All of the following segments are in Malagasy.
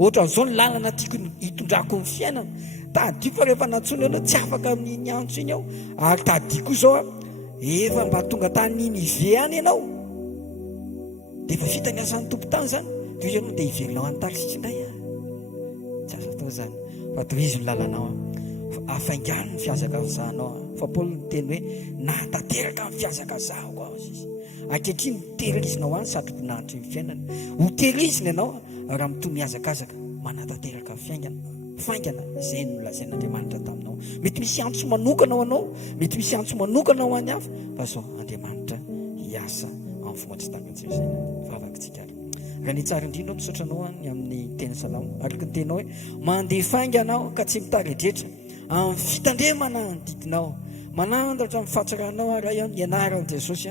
ohatra n'izao ny lalana tiako hitondrako ny fiainana. Tadiko fa rehefa natsony anao tsy afaka amin'iny antso iny ao, ary tadiko zao efa mba tonga tan'iny ive any ianao, dia efa vita ny asan'ny tompo tany zany. Toy ianao dia ivelonao an-taksika indray tsy azo atao zany, fa tohizo ny lalanao afaingano ny fiazakazahanao. Fa Paoly ny teny hoe nahatateraka ny fiazakazahako aho izy. Ankehitriny tehirizina ho any satroboninahitra ny fiainana. Ho tehirizina ianao raha mitoy miazakazaka manatateraka faingana izay nolazain'Andriamanitra taminao. Mety misy antso manokana ho anao, mety misy antso manokana ho any hafa, fa zao Andriamanitra hiasa amin'ny fomba tsy takatsezaina. Vavakitsika raha ny tsara indrindra misaotra anao ny amin'ny teny salamo, araka ny tenao hoe mandeha fainganao ka tsy mitaredretra amin'ny fitandremana ny didinao, manandratra amin'ny fahatsaranao raha ny anaran'i Jesosy.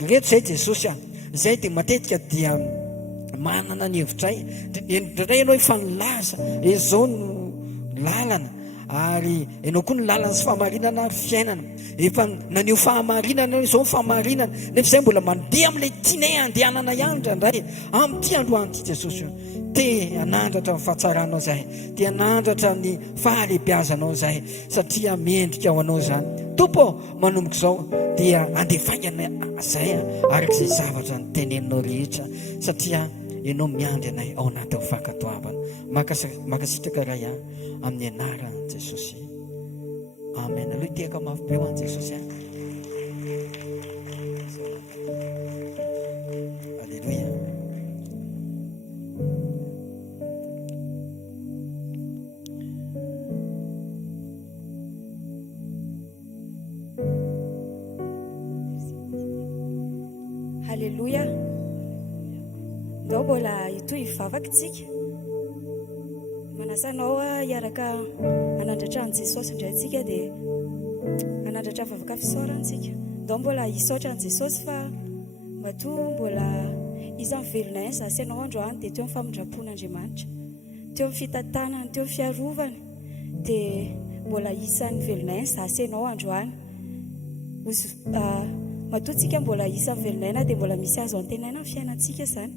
Ireto izay Jesosy izay dia matetika dia manana ny hevitray indray ianao efa nilaza izao no lalana, ary ianao koa ny lalana sy fahamarinana ary fiainana, efa naneo fahamarinana izao ny fahamarinana, nefa izay mbola mandeha amin'ilay tianay andehanana ihany indraindray amin'ity androany ity Jesosy. Te hanandratra ny fahatsaranao zahay, te hanandratra ny fahalehibiazanao zahay, satria mendrika ho anao zany. Tompo manomboka izao dia andefaingana zahay arak'izay zavatra ny teneninao rehetra, satria ianao miandry anay ao anaty fakatoavana. Makasitraka ray amin'ny anaran'i Jesosy, amen. Aloha itehaka mafy be ho an'i Jesosy. Alleluia. Alleluia. Ndao mbola itoy ivavakitsika, manasanao hiaraka hanandratra an' Jesosy indray antsika dia hanandratra vavaka fisaorantsika. Ndao mbola hisaotra an' Jesosy fa matoa mbola izy mivelona ny zasanao androany dia teo amin'ny famindrapon'Andriamanitra, teo amin'ny fitantanany, teo amin'ny fiarovany, dia mbola isan'ny velona ny zasanao androany. Matoa tsika mbola isan'ny velonaina dia mbola misy azo antenaina amin'ny fiainantsika zany.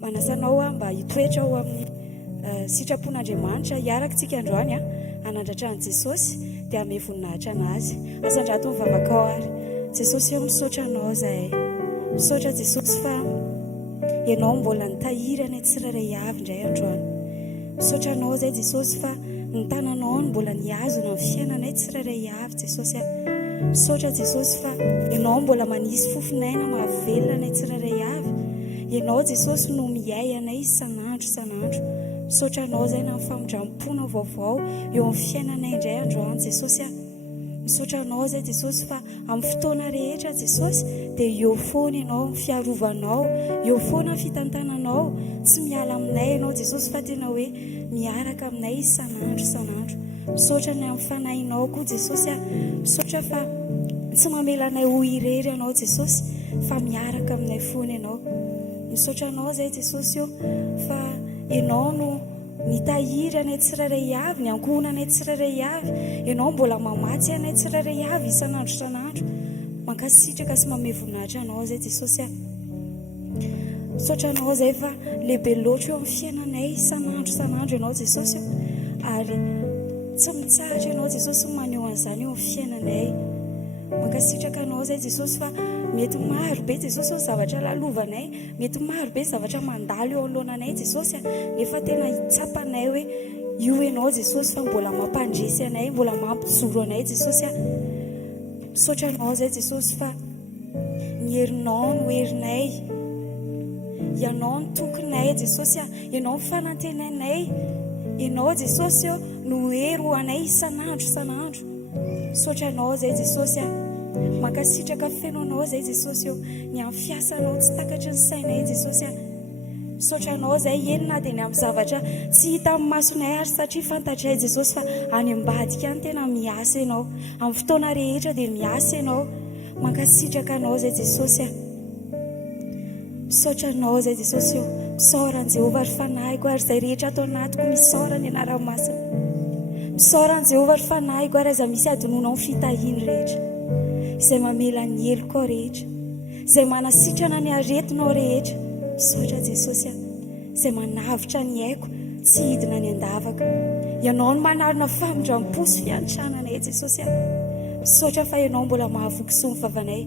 Manasanao mba hitoetra ao amin'ny sitrapon'Andriamanitra, hiaraka tsika androany hanandratra an' Jesosy dia ame voninahitra anazy. Asandrato mivavaka ao ary Jesosy eo misaotra anao zahay, misaotra Jesosy fa ianao mbola nitahiry any tsirairay avy indray androany. Misaotra anao zay Jesosy fa ny tananao mbola niazona amin'ny fiainanay tsirairay avy Jesosy. Misaotra Jesosy fa ianao mbola manisy fofinaina mahavelona anay tsirairay avy. Ianao Jesosy no miay anay isan'andro. Misaotra anao zay na famindram-pona vaovao eo amin'ny fiainanay indray androany Jesosy. Misaotra anao zay Jesosy fa amin'ny fotoana rehetra Jesosy dia eo foana ianao fiarovanao, eo foana fitantananao, tsy miala aminay ianao Jesosy fa tena hoe miaraka aminay isan'andro. Misaotra ny amin'ny fanahinao koa Jesosy. Misaotra fa tsy mamelanay ho irery ianao Jesosy fa miaraka aminay foana ianao. Misaotra anao zay Jesosy fa ianao no nitahiry anay tsirairay avy, ny ankohona anay tsirairay avy. Ianao mbola mamatsy anay tsirairay avy isan'andro. Mankasitraka sy manome voninahitra anao zay Jesosy. Misaotra anao zay fa lehibe loatra eo amin'ny fiainanay isan'andro ianao Jesosy, ary tsy mitsahatra ianao Jesosy maneho an'izany eo amin'ny fiainanay. Mankasitraka anao zay Jesosy fa mety maro be Jesosy ny zavatra lalovanay, mety maro be zavatra mandalo eo alohananay Jesosy, nefa tena hitsapanay hoe io ianao Jesosy fa mbola mampandresy anay, mbola mampijoro anay Jesosy. Misaotra anao zay Jesosy fa ny herinao no herinay, ianao no tokonay Jesosy, ianao ny fanantenanay, ianao Jesosy no hery ho anay isan'andro. Misaotra anao zay Jesosy. Mankasitraka feno anao zay Jesosy ny amin'ny fiasanao tsy takatry ny sainay Jesosy. Misaotra anao zay enina dia ny amin'ny zavatra tsy hita amin'ny masonay ary satria fantatray Jesosy fa any ambadika any tena miasa ianao, amin'ny fotoana rehetra dia miasa ianao. Mankasitraka anao zay Jesosy. Misaotra anao zay Jesosy. Misaoran' Jehovah ary fanahiko ary izay rehetra atao anatiko misaora ny anara-masina. Misaoran' Jehovah ary fanahiko ary aza misy adinoina amin'ny fitahiny rehetra, izay mamela ny heloko rehetra, izay manasitrana ny aretinao rehetra. Misaotra Jesosy, izay manavitra ny haiko tsy hidina ny andavaka. Ianao no manarona famindram-posy fiantrana e Jesosy a. Misaotra fa ianao mbola mahavoky soa ny vavanay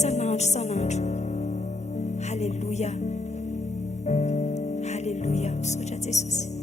sanandro sanandro. Halleluja, halleluja. Misaotra Jesosy.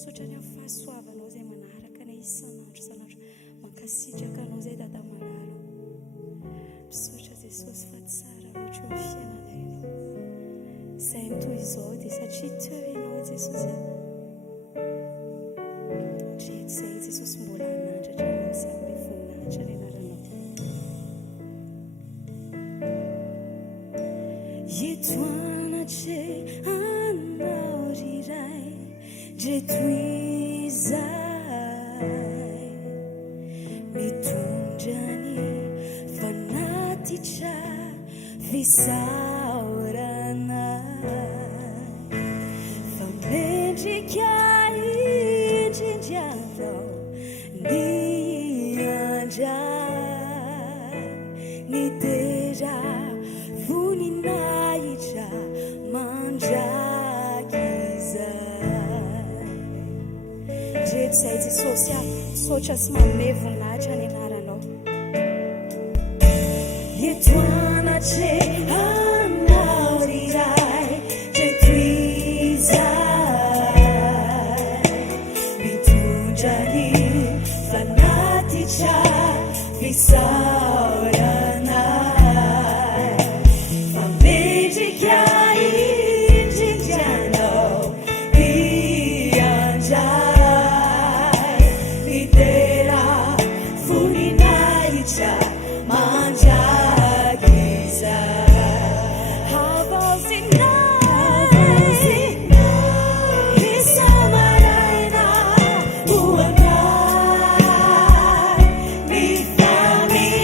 misaotra ny amin'ny fahasoavanao izay manaraka na isan'andro isan'andro mankasitraka anao izay dada manalo. Misaotra Jesosy fa tsara loatra eo amin'ny fiainana ianao. Izay toy izao dia satria teo ianao Jesosy. Dreto izay Jesosy mbola hanandratra anao sy amin'ny voninahitra ny anaranao. Eto anatry anao iray dreto izay mitondra ny fanatitra fisaorana famendrika indrindranao ny andray ny tera voninahitra mandrakizay. Dreto izay Jesosy misaotra sy manome voninahitra ny anaranao. Eto anatry anao iray dreto izay mitondra ny fanatitra fisaorana famendrika indrindranao ny andray ny tera voninahitra mandrakizay. Havazinay isamaraina hoanay ny familj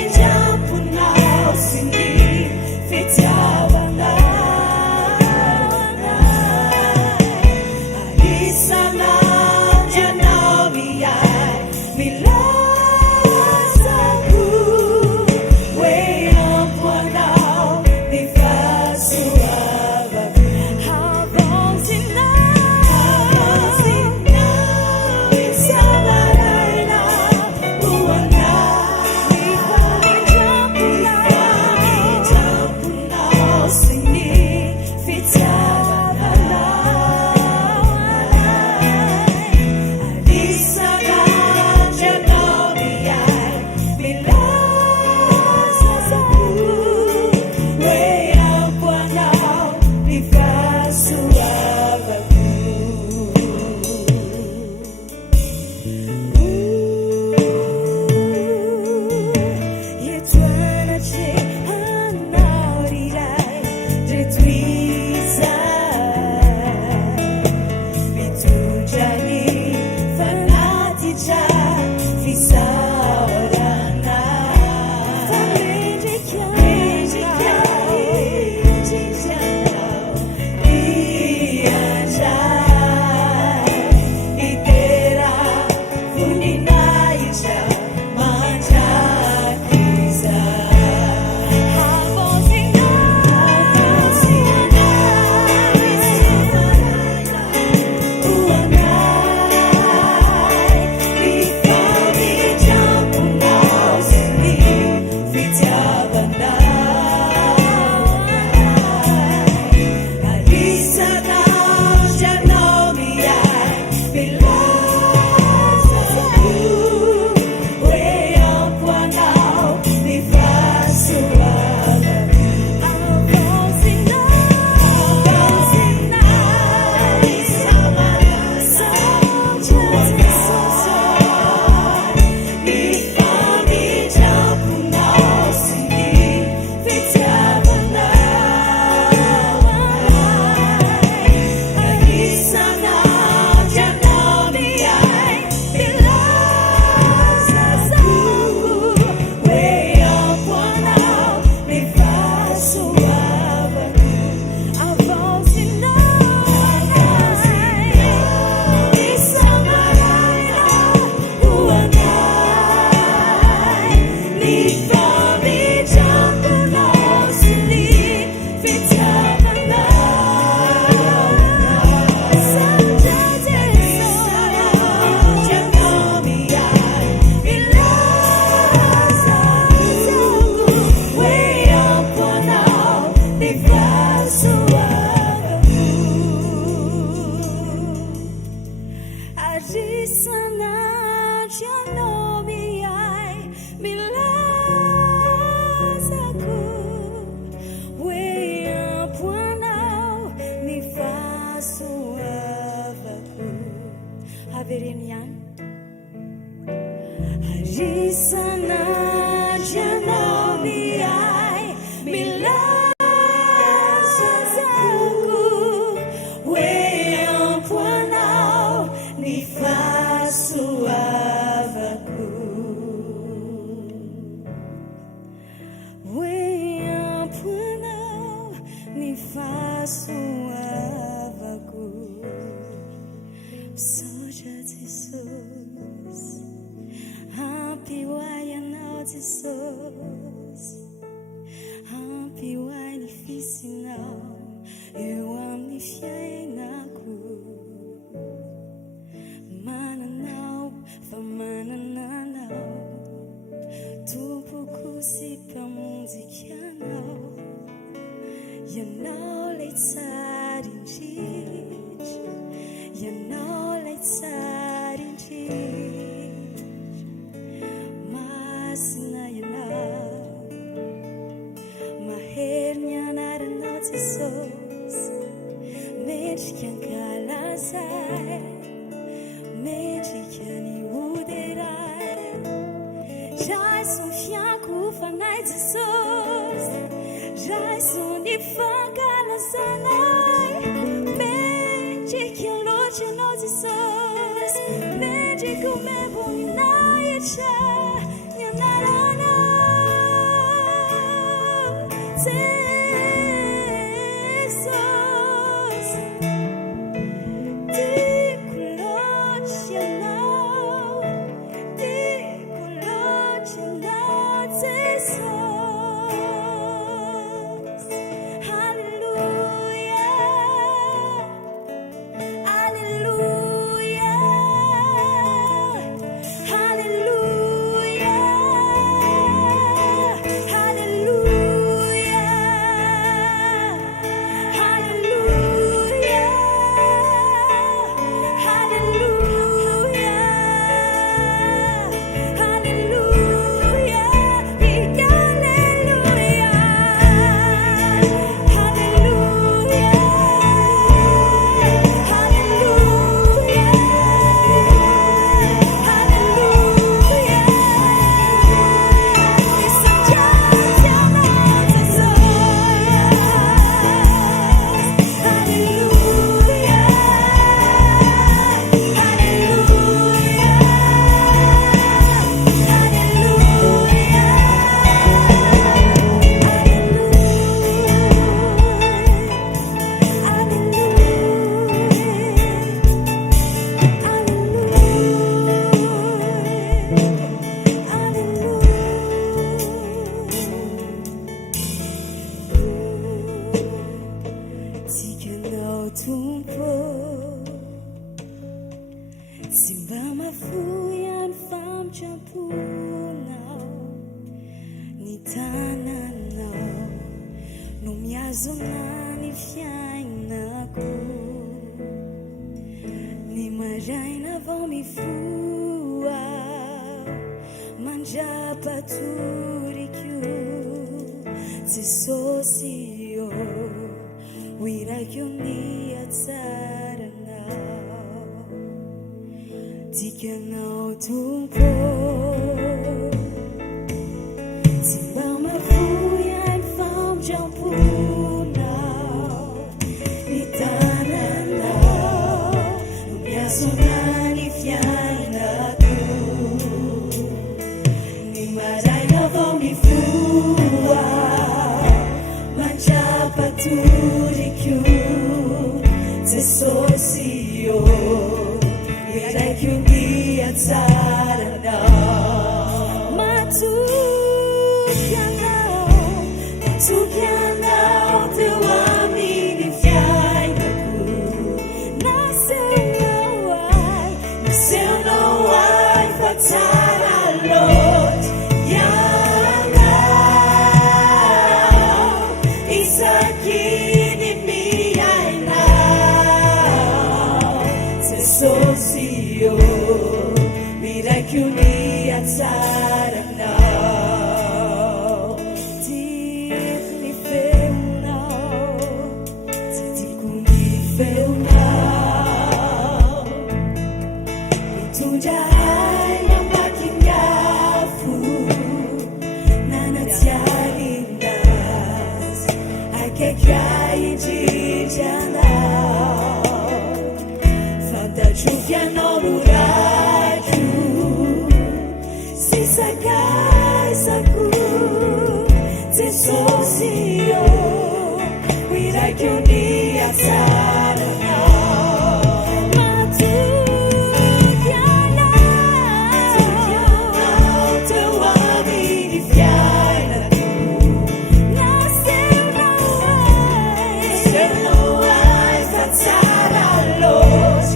Socio you need outside of now. Tiffany feel now. Tiffany feel now. Itu jahai yang makin gafu. Nana tiarindas. Ake kiai jijana. Fanta chufia no muraju. Sakai saku, te socio, we like you ni asara na. Matu kiana, te wami ni fiana tu. Na se no ai fatsara los.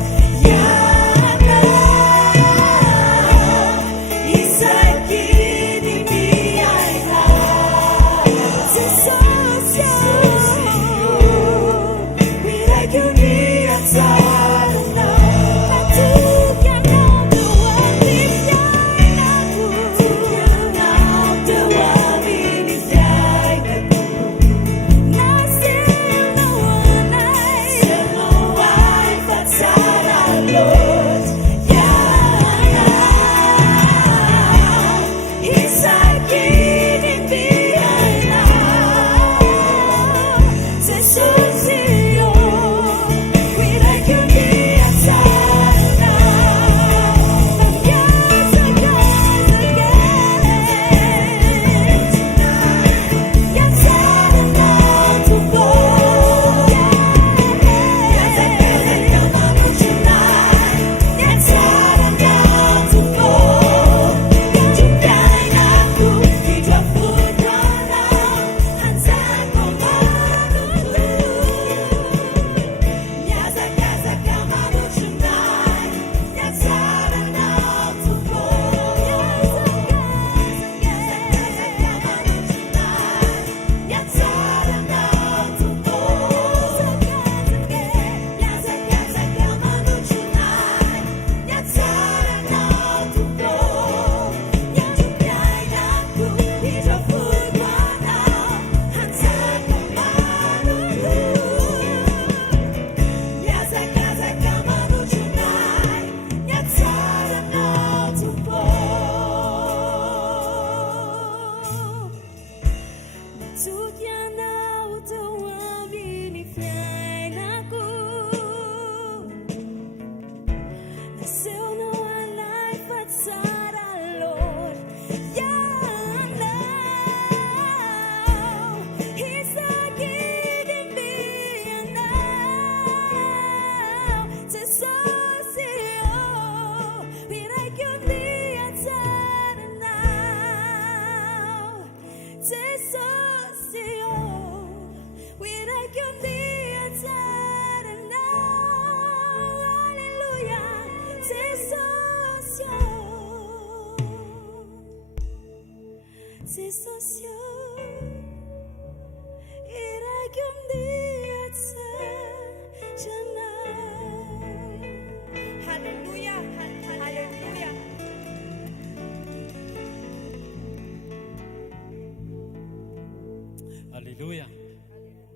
Halleluja.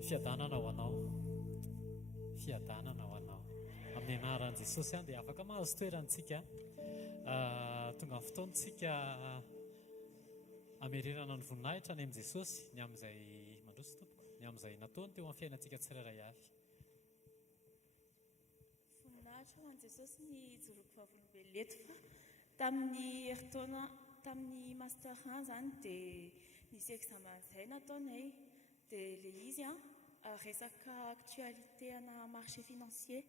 Fiadanana ho anao. Fiadanana ho anao. Amin'ny anaran'i Jesosy dia afaka mahazo toerantsika. Tonga amin'ny fotoantsika amerirana ny voninahitra any amin'i Jesosy, ny amin'izay mandroso tompoko, ny amin'izay nataony teo amin'ny fiainantsika tsirairay avy. Voninahitra ho an'i Jesosy ny joroako vavolombelona eto fa tamin'ny heritaona tamin'ny master 1 zany dia nisy examen izay nataonay dia ilay izy resaka actualité ana marché financier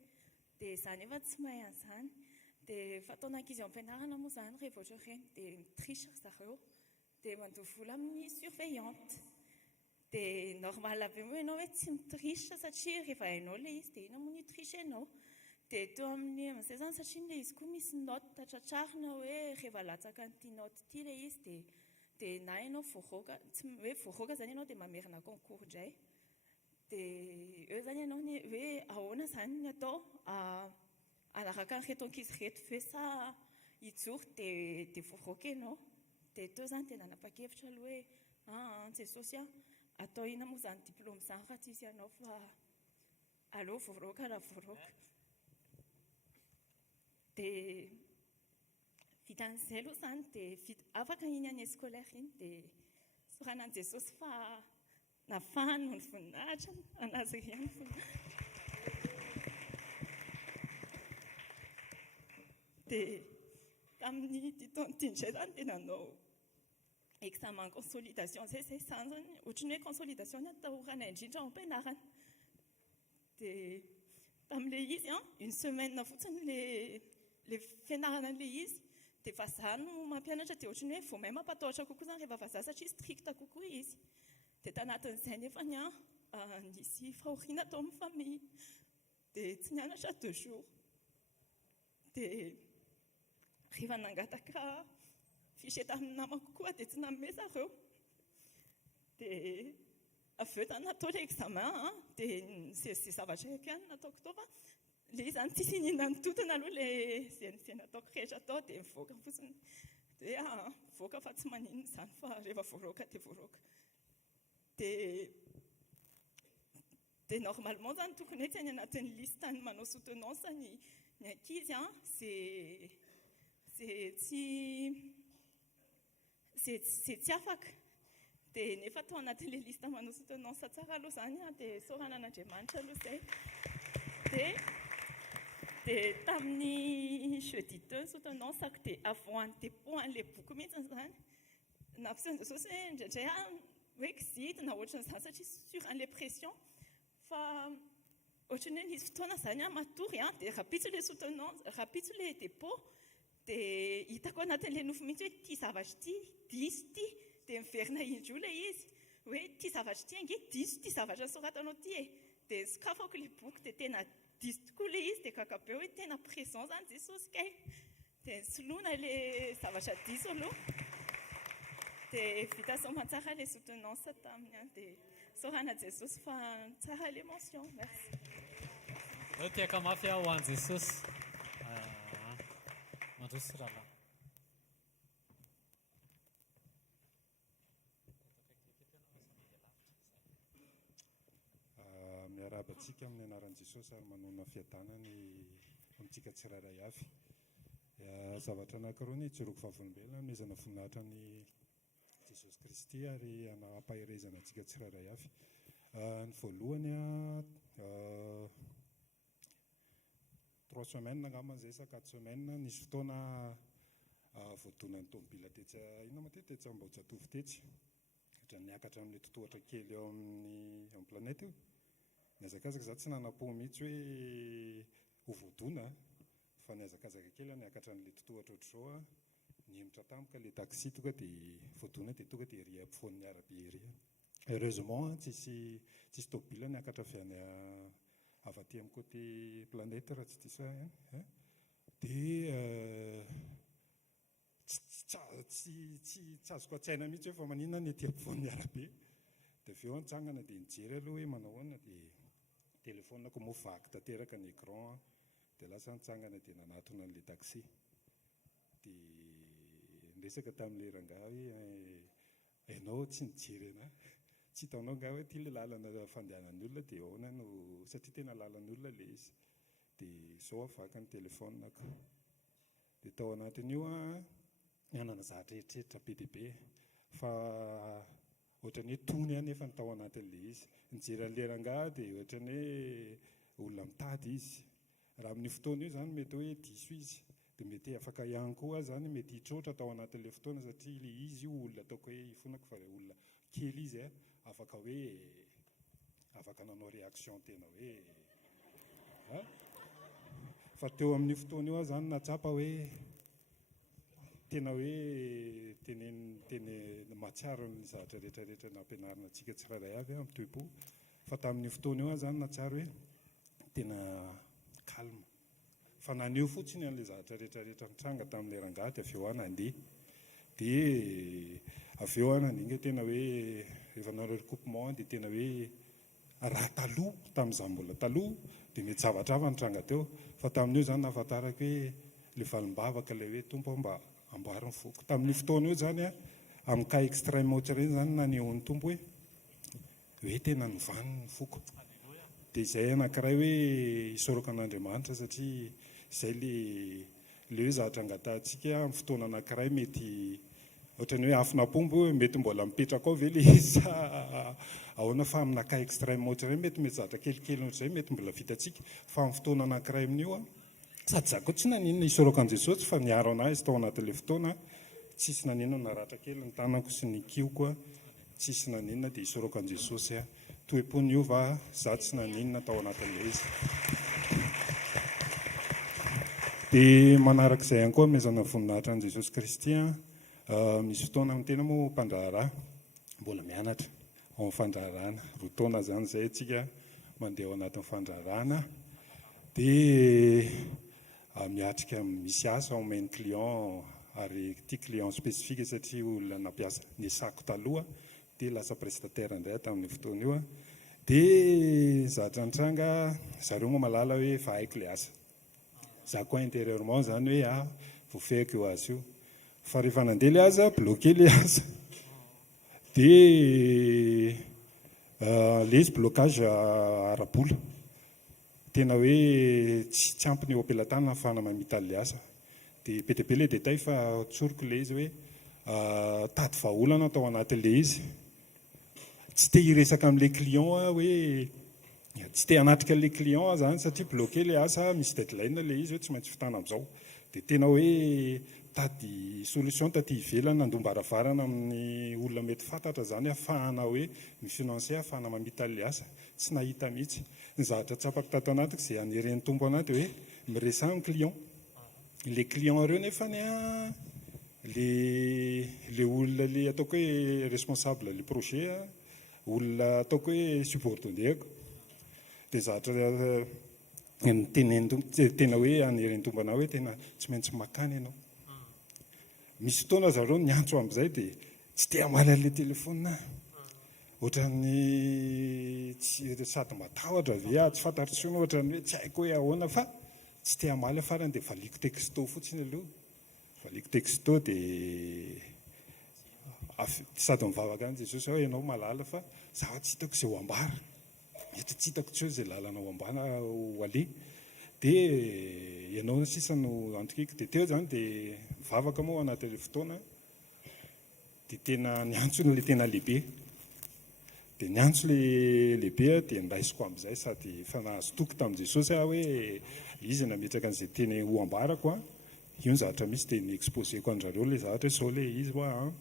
dia izany efa tsy mahay an'izany dia fataona ankizy ao am-pianarana moa zany rehefa ohatra ireny dia mitriche zareo dia mandoha vola amin'ny surveillante dia normal be moa ianao hoe tsy mitriche satria rehefa hainao ilay izy dia ina moa ny triche-nao dia teo amin'ny amin'izay zany satria ilay izy koa misy note tratrarina hoe rehefa latsaka an'ity note ity ilay izy dia na ianao voaroaka tsy hoe voaroaka zany ianao dia mamerina concours indray dia eo zany ianao hoe ahoana zany ny atao anaraka an'ireto ankizy reto ve sa ijoro dia voaroaka ianao dia teo izany dia nanapa-kevitra aloha hoe Jesosy atao ina moa izany diplôma izany raha tsisy ianao fa aleo voaroaka raha voaroaka. Dia vita an'izay aloha izany dia afaka iny année scolaire iny dia soranan Jesosy fa nafahany no voninahitra anazy ihany dia tamin'ny taon'ity indray izany dia nanao examen consolidation zay sanjany ohatrany hoe consolidation ny atahorana indrindra ao am-pianarana dia tamin'ilay izy une semaine fotsiny le fianarana an'ilay izy dia vazaha no mampianatra dia ohatrany hoe vao may mampatahotra kokoa zany rehefa vazaha satria stricte kokoa izy dia tanatin'izay nefa nisy fahoriana tao amin'ny famille dia tsy nianatra 2 jours dia rehefa nangataka fisy tamin'ny namako koa dia tsy nanome zareo dia avy eo zany natao ilay examen dia zay zavatra eko ihany nataoko tao fa ilay izany tsisy ninona nitotona aloha zay nataoko rehetra tao dia mivoaka fotsiny dia voaka fa tsy maninona izany fa rehefa voaroaka dia voaroaka dia normalement zany tokony hoe tsy any anatin'ny listany manao soutenance ny ankizy zay tsy afaka dia nefa tao anatin'ilay lista manao soutenance tsara aloha izany dia soranan'Andriamanitra aloha izay dia tamin'ny jeudi 2 soutenanceko dia avant ny dépôt an'ilay boky mihitsy izany nampiseho Jesosy hoe indraindray hoe kizidy na ohatran'izany satria sur an'ilay pression fa ohatrany hoe nisy fotoana izany matory dia rapitso ilay soutenance rapitso ilay dépôt dia hitako anatin'ilay nofo mihitsy hoe ity zavatra ity diso ity dia miverina indroa ilay izy hoe ity zavatra ity ange diso ity zavatra soratanao ity dia sokafako ilay boky dia tena diso tokoa ilay izy dia kakabe hoe tena présent zany Jesosy kay dia soloina ilay zavatra diso aloha dia vita soamantsara ilay soutenance taminy dia sorana Jesosy fa tsara ilay mention. Merci. Eo tiaka mafy ho an'i Jesosy mandroso rahalahy. Miarabantsika amin'ny anaran'i Jesosy ary manona fiadanany amintsika tsirairay avy. Zavatra anankiroa ny tsiroako vavolombelona amezana voninahitra ny Jesosy Kristy ary anampahirezana antsika tsirairay avy. Ny voalohany 3 semaines angaman'izay sa 4 semaines nisy fotoana voadonan'ny tomobila tetsy ino matetika tetsy Ambohijatovo tetsy ohatra niakatra amin'ilay totohatra kely eo amin'ny planète io. Niazakazaka za tsy nanapo mihitsy hoe ho voadona fa niazakazaka kely niakatra n'ilay totohatra ohatr'izao nihemitra tampoka ilay taxi tonga dia voadona dia tonga dia ery ampovoan'ny arabe ery. Heureusement tsisy tomobila niakatra avy any avy aty amin'ny côté planète raha tsy diso dia tsy azoko an-tsaina mihitsy hoe fa maninona ny aty ampovoan'ny arabe. Dia avy eo nitsangana dia nijery aloha hoe manao ahoana dia telefonako moa vaky tanteraka ny écran dia lasa nitsangana dia nanatona an'ilay taxi dia niresaka tamin'ilay rangahy hoe ianao tsy nijery anahy tsy hitanao nga hoe ty ilay lalana fandehanan'ny olona dia ahoana no satria tena lalan'ny olona ilay izy dia sao avaky ny telefonako dia tao anatin'io mianana zavatra rehetrarehetra be dia be fa ohatrany hoe tony any efa ny tao anatin'ilay izy nijery an'ilay rangahy dia ohatrany hoe olona mitady izy raha amin'ny fotoana io zany mety hoe diso izy dia mety afaka ihany koa zany mety hitrotra tao anatin'ilay fotoana satria ilay izy io olona ataoko hoe ifonako fa olona kely izy afaka hoe afaka nanao réaction tena hoe fa teo amin'ny fotoana io zany natsapa hoe tena hoe teny matsiaro ny zavatra rehetrarehetra nampianarina antsika tsirairay avy amin'ny toepo fa tamin'ny fotoana io zany natsiaro hoe tena calme fa naneo fotsiny an'ilay zavatra rehetrarehetra nitranga tamin'ilay rangahy dia avy eo nandeha dia avy eo naninga tena hoe rehefa nanao recoupement dia tena hoe raha taloha tamin'izaho mbola taloha dia mety zavatra hafa nitranga teo fa tamin'io zany nahafantarako hoe le valimbavaka le hoe tompo mba amboary ny foko. Tamin'ny fotoana io zany a amin'ny cas extrême ohatra ireny zany nanehoan'ny tompo hoe tena nivany ny foko. Dia izay anankiray hoe hisoraka an'Andriamanitra satria izay le hoe zatra angatantsika amin'ny fotoana anankiray mety ohatrany hoe afinapombo mety mbola mipetraka ao ve le izy ahoana fa amina cas extrême ohatra ireny mety zatra kelikely ohatr'izay mety mbola vitantsika fa amin'ny fotoana anankiray amin'io sady zako tsy naninona hisoraka an' Jesosy fa niaro anazy tao anatin'ilay fotoana tsisy naninona naratra kely ny tanako sy ny kioko tsisy naninona dia hisoraka an' Jesosy toe-pony iova za tsy naninona tao anatin'ilay izy. Dia manarak'izay ihany koa mezana voninahitra an' Jesosy Kristy misy fotoana amin'ny tena moa mpandraharaha mbola mianatra ao amin'ny fandraharahana, roa taona zany izay antsika mandeha ao anatin'ny fandraharahana dia miatrika misy asa omeny client ary ity client spécifique satria olona nampiasa nisako taloha dia lasa prestataire indray tamin'ny fotoana io dia zatra nitranga zareo moa malala hoe efa haiko le asa za koa intérieurement zany hoe voafehiko io asa io fa rehefa nandeha le asa bloqué le asa dia le izy blocage arabola tena hoe tsy ampy ny eo ampelantanana ahafahana mamita le asa dia be dia be le détail fa tsoriko le izy hoe tady vahaolana tao anatin'le izy tsy te hiresaka amin'le client hoe tsy te hanatrika le client zany satria bloqué le asa misy deadline le izy hoe tsy maintsy fitana amin'izao dia tena hoe tady solution taty ivelana andombaravarana amin'ny olona mety fantatra zany ahafahana hoe mifinancer ahafahana mamita le asa tsy nahita mihitsy ny zavatra tsapako tato anatiko izay aniren'ny tompo anaty hoe miresaha ny client le client ireo nefany le olona le ataoko hoe responsable le projet olona ataoko hoe subordonnéko dia zavatra tena hoe aniren'ny tompo anao hoe tena tsy maintsy makany ianao. Misy fotoana zareo niantso amin'izay dia tsy te hamaly an'ilay telefona ohatrany sady matahotra ve tsy fantatritsony ohatrany hoe tsy haiko hoe ahoana fa tsy te hamaly afarany dia valiko texto fotsiny aloha valiko texto dia sady mivavaka any Jesosy hoe ianao malala fa zaho tsy hitako izay ho ambara mety tsy hitako tsy hoe izay lalana ho ambana ho ale dia ianao sisa no antokiako dia teo zany dia mivavaka moa anatin'ilay fotoana dia tena niantsony le tena lehibe dia niantso le lehibe dia niraisiko amin'izay sady efa nahazo toky tamin'i Jesosy hoe izy nametraka an'izay teny ho ambarako io ny zavatra misy dia niexposeko an'zareo le zavatra sao le izy hoa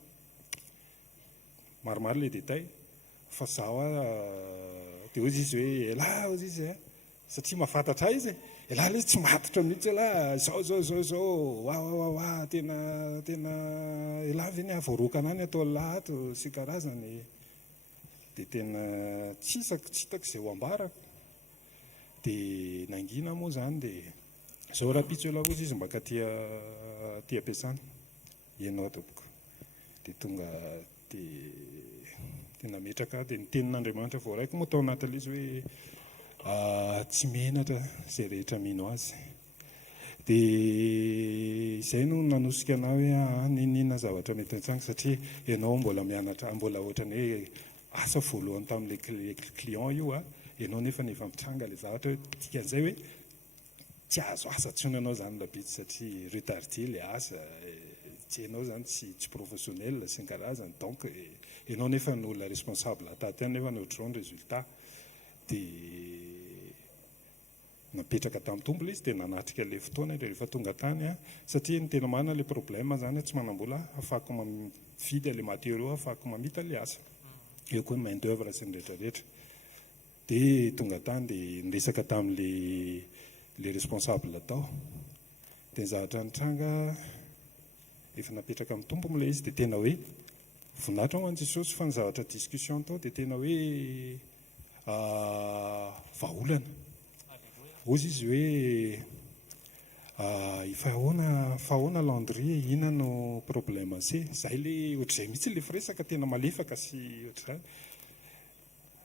maromaro le détail fa zaho dia ozy izy hoe ela ozy izy satria mahafantatra izy ela le izy tsy matotra mihitsy ela zao tena ela ve ny avoarokana any atao lahato sy karazany dia tena tsy hitako izay ho ambarako dia nangina moa zany dia zao raha pitso ela ozy izy mbaka tia ampiasana ianao tompoko dia tonga dia nametraka dia ny tenin'Andriamanitra voaraiko moa tao anatin'ilay izy hoe tsy menatra izay rehetra mino azy dia izay no nanosika anao hoe ninina zavatra mety antsanga satria ianao mbola mianatra mbola ohatrany hoe asa voalohany tamin'ilay client io ianao nefa mitranga le zavatra hoe dikan'izay hoe tsy azo asa tsony ianao zany labitsy satria retardé le asa tsy ianao zany tsy professionnel sy ny karazany donc ianao nefa ny olona responsable ataty any nefa ny ohatr'izao ny résultat dia napetraka tamin'ny tombo le izy dia nanatrika le fotoana rehefa tonga tany satria ny tena marina le problème zany tsy manam-bola afahako mividy le matériaux afahako mamita le asa eo koa ny main d'œuvre sy ny rehetrarehetra dia tonga tany dia niresaka tamin'le responsable atao dia ny zavatra nitranga efa napetraka amin'ny tompo am'ilay izy dia tena hoe voninahitra ho an' Jesosy fa ny zavatra discussion tao dia tena hoe vahaolana ozy izy hoe fahoana landrie ina no problème se zay le ohatr'izay mihitsy le firesaka tena malefaka sy ohatr'izany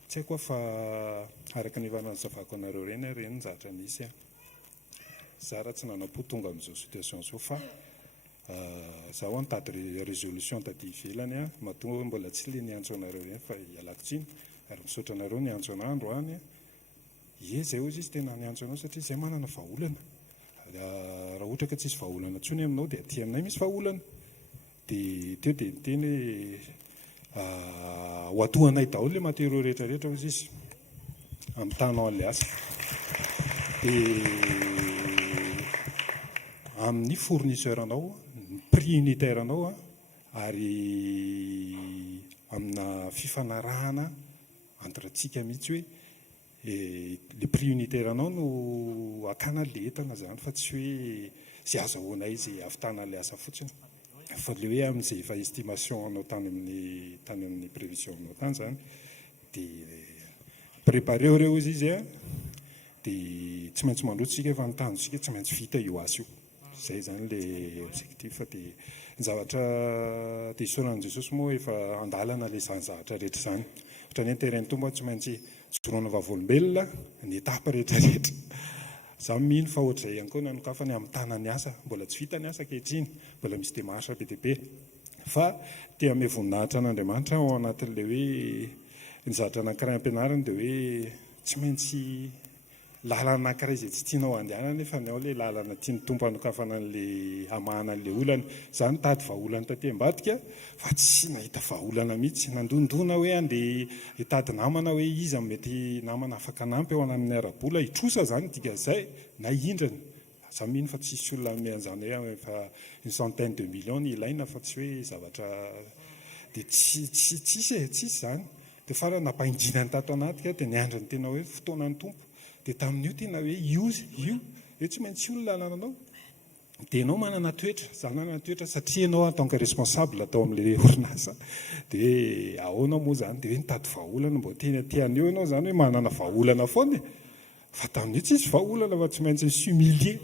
tsy haiko fa araka ny efa nazavako anareo reny ny zavatra misy zara tsy nanam-po tonga amin'izao situation zao fa zaho nitady résolution taty ivelany a mahatonga mbola tsy le niantso anareo reny fa ialako tsiny ary misaotra anareo niantso an'andro any zay ozy izy tena niantso anao satria zay manana vahaolana raha ohatra ka tsisy vahaolana ntsony aminao dia aty aminay misy vahaolana dia teo dia niteny hoe ho atohanay daholo le matériau rehetrarehetra ozy izy amin'ny tanao an'le asa dia amin'ny fournisseur anao prix unitaire anao ary amina fifanarahana entre atsika mihitsy hoe le prix unitaire anao no akana le entana zany fa tsy hoe zay azahoanay zay avitana le asa fotsiny fa le hoe amin'izay efa estimation anao tany amin'ny prévision anao tany zany dia prépareo reo izy izy dia tsy maintsy mandrotsika fa nytanjosika tsy maintsy vita io asa io zay zany le objectif fa dia ny zavatra dia isoran'i Jesosy moa efa andalana le zany zavatra rehetra zany ohatra ny terrain tomba tsy maintsy joroana vavolombelona ny etapa rehetrarehetra za mino fa ohatr'izay ihany koa nanokafa ny amin'ny tanany asa mbola tsy vita ny asa kehitriny mbola misy démarche be dia be fa tea ame voninahitra an'Andriamanitra ao anatin'le hoe ny zavatra anankiray ampianarana dia hoe tsy maintsy lalana anankiray izay tsy tianao andehanana nefa ny ao le lalana tiany tompo anokafana an'le hamahana an'le olana za nitady vahaolana taty ambadika fa tsy nahita vahaolana mihitsy nandondona hoe andeha hitady namana hoe iza mety namana afaka nampy ao anamin'ny arabola hitrosa zany dika zay na hindrany za mino fa tsisy olona mean'izany hoe efa une centaine de millions ny ilaina fa tsy hoe zavatra dia tsisy zany dia farany nampaindrinany tato anatika dia niandra ny tena hoe fotoanany tompo dia tamin'io tena hoe io tsy maintsy io ny lalana anao dia ianao manana toetra za manana toetra satria ianao en tant que responsable atao amin'le orinasa dia ahoanao moa zany dia hoe nitady vahaolana mbo tena tian'io ianao zany hoe manana vahaolana foana fa tamin'io tsisy vahaolana fa tsy maintsy s'humilier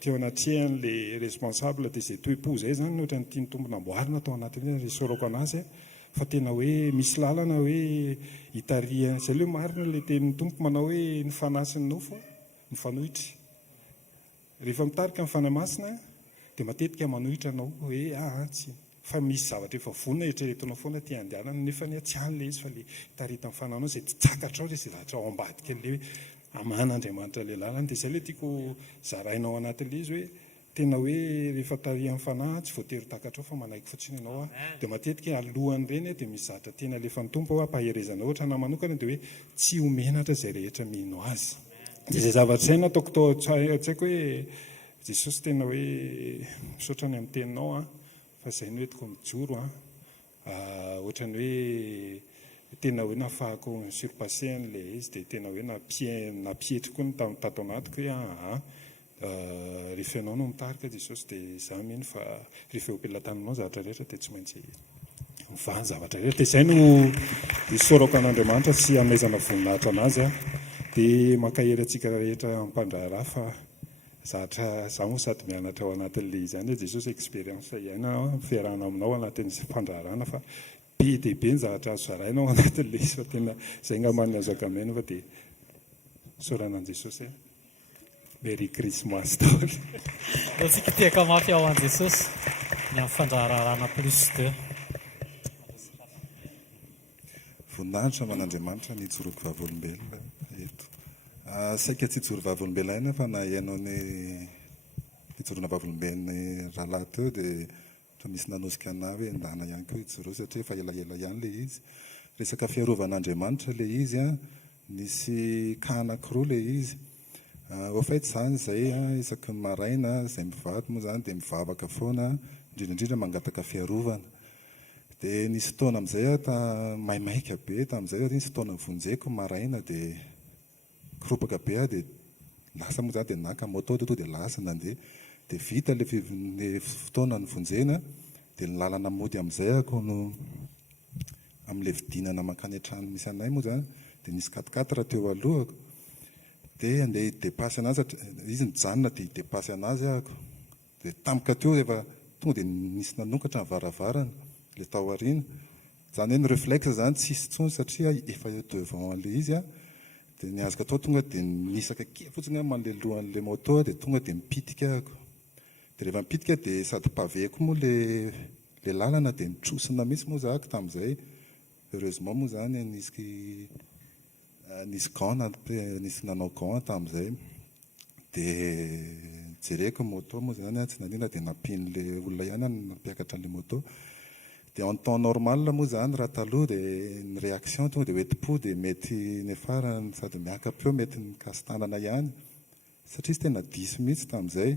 teo anatrehan'le responsable dia zay toe-po zay zany ohatra ny tiany tompo namboarina tao anatin'io risorako anazy fa tena hoe misy lalana hoe hitariana zay le marina le tenin'ny tompo manao hoe ny fanasiny nofo ny fanohitra rehefa mitarika ny fanamasina dia matetika manohitra anao hoe tsy fa misy zavatra efa vonona eritreretinao foana ty andehanana nefa ny tsy an'le izy fa le tarita amin'ny fananao zay tsy tsakatra ao le zay zavatra ao ambadika le hoe aman'Andriamanitra le lalana dia zay le tiako zarainao anatin'le izy hoe tena hoe rehefa tarihan'ny fanahy tsy voatery takatra ao fa manaiky fotsiny ianao dia matetika alohany reny dia misy zavatra tena alefan'ny tompo ampaherezana ohatra na manokana dia hoe tsy homenatra zay rehetra mino azy dia zay zavatra zay nataoko tao tsy haiko hoe Jesosy tena hoe misaotra ny amin'ny teninao fa zay ny hoetiko mijoro ohatra ny hoe tena hoe nafahako ny surpassé an'le izy dia tena hoe napietry koa ny tato anatiko hoe rehefa ianao no mitarika Jesosy dia za mino fa rehefa eo am-pelatananao zavatra rehetra dia tsy maintsy mivany zavatra rehetra dia zay no isaorako an'Andriamanitra sy amezana voninahitra anazy dia makahery atsika rehetra ampandraharaha fa zavatra za moa sady mianatra ao anatin'le izany hoe Jesosy expérience iaina fiarahana aminao anatin'ny fandraharana fa be dia be ny zavatra azo zaraina ao anatin'le izy fa tena zay ngaman'ny azo akamena fa dia isaorana an'i Jesosy Merry Christmas daholo. Tsika tiaka mafy ao an'i Jesosy ny amin'ny fandraharahana plus 2 voninahitra man'Andriamanitra ny ijoroako vavolombelona eto saika tsy ijoro vavolombelona fa na ianao ny ijorona vavolombelony rahalahy teo dia fa misy nanosika ana hoe ndana ihany koa ijoro satria efa elaela ihany le izy resaka fiarovan'Andriamanitra le izy nisy ka anankiroa le izy au fait zany zay isaky ny maraina zay mivady moa zany dia mivavaka foana indrindraindrindra mangataka fiarovana dia nisy fotoana amin'izay maimaika be tamin'izay nisy fotoana vonjeko maraina dia kiropaka be dia lasa moa zany dia naka moto to dia lasa nandeha dia vita le fotoana ny vonjena dia ny lalana mody amin'izay ako no amin'le vidinana mankany an-trano misy anay moa zany dia nisy 4x4 teo alohako dia andeha hidepasy anazy izy nijanona dia hidepasy anazy ahako dia tampoka teo efa tonga dia nisy nanokatra ny varavarana le tao aoriana zany hoe ny réflexe zany tsisy tsony satria efa eo devant le izy dia ny azoko atao tonga dia nisaka kely fotsiny aho manlelohan'ilay moto dia tonga dia mipitika ahako. Dia rehefa mipitika dia sady pavé koa moa le lalana dia nitrosina mihitsy moa zahako tamin'izay. Heureusement moa zany nisy gant nisy nanao gant tamin'izay. Dia jereko moto moa zany tsy nanina dia nampian'ilay olona ihany nampiakatra an'ilay moto. Dia en temps normal moa zany raha taloha dia ny réaction tonga dia hoeti-po dia mety ny farany sady miakapy eo mety ny kastanana ihany satria tsy tena diso mihitsy tamin'izay.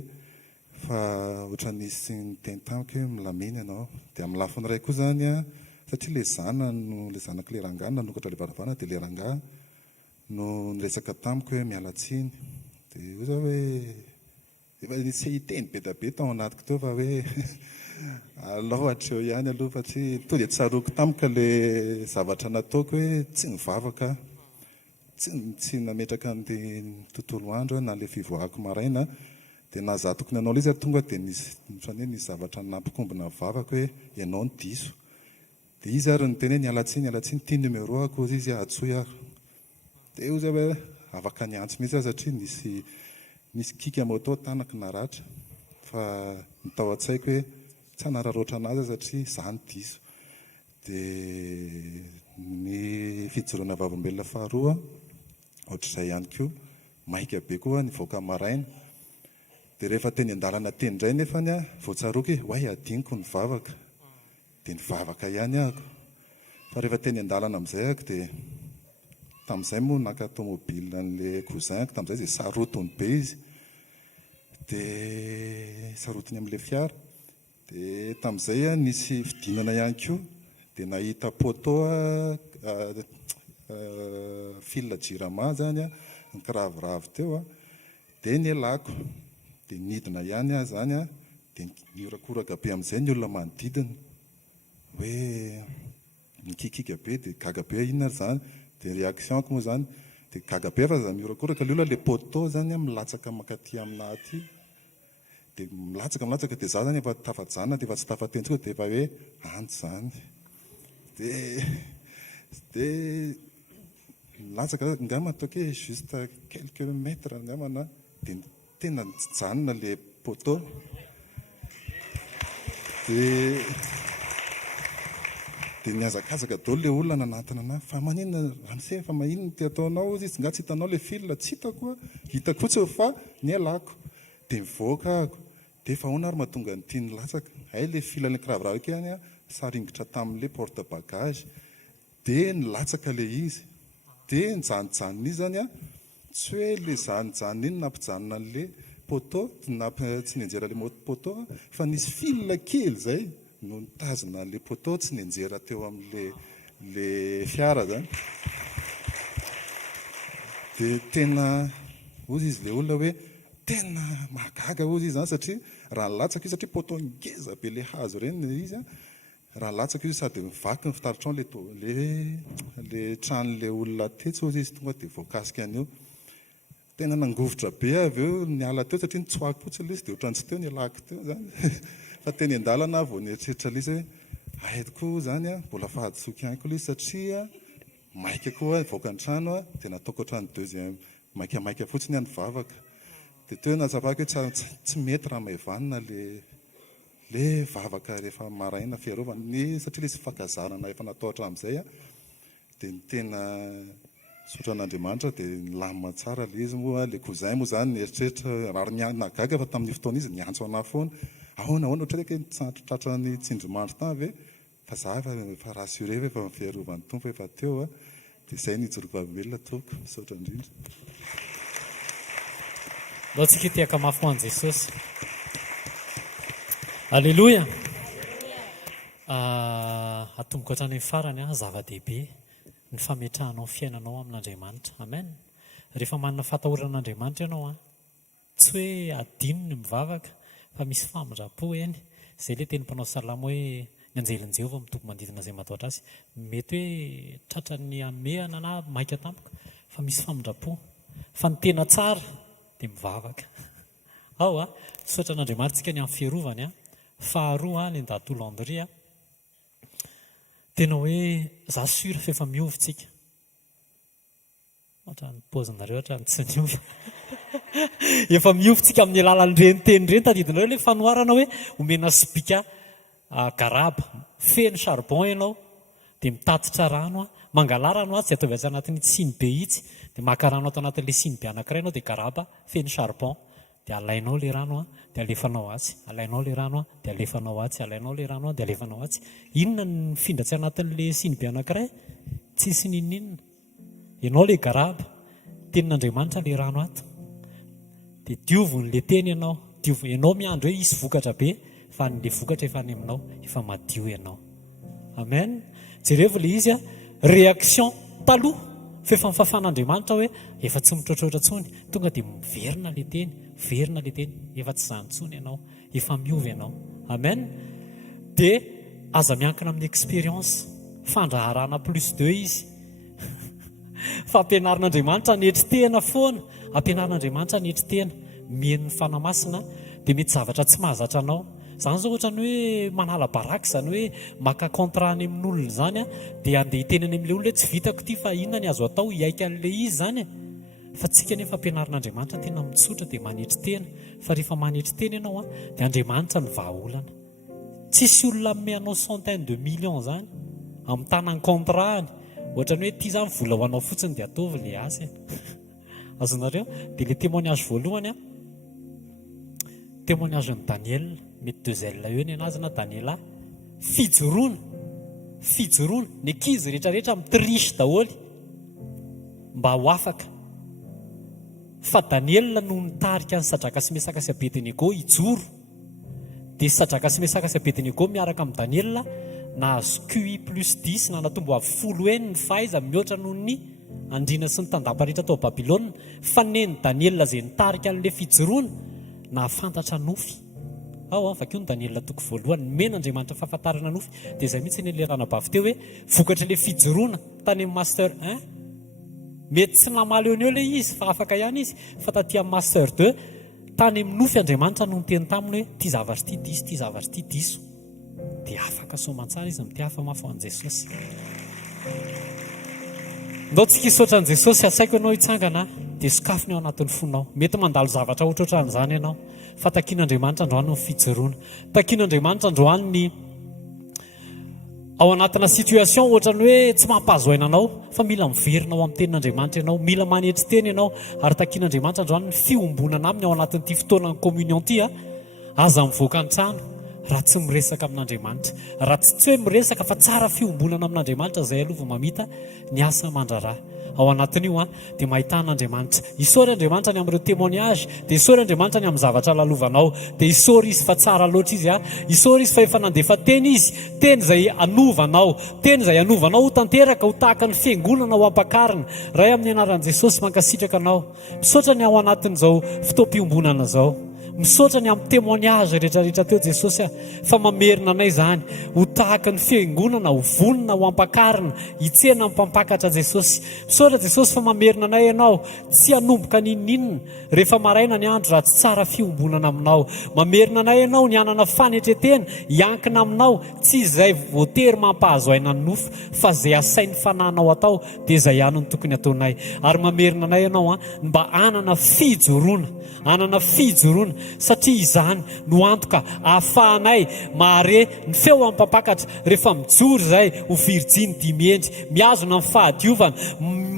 Fa ohatra nisy niteny tamiko hoe milamina ianao. Dia amin'ny lafiny iray koa zany a satria le zanako le rangahy nanokatra le varavarana dia le rangahy no niresaka tamiko hoe miala tsiny. Dia io zao hoe efa nisy hiteny be da be tao anatiko teo fa hoe alao hatreo ihany aloha satria to dia tsaroko tamika le zavatra nataoko hoe tsy mivavaka, tsy nametraka ny tontolo andro na le fivoahako maraina. Dia na za tokony anao le izy tonga dia nisy zavatra nampikombina vavaka hoe ianao ny diso. Dia izy ary niteny hoe nialatsiny tia numéro ako izy atsoy aho. Dia io zay hoe afaka niantso mihitsy aho satria nisy kika moto tanako naratra fa nitao an-tsaiko hoe tsy hanararoatra anazy satria za ny diso. Dia ny fijoroana vavolombelona faharoa ohatr'izay ihany koa maika be koa nivoaka maraina. Dia rehefa teny an-dalana teny indray nefany a voatsaroky hoay adiniko ny vavaka dia nivavaka ihany ahako. Fa rehefa teny an-dalana amin'izay ahako dia tamin'izay moa naka tomobile n'le cousinko tamin'izay dia sarotony be izy dia sarotiny amin'ilay fiara. Dia tamin'izay a nisy fidinana ihany koa dia nahita poto fil jirama zany a nikiraviravy teo a dia nialako. Dia nidina ihany aho zany a dia niorakoraka be amin'izay ny olona manodidina hoe nikikika be dia gaga be inona zany. Dia réactionko moa zany dia gaga be fa za miorakoraka le olona le poto zany milatsaka makaty aminahy aty dia milatsaka dia za zany efa tafajanona dia efa tsy tafateny dia efa hoe antsy zany. Dia milatsaka angamba ataoko hoe juste quelques mètres angambana dia tena janona le poto. Dia niazakazaka daholo le olona nanantona anahy fa maninona ramose fa maninona ty ataonao izy nga tsy hitanao le fil tsy hitako hitako fotsiny fa nialako. Dia mivoaka ahako dia efa ahoana ary mahatonga ny tia nilatsaka hay le fil ny kiraviravy ihany a saringitra tamin'le porte bagage dia nilatsaka le izy dia nijanonjanona izy zany a tsy hoe le zanijanona iny nampijanona an'le poto tsy nianjera le poto fa nisy fil kely zay no nitazona le poto tsy nianjera teo amin'le fiara zany. Dia tena ozy izy le olona hoe tena mahagaga ozy izy zany satria raha nilatsaka izy satria poto ngeza be le hazo ireny izy a raha nilatsaka izy sady mivaky ny fitaritra le tranon'le olona tetsy ozy izy tonga dia voakasika an'io. Tena nangovotra be avy eo niala teo satria nitsoako fotsiny le izy dia ohatran'ny tsy teo nialako teo zany. Fa teny an-dalana vao nieritreritra le izy hoe aeto koa zany a mbola fahadisoky ihany koa le izy satria maika koa voaka ny trano a dia nataoko ohatran'ny deuxième maikamaika fotsiny a ny vavaka. Dia teo natsapako hoe tsy mety raha maivanina le vavaka rehefa maraina fiarovana satria le sy fakazarana efa natao hatramin'izay a. Dia ny tena sotran'Andriamanitra dia nilamina tsara le izy moa le cousin moa zany nieritreritra ary nagaga fa tamin'ny fotoana izy niantso anahy foana ahoana ohatra hoe tratra ny tsindrimandro tany ve fa za efa rassure fa efa fiarovan'ny tompo efa teo a. Dia izay nijoroko vavolombelona toko misaotra indrindra. Mbao tsika tiaka mafy ho an' Jesosy. Alleloia. Atomboka hatrany farany zava-dehibe ny fametrahanao fiainanao amin'Andriamanitra. Amen. Rehefa manana fatahoran'Andriamanitra ianao tsy hoe adino ny mivavaka fa misy famindrapo eny. Izay le teny mpanao salamo hoe ny anjelin'i Jehovah mitoby manodidina izay matahotra azy. Mety hoe tratrany amehana na maika tampoka fa misy famindrapo. Fa ny tena tsara dia mivavaka. Ao misaotra an'Andriamanitra tsika ny amin'ny fiarovany. Faharoa ny Ndatolo Andria tena hoe za sura fa efa miovy tsika. ohatrany paozinareo ohatrany tsy miovy efa miovitsika amin'ny alalan'ireny teny ireny tadidinareo le fanoharana hoe omena sibika garaba feno charbon ianao dia mitatitra rano mangala rano tsy ataovy azy anatin'ny siny be itsy dia maka rano ato anatin'le siny be anankiray ianao dia garaba feno charbon dia alainao le rano dia alefanao atsy, alainao le rano dia alefanao atsy, alainao le rano dia alefanao atsy. Inona ny mifindratsy anatin'le siny be anankiray? Tsisy ninninona. Ianao le garaba, tenin'Andriamanitra le rano ato. Dia diovony le teny ianao, ianao miandro hoe isy vokatra be, fa le vokatra efa any aminao, efa madio ianao. Amen. Jereo le izy réaction taloha fefa mifafan'Andriamanitra hoe efa tsy mitrotrotra tsony, tonga dia miverina le teny, efa tsy zany tsony ianao, efa miova ianao. Amen. Dia aza miankina amin'ny expérience, fandraharana plus 2 izy. Fampianarin'Andriamanitra netritehana foana, ampianarin'Andriamanitra netritehana, mien'ny fanamasina dia mety zavatra tsy mahazatra anao. Zany zao ohatra ny hoe manala baraka, zany hoe maka contrat any amin'olona zany dia andeha hitenany amin'ilay olona hoe tsy vitako ity fa inona ny azo atao hiaika an'ilay izy zany. Fa tsika nefa ampianarin'Andriamanitra tena mitsotra dia manetritehana, fa rehefa manetritehana ianao dia Andriamanitra ny vahaolana. Tsisy olona meanao centaine de millions zany amin'ny tanany contrat. Ohatra ny hoe ity zany vola ho anao fotsiny dia ataovy le asy. Azonareo dia le témoignage voalohany témoignage ny Daniel, mety 2 L eo ny anazy na Daniela, fijoroana ny ankizy rehetrarehetra mitrisy daholo mba ho afaka. Fa Daniel no nitarika ny Sadraka sy Mesaka sy Abednego hijoro. Dia Sadraka sy Mesaka sy Abednego miaraka amin'ny Daniel nahazo QI+10 na natombo avy 10 ny fahaiza mihoatra noho ny andriana sy ny tandapa rehetra tao Babilôna. Fa neny Daniel izay nitarika an'ilay fijoroana na afantatra nofy. Vakio ny Daniel toko voalohany men'Andriamanitra fahafantarana nofy. Dia izay mihitsy ny lerana-bavy teo hoe vokatra ilay fijoroana tany amin'ny master 1. Mety tsy namaly eo le izy fa afaka ihany izy, fa taty amin'ny master 2 tany amin'ny nofy Andriamanitra no niteny taminy hoe ty zavatra ty diso, ty zavatra ty diso. Dia afaka soamantsara izy mity hafa mafy ho an'i Jesosy. Ndao tsika hisaotra an'i Jesosy, asaiko ianao hitsangana dia sokafony ao anatin'ny fonao. Mety mandalo zavatra ohatrohatran'izany ianao, fa takian'Andriamanitra androany ny fijoroana. Takian'Andriamanitra androany ny ao anatina situation ohatrany hoe tsy mampahazoaina anao, fa mila miverina ao amin'ny tenin'Andriamanitra ianao, mila manetriteny ianao. Ary takian'Andriamanitra androany ny fiombonana aminy ao anatin'ity fotoanany communion ty aza mivoaka ny trano raha tsy miresaka amin'Andriamanitra. Raha tsy hoe miresaka fa tsara fiombonana amin'Andriamanitra izay alova mamita ny asa mandrara ao anatin'io dia mahitan'Andriamanitra. Isaory Andriamanitra ny amin'ireo témoignage, dia isaory Andriamanitra ny amin'ny zavatra lalovanao, dia isaory izy fa tsara loatra izy isaory izy fa efa nandefa teny izy, teny izay anovanao, teny izay anovanao ho tanteraka ho tahaka ny fiangonana ho ampakarina. Ray amin'ny anaran'i Jesosy mankasitraka anao, misaotra ny ao anatin'izao fotoam-piombonana izao, misaotra ny amin'ny témoignage rehetrarehetra teo Jesosy fa mamerina anay zany ho tahaka ny fiangonana, ho vonona, ho ampakarina, hitsena amin'ny mpampakatra Jesosy. Misaotra Jesosy fa mamerina anay ianao, tsy hanomboka ninninona rehefa maraina ny andro raha tsy tsara fiombonana aminao. Mamerina anay ianao ny anana fanetretena hiankina aminao, tsy izay voatery mampahazo aina ny nofo, fa izay asain'ny fananao atao dia izay ihany ny tokony ataonay. Ary mamerina anay ianao mba anana fijoroana, satria izany no antoka ahafahanay mahare ny feo amin'ny mpampakatra rehefa mijoro izay ho virjiny dimiendry, miazona amin'ny fahadiovana,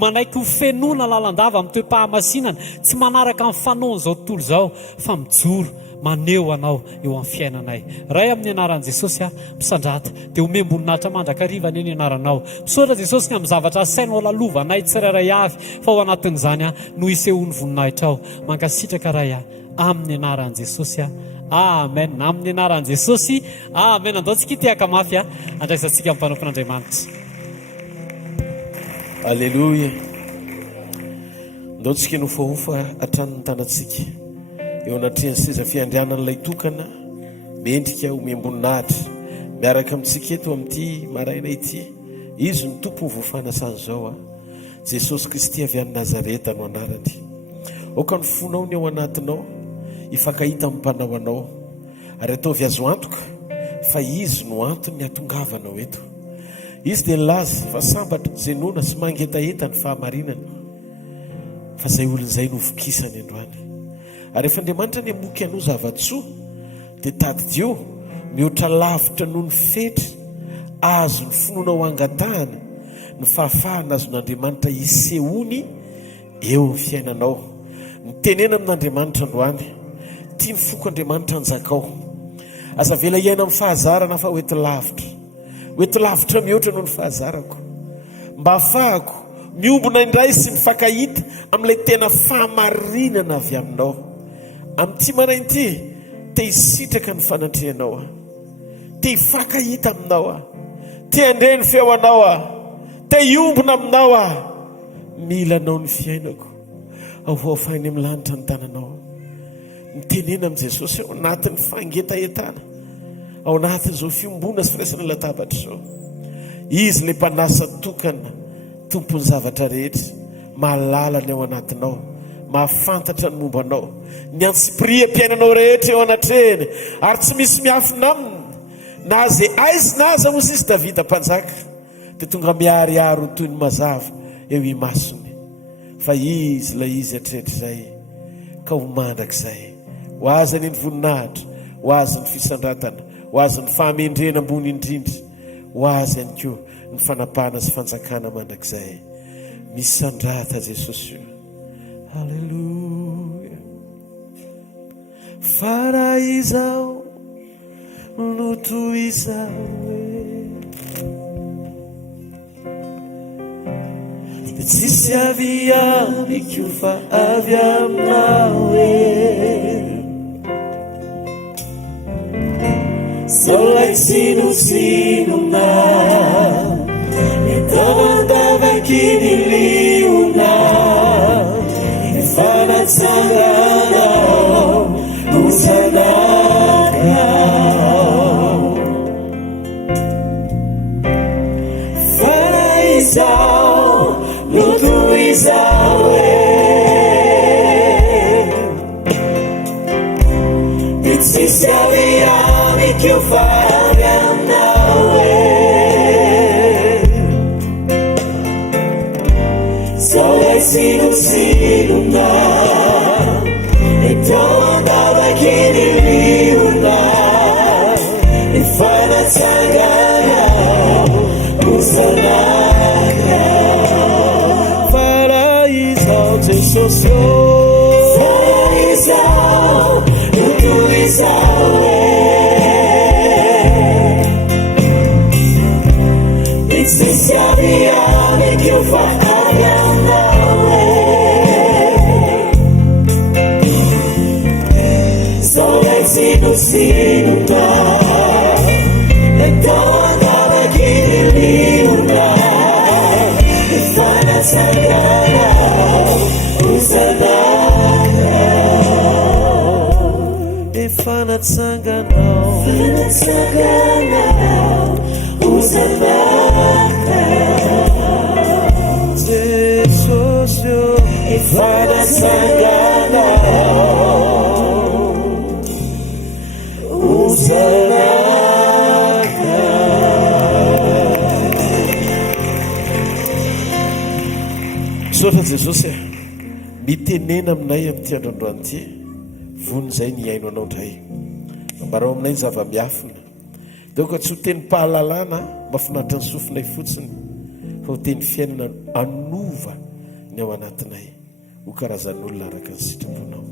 manaiky ho fenoana lalandava amin'ny toe-pahamasinana, tsy manaraka amin'ny fanaon'izao tontolo izao, fa mijoro maneo anao eo amin'ny fiainanay. Ray amin'ny anaran'i Jesosy misandrata dia omem-boninahitra mandrakariva ny anaranao. Misaotra Jesosy ny amin'ny zavatra asainao lalovanay tsirairay avy, fa ao anatin'izany no hisehoan'ny voninahitra ao. Mankasitraka ray amin'ny anaran'i Jesosy amen. Amin'ny anaran'i Jesosy amen. Andaontsika itiaka mafy andraisantsika amin'ny mpanompon'Andriamanitra. Alleluia. Andaontsika nofahofa atran'ny tanantsika eo anatrehany seza fiandrianan'ilay tokana mendrika omem-boninahitra miaraka amintsika eto amin'ity maraina ity. Izy ny tompo ny voafanasan'izao Jesosy Kristy avy any Nazareta no anarany. Oka ny fonao ny ao anatinao hifankahita amin'ny mpanao anao, ary ataovy azo antoka fa izy no antony ny atongavanao eto. Izy dia nilaza fa sambatra, zenona sy mangetaeta ny fahamarinana. fa zay olon'izay novokisany androany. Ary rehefa Andriamanitra ny amoky anao zavatsoa dia tadidio mihoatra lavitra noho ny fetra azo ny finoana ho angatahana ny fahafahana azon'Andriamanitra isehony eo amin'ny fiainanao. Nitenena amin'Andriamanitra androany, tia ny foko Andriamanitra anjakao. Aza vela iaina amin'ny fahazarana fa hoeto lavitra mihoatra noho ny fahazarako, mba ahafahako miombona indray sy mifankahita amin'ilay tena fahamarinana avy aminao. Amin'ity marainty te hisitraka ny fanatrehanao, te hifankahita aminao, te handre ny feoanao, te hiombona aminao. Mila anao ny fiainako, ahoafainy amin'ny lanitra ny tananao. Mitenena amin'i Jesosy ao anatin'ny fangetahetana, ao anatin'izao fiombona sy firaisana latabatra izao. Izy le mpanasa tokana, tompony zavatra rehetra, mahalala ny ao anatinao, mahafantatra ny momba anao, ny antsipriam-piainanao rehetra eo anatrehany, ary tsy misy miafina aminy. Na zay aizy na aza hozy izy Davida mpanjaka, dia tonga miariary ho toy ny mazava eo imasony. Fa izy la izy atrehetra izay ka ho mandrakizay, ho azany ny voninahitra, ho azy ny fisandratana, ho azy ny fahamendrena ambony indrindra, ho azy ihany koa ny fanapahana sy fanjakana mandrakizay. Misandrata Jesosy. Haleluya. Fara izao no toy izao dia tsisy avy amiko fa avy aminao Solay sino-sinona itawandavakini liuna ifanatsanganao usanakao faraizao lutuizawe bitsisiaviami kiufaganawe Solay sino-sinuna itawandavakini liuna ifanatsanganao usanakao faraizao Jesus faraizao lutuizawe bitsisiaviami kiufaganawe Solay sino-sinuna itawandavakini liuna ifanatsanganao usanakao ifanatsanganao usanakao Jesus ifanatsanganao Misaotra Jesosy mitenena aminay amin'ity androandroany ity vonizay ny aino anao ndray ambarao aminay ny zava-miafina dia oka tsy ho teny pahalalana mahafinaritra ny sofinay fotsiny fa ho teny fiainana anova ny ao anatinay ho karazan'olona araka ny sitraponao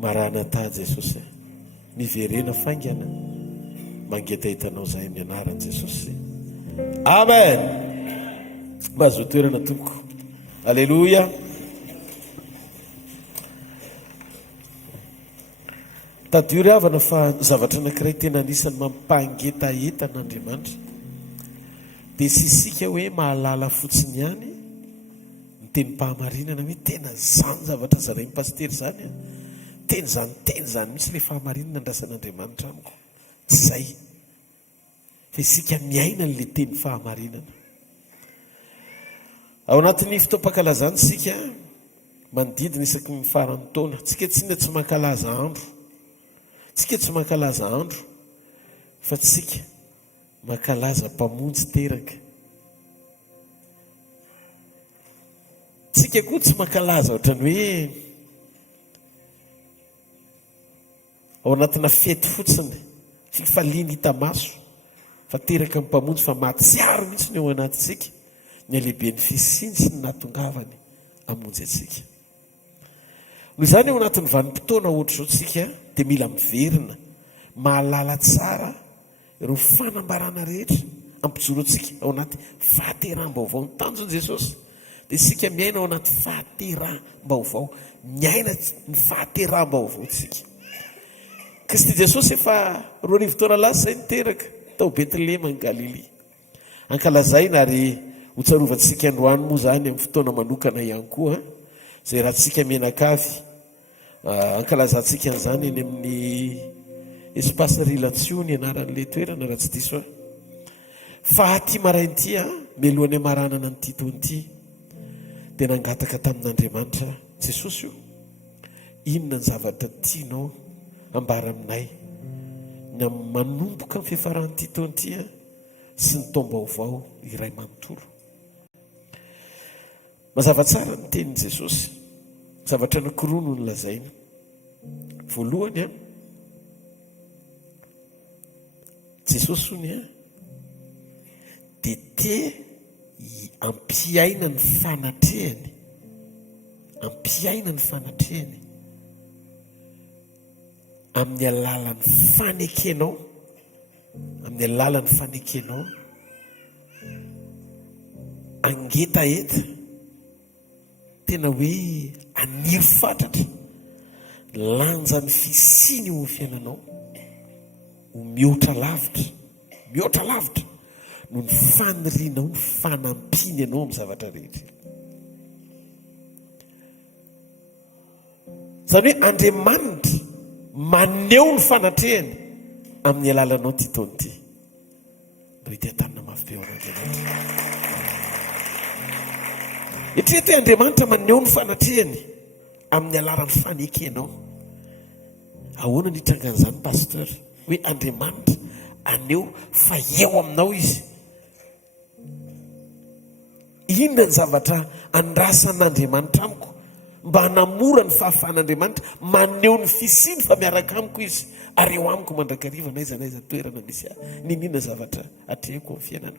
marana ta Jesosy miverena faingana mangeta hitanao zahay amin'ny anaran'i Jesosy amen. Mazo toerana tompoko. Aleluia. Tadio ry havana fa zavatra anankiray tena anisany mampangetaheta-n'Andriamanitra dia sisika hoe mahalala fotsiny ihany ny teny-pahamarinana hoe tena zany zavatra zarain'ny pastery zany teny zany misy le fahamarinana andrasan'Andriamanitra amiko tsy zay fa isika miaina n'le teny fahamarinana. Ao anatin'ny fotoam-pankalazana sika manodidina isaky ny faran'ny taona tsika tsy inona tsy mankalaza andro, tsika tsy mankalaza andro fa tsika mankalaza mpamonjy teraka, tsika tsika koa tsy mankalaza ohatrany hoe ao anatina fety fotsiny fifaliany hita maso fa teraka amin'ny mpamonjy fa mahatsiaro mihitsy ny ao anatintsika ny alehibe ny fisiny sy ny natongavany amonjy atsika. Noho izany ao anatin'ny vanim-potoana ohatra zao tsika dia mila miverina mahalala tsara ireo fanambarana rehetra ampijoro antsika ao anaty fahateram-baovao ny tanjon'i Jesosy. Dia isika miaina ao anaty fahateram-baovao, miaina ny fahateram-baovao tsika. Kristy Jesosy efa 2 taona lasa izay niteraka tao Betlehema ny Galilea. Ankalazaina ary hotsarovatsika androany moa zany amin'ny fotoana manokana ihany koa izay raha tsika menakavy ankalazantsika an'izany eny amin'ny espace relation anaran'ilay toerana raha tsy diso fa aty marainty mialohan'ny amaranana ny titony dia nangataka tamin'Andriamanitra Jesosy io, inona ny zavatra tianao ambara aminay ny manomboka amin'ny fiafaran'ny titony sy ny taom-baovao iray manontolo. Mazava tsara ny tenin'i Jesosy, zavatra anankiroa no nolazaina. Voalohany Jesosy hono dia te ampiaina ny fanatrehany, ampiaina ny fanatrehany amin'ny alalan'ny fanekenao, amin'ny alalan'ny fanekenao angetaeta tena hoe aniry fatratra lanjan'ny fisiny eo amin'ny fiainanao ho mihoatra lavitra, mihoatra lavitra no ny fanirianao, ny fanampiny anao amin'ny zavatra rehetra. Izany hoe Andriamanitra maneho ny fanatrehany amin'ny alalanao ty taona ty. Mba tanina mafy be ao an'Andriamanitra. Eritrereto hoe Andriamanitra maneho ny fanatrehany amin'ny alalan'ny fanekenao. Ahoana ny itrangan'izany pasteur hoe Andriamanitra aneho fa eo aminao izy. Inona ny zavatra andrasan'Andriamanitra amiko mba hanamora ny fahafahan'Andriamanitra maneho ny fisiny fa miaraka amiko izy ary eo amiko mandrakariva na iza toerana misy ninona zavatra atrehiko amin'ny fiainana.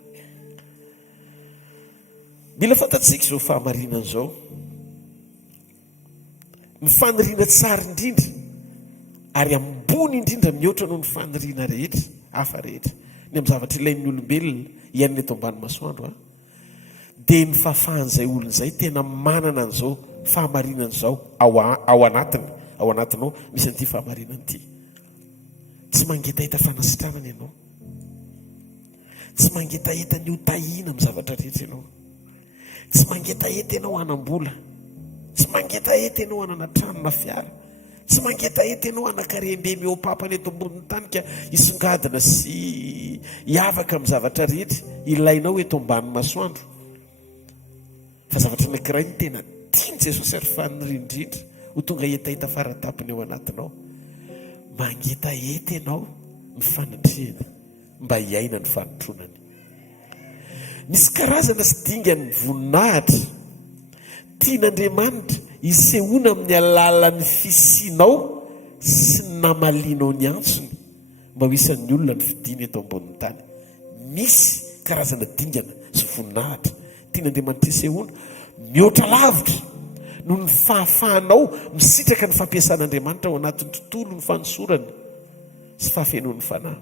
Mila fantatsika izao fahamarinana izao, ny faniriana tsara indrindra ary ambony indrindra mihoatra noho ny faniriana rehetra hafa rehetra ny amin'ny zavatra ilain'ny olombelona iain'ny eto ambany masoandro dia ny fahafahan'izay olona izay tena manana an'izao fahamarinana izao ao anatinao misy an'ity fahamarinana ity. Tsy mangetaheta fanasitranana ianao, tsy mangetaheta ny hotahina amin'ny zavatra rehetra ianao, tsy mangetaheta ianao hanam-bola, tsy mangetaheta ianao hanana trano na fiara, tsy mangetaheta ianao hanakarembe mihoapapana eto ambonin'ny tany ka hisongadina sy hiavaka amin'ny zavatra rehetra ilainao eto ambany masoandro. Fa zavatra anankiray ny tena tiany Jesosy ary fanirindrindra ho tonga hetaheta faratapiny ao anatinao, mangetaheta ianao ny fanatrehany mba hiaina ny fanotronany. Misy karazana sy dingany voninahitra tian'Andriamanitra hisehoana amin'ny alalan'ny fisinao sy ny namalianao ny antsony mba ho isan'ny olona ny fidiny eto ambonin'ny tany. Misy karazana dingana sy voninahitra tian'Andriamanitra hisehoana mihoatra lavitra noho ny fahafahanao misitraka ny fampiasan'Andriamanitra ao anatin'ny tontolo ny fanosorany sy fahafenoan'ny fanahy.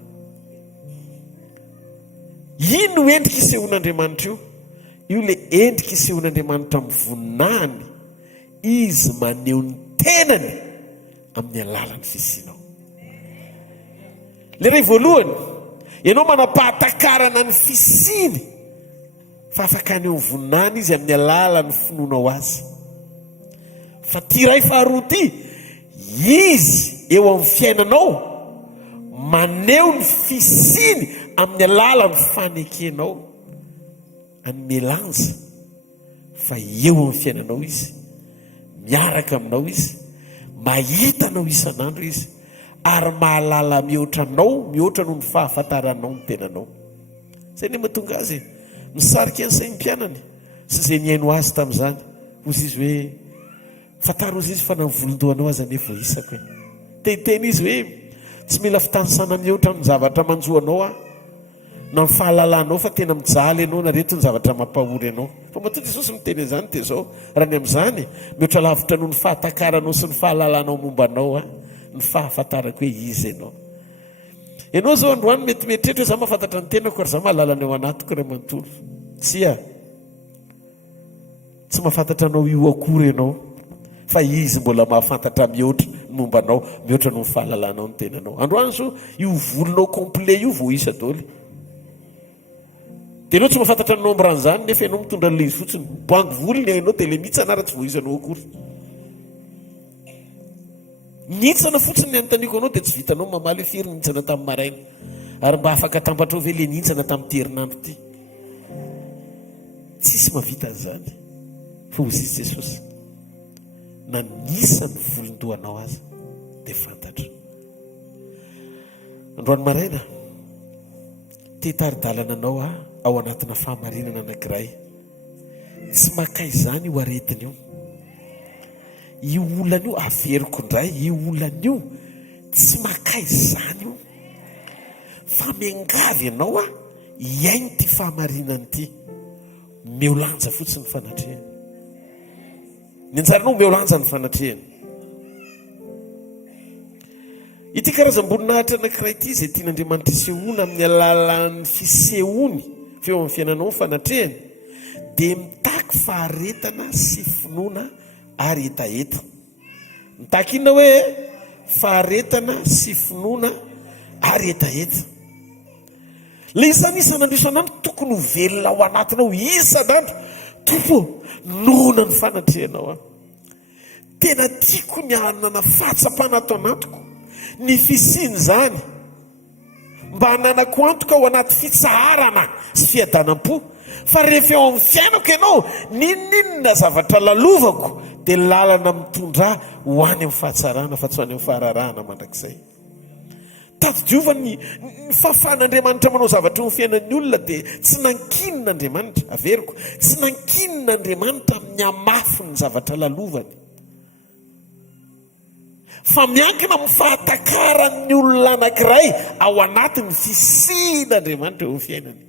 Ino endrika isehoan'Andriamanitra io? Io le endrika isehoan'Andriamanitra amin'ny voninahiny izy maneho ny tenany amin'ny alalan'ny fisinao. Le ray voalohany, ianao manam-pahatakarana ny fisiny fa afaka aneho ny voninahiny izy amin'ny alalan'ny finoanao azy. Fa ty ray faharoa ty, izy eo amin'ny fiainanao maneho ny fisiny amin'ny alalan'ny fanekenao anymelanja fa eo amin'ny fiainanao izy, miaraka aminao izy, mahitanao isan'andro izy ary mahalala mihoatra anao, mihoatra noho ny fahafantaranao ny tenanao. Zay ny mahatonga azy misarika ny sain'ny mpianany sy izay niaino azy tamin'izany ozy izy hoe fataro ozy izy fa navolondohanao aza ne voisako hoe tetena izy hoe tsy mila fitanisanany eotra ny zavatra manjoanao a na ny fahalalanao fa tena mijaly ianao na reto ny zavatra mampahory ianao fa matonta Jesosy miteny izany dia zao raha ny amin'izany mihoatra lavitra noho ny fahatakaranao sy ny fahalalanao mombanao a ny fahafantarako hoe izy ianao. Ianao zao androany mety mieritreritra hoe za mahafantatra ny tenako ary za mahalalana eo anatiko ray manontolo tsia tsy mahafantatra anao io akory ianao fa izy mbola mahafantatra mihoatra mombanao mihoatra noho ny fahalalanao ny tenanao. Androany so io volonao complet io vo isa daholo dia ianao tsy mahafantatra ny nombre an'izany nefa ianao mitondra le izy fotsiny boangy volony ianao dia le mihitsana raha tsy voisanao akory mihitsana fotsiny ny anontaniko anao dia tsy vitanao mamaly hoe firy nihitsana tamin'ny maraina ary mba afaka tambatrao ve le nihitsana tamin'ny terinandro ty tsisy mavita an'izany fa ozy izy Jesosy na nisany volondohanao azy dia fantatra. Androany maraina tetaridalana anao ao anatina fahamarinana anankiray tsy makay izany io aretiny io olana io averiko indray io olana io tsy makay izany io fa miangavy ianao iainy ty fahamarinany ty meolanja fotsiny fanatrehany ny anjaranao meolanja ny fanatrehany. Ity karazam-boninahitra anankiray ity izay tian'Andriamanitra isehoana amin'ny alalan'ny fisehony feo amin'ny fiainanao ny fanatrehany dia mitaky faharetana sy finoana ary etaeta. Mitaky inona hoe faharetana sy finoana ary etaeta. Le isan'andro tokony ho velona ao anatinao isan'andro tompo noana ny fanatrehanao tena tiako ny hanana fahatsapana ato anatiko ny fisiny zany mba hananako antoka ao anaty fitsaharana sy fiadanam-po fa rehefa eo amin'ny fiainako ianao ninninona zavatra lalovako dia lalana mitondra ho any amin'ny fahatsarana fa tsy ho any amin'ny fahararahana mandrakizay. Tady Jehova ny fahafahan'Andriamanitra manao zavatra ho fiainan'ny olona dia tsy nankinina Andriamanitra averiko tsy nankinina Andriamanitra amin'ny amafy ny zavatra lalovany fa miankina amin'ny fahatakaran'ny olona anankiray ao anatin'ny fisian'Andriamanitra eo fiainany.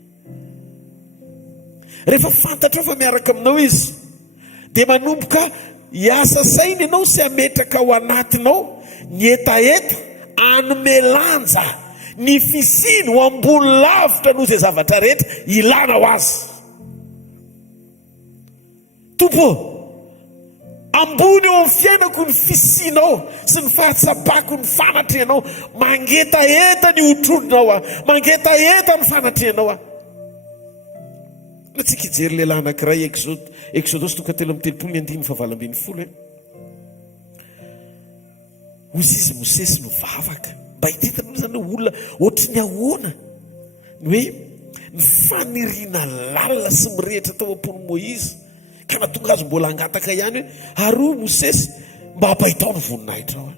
Rehefa fantatra fa miaraka aminao izy dia manomboka hiasa saina ianao sy ametraka ao anatinao ny etaeta anomelanja ny fisiny ho ambony lavitra noho izay zavatra rehetra ilana ho azy. Tompo ambony eo amin'ny fiainako ny fisinao sy ny fahatsapako ny fanatrehanao mangetaeta ny hotrodinao mangetaeta ny fanatrehanao na tsika hijery lehilahy anankiray Exodosy 3:7-9 ozy izy Mosesy no vavaka mba hititana zany olona ohatry ny ahoana ny hoe ny faniriana lalina sy mirehitra tao am-pony Moizy ka natonga azy mbola angataka ihany hoe ary Mosesy mba hampahitao ny voninahitra ao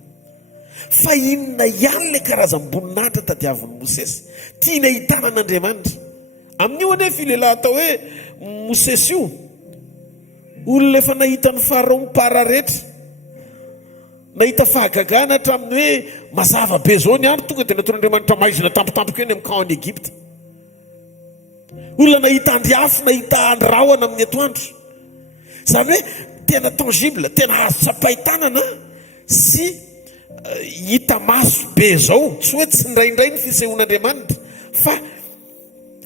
fa inona ihany le karazam-boninahitra tadiavin'ny Mosesy tiana hitanan'Andriamanitra amin'io anefa lehilahy atao hoe Mosesy io olona efa nahita ny farao mipara rehetra nahita fahagagana hatramin'ny hoe mazava be zao ny andro tonga dia nataon'Andriamanitra maizina tampotampoka eny amin'ny camp en Egypte. Olona nahita andriafo nahita andrahona amin'ny atoandro zany hoe tena tangible tena azo tsapahitanana sy hita maso be zao tsy hoe tsy ndraindray ny fisehoan'Andriamanitra fa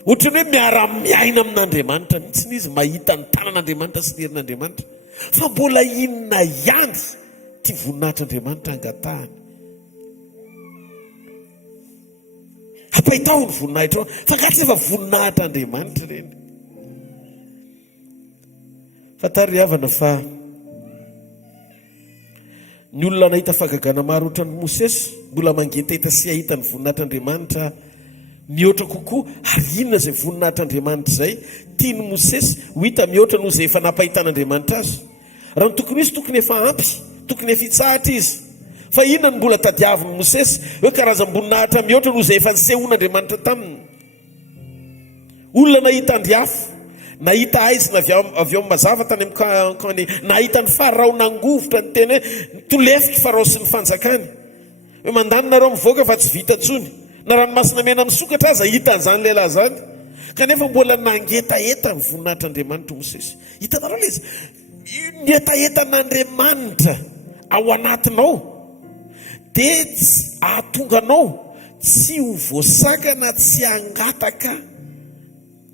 ohatrany hoe miara-miaina amin'Andriamanitra mihitsy izy mahita ny tanan'Andriamanitra sy ny herin'Andriamanitra fa mbola inona ihany ty voninahitr'Andriamanitra angatahany hampahitao ny voninahitra fa ngatsy efa voninahitr'Andriamanitra reny fa tary havana fa ny olona nahita fahagagana maro ohatran'ny Mosesy mbola mangetahita sy ahita ny voninahitr'Andriamanitra mihoatra kokoa ary inona izay voninahitr'Andriamanitra izay tiany Mosesy ho hita mihoatra noho izay efa nampahitan'Andriamanitra azy raha ny tokony izy tokony efa ampy tokony efa hitsahatra izy fa inona ny mbola tadiavin'ny Mosesy hoe karazam-boninahitra mihoatra noho izay efa nisehoan'Andriamanitra taminy. Olona nahita andiafo nahita aizy na avy eo mazava tany amkany nahita ny farao nangovotra ny teny hoe tolefiky farao sy ny fanjakany hoe mandanonareo mivoaka fa tsy vita tsony na ranomasina mena misokatra aza hitan'izany lehilahy zany kanefa mbola nangetaeta ny voninahitr'Andriamanitra Mosesy. Hitanareo le izy ny etaetan'Andriamanitra ao anatinao dia tsy ahatonganao tsy ho voasakana tsy hangataka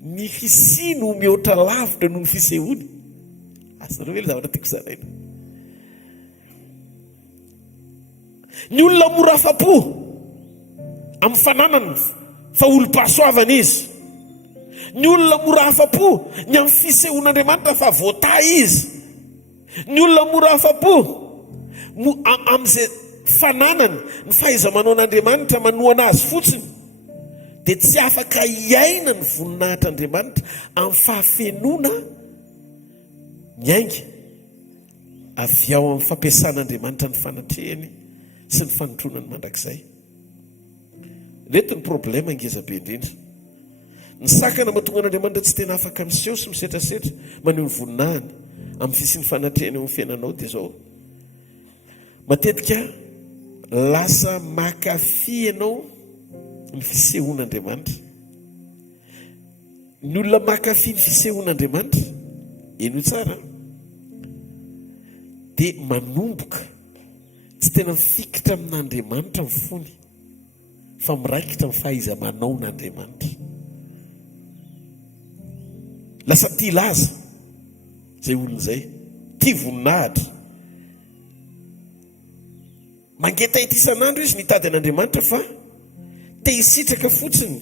ny fisiny ho mihoatra lavitra noho ny fisehoany. Azareo hoe zavatra tiako zaraina. Ny olona mora afa-po amin'ny fananany fa olo-pahasoavana izy. Ny olona mora afa-po ny amin'ny fisehoan'Andriamanitra fa voata izy. Ny olona mora afa-po amin'izay fananany ny fahaiza-manao an'Andriamanitra manoana azy fotsiny dia tsy afaka hiaina ny voninahitr'Andriamanitra amin'ny fahafenona miainga avy ao amin'ny fampiasan'Andriamanitra ny fanatrehany sy ny fanotronany mandrakizay. Reto ny problema ngezabe indrindra. Ny sakana mahatonga an'Andriamanitra tsy tena afaka miseho sy misetrasetra maneho ny voninahiny amin'ny fisiany fanatrehany amin'ny fiainanao dia zao. Matetika lasa makafy ianao ny fisehoan'Andriamanitra. Ny olona makafy ny fisehoan'Andriamanitra eno tsara dia manomboka tsy tena mifikitra amin'Andriamanitra ny fony fa miraikitra ny fahaiza-manao n'Andriamanitra. Lasa tia laza zay olon'izay, tia voninahitra, mangetaita isan'andro izy nitady an'Andriamanitra fa te hisitraka fotsiny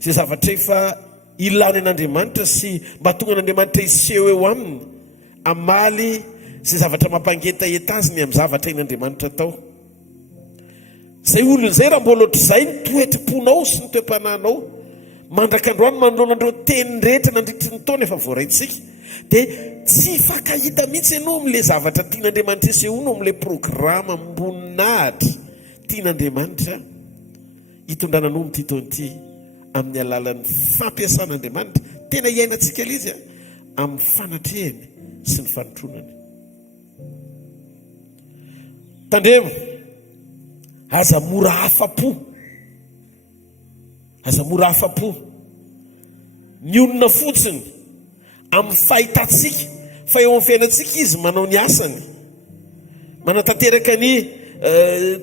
zay zavatra efa ilany an'Andriamanitra sy mba tonga an'Andriamanitra hiseho eo aminy amaly zay zavatra mampangetaeta azy ny amin'ny zavatra in'Andriamanitra tao. Zay olon'izay raha mbola ohatr'izay ny toetrim-ponao sy ny toe-panahinao mandrakandroany manoloanandreo teny rehetra nandritry ny taona efa voaraintsika dia tsy fakahita mihitsy ianao amin'ilay zavatra tian'Andriamanitra isehoana amin'ilay programa mboninahitra tian'Andriamanitra hitondrana no mity taona ity amin'ny alalan'ny fampiasan'Andriamanitra tena iainantsika ilay izy amin'ny fanatrehany sy ny fanotronany. Tandremo aza mora afa-po, aza mora afa-po ny olona fotsiny amin'ny fahitatsika fa eo amin'ny fiainantsika izy manao ny asany, manatanteraka ny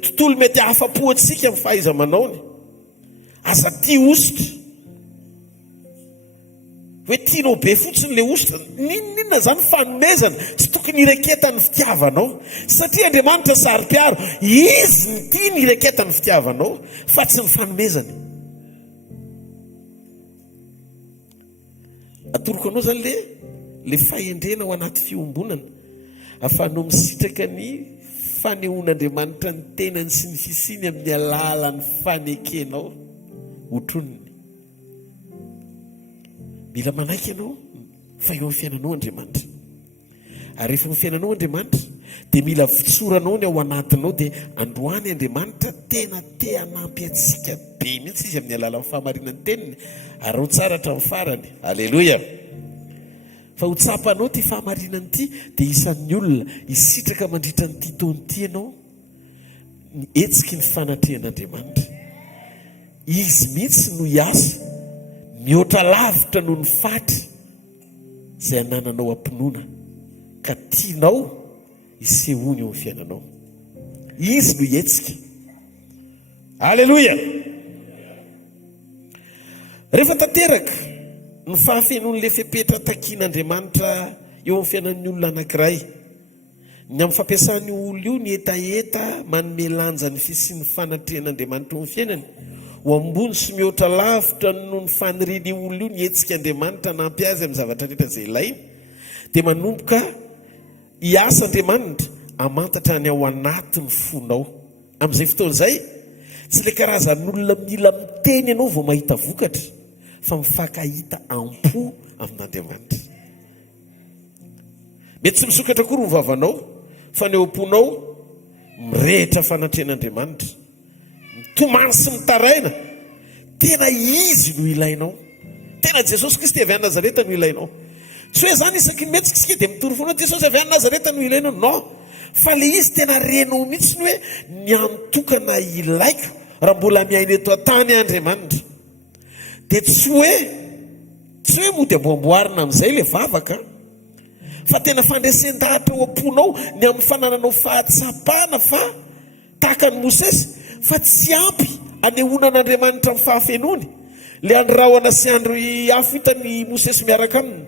tontolo mety afa-po atsika amin'ny fahaiza-manaony. Aza tia ositra hoe tianao be fotsiny le ositra, ninona zany fanomezana tsy tokony ireketan'ny fitiavanao satria Andriamanitra sary-piaro izy ny tia ny ireketan'ny fitiavanao fa tsy ny fanomezana. Atoroko anao zany le fahendrena ao anaty fiombonana ahafahanao misitraka ny fanehoan'Andriamanitra ny tenany sy ny fisiny amin'ny alalan'ny fanekenao otroniny. Mila manaiky ianao fa eo amin'ny fiainanao Andriamanitra. Ary rehefa amin'ny fiainanao Andriamanitra dia mila vitsoranao ny ao anatinao dia androany Andriamanitra tena te hanampy antsika be mihitsy izy amin'ny alalan'ny fahamarinany teniny ary ho tsara hatramin'ny farany. Aleloia. Fa ho tsapanao ty fahamarinany ity dia isan'ny olona hisitraka mandritra ny ty taona ity ianao ny hetsiky ny fanatrehan'Andriamanitra. Izy mihitsy no hiasa mihoatra lavitra noho ny fatry izay anananao ampinoana ka tianao hisehoany eo amin'ny fiainanao. Izy no hetsika. Aleloia. Rehefa tanteraka ny fahafenon'le fepetra takian'Andriamanitra eo amin'ny fiainan'ny olona anankiray, ny amin'ny fampiasan'ny olo io ny etaeta manome lanja ny fisian'ny fanatrehan'Andriamanitra eo amin'ny fiainany ho ambony sy mihoatra lavitra noho ny faniriany olo io ny hetsika Andriamanitra nampy azy amin'ny zavatra rehetra izay ilainy dia manomboka hiasa Andriamanitra hamantatra ny ao anatin'ny fonao. Amin'izay fotoana izay tsy ilay karazan'olona mila miteny ianao vao mahita vokatra fa mifankahita ampo amin'Andriamanitra. Mety tsy misokatra koa ny vavanao fa ny am-ponao mirehitra fanatrehan'Andriamanitra, mitomany sy mitaraina, tena izy no ilainao tena Jesosy Kristy avy any Nazareta no ilainao. Tsy hoe zany isaky metsika isika dia mitory foana Jesosy avy any Nazareta no ilainao. Non, fa le izy tena renao mihitsy ny hoe ny antokana ilaiko raha mbola miaina eto an-tany Andriamanitra. Dia tsy hoe mody amboamboarina amin'izay le vavaka, fa tena fandresen-dahatra ao am-ponao ny amin'ny fanananao fahatsapana fa tahaka ny Mosesy, fa tsy ampy anehoana an'Andriamanitra amin'ny fahafenony. Le andro rahona sy andro afo hitany Mosesy miaraka aminy,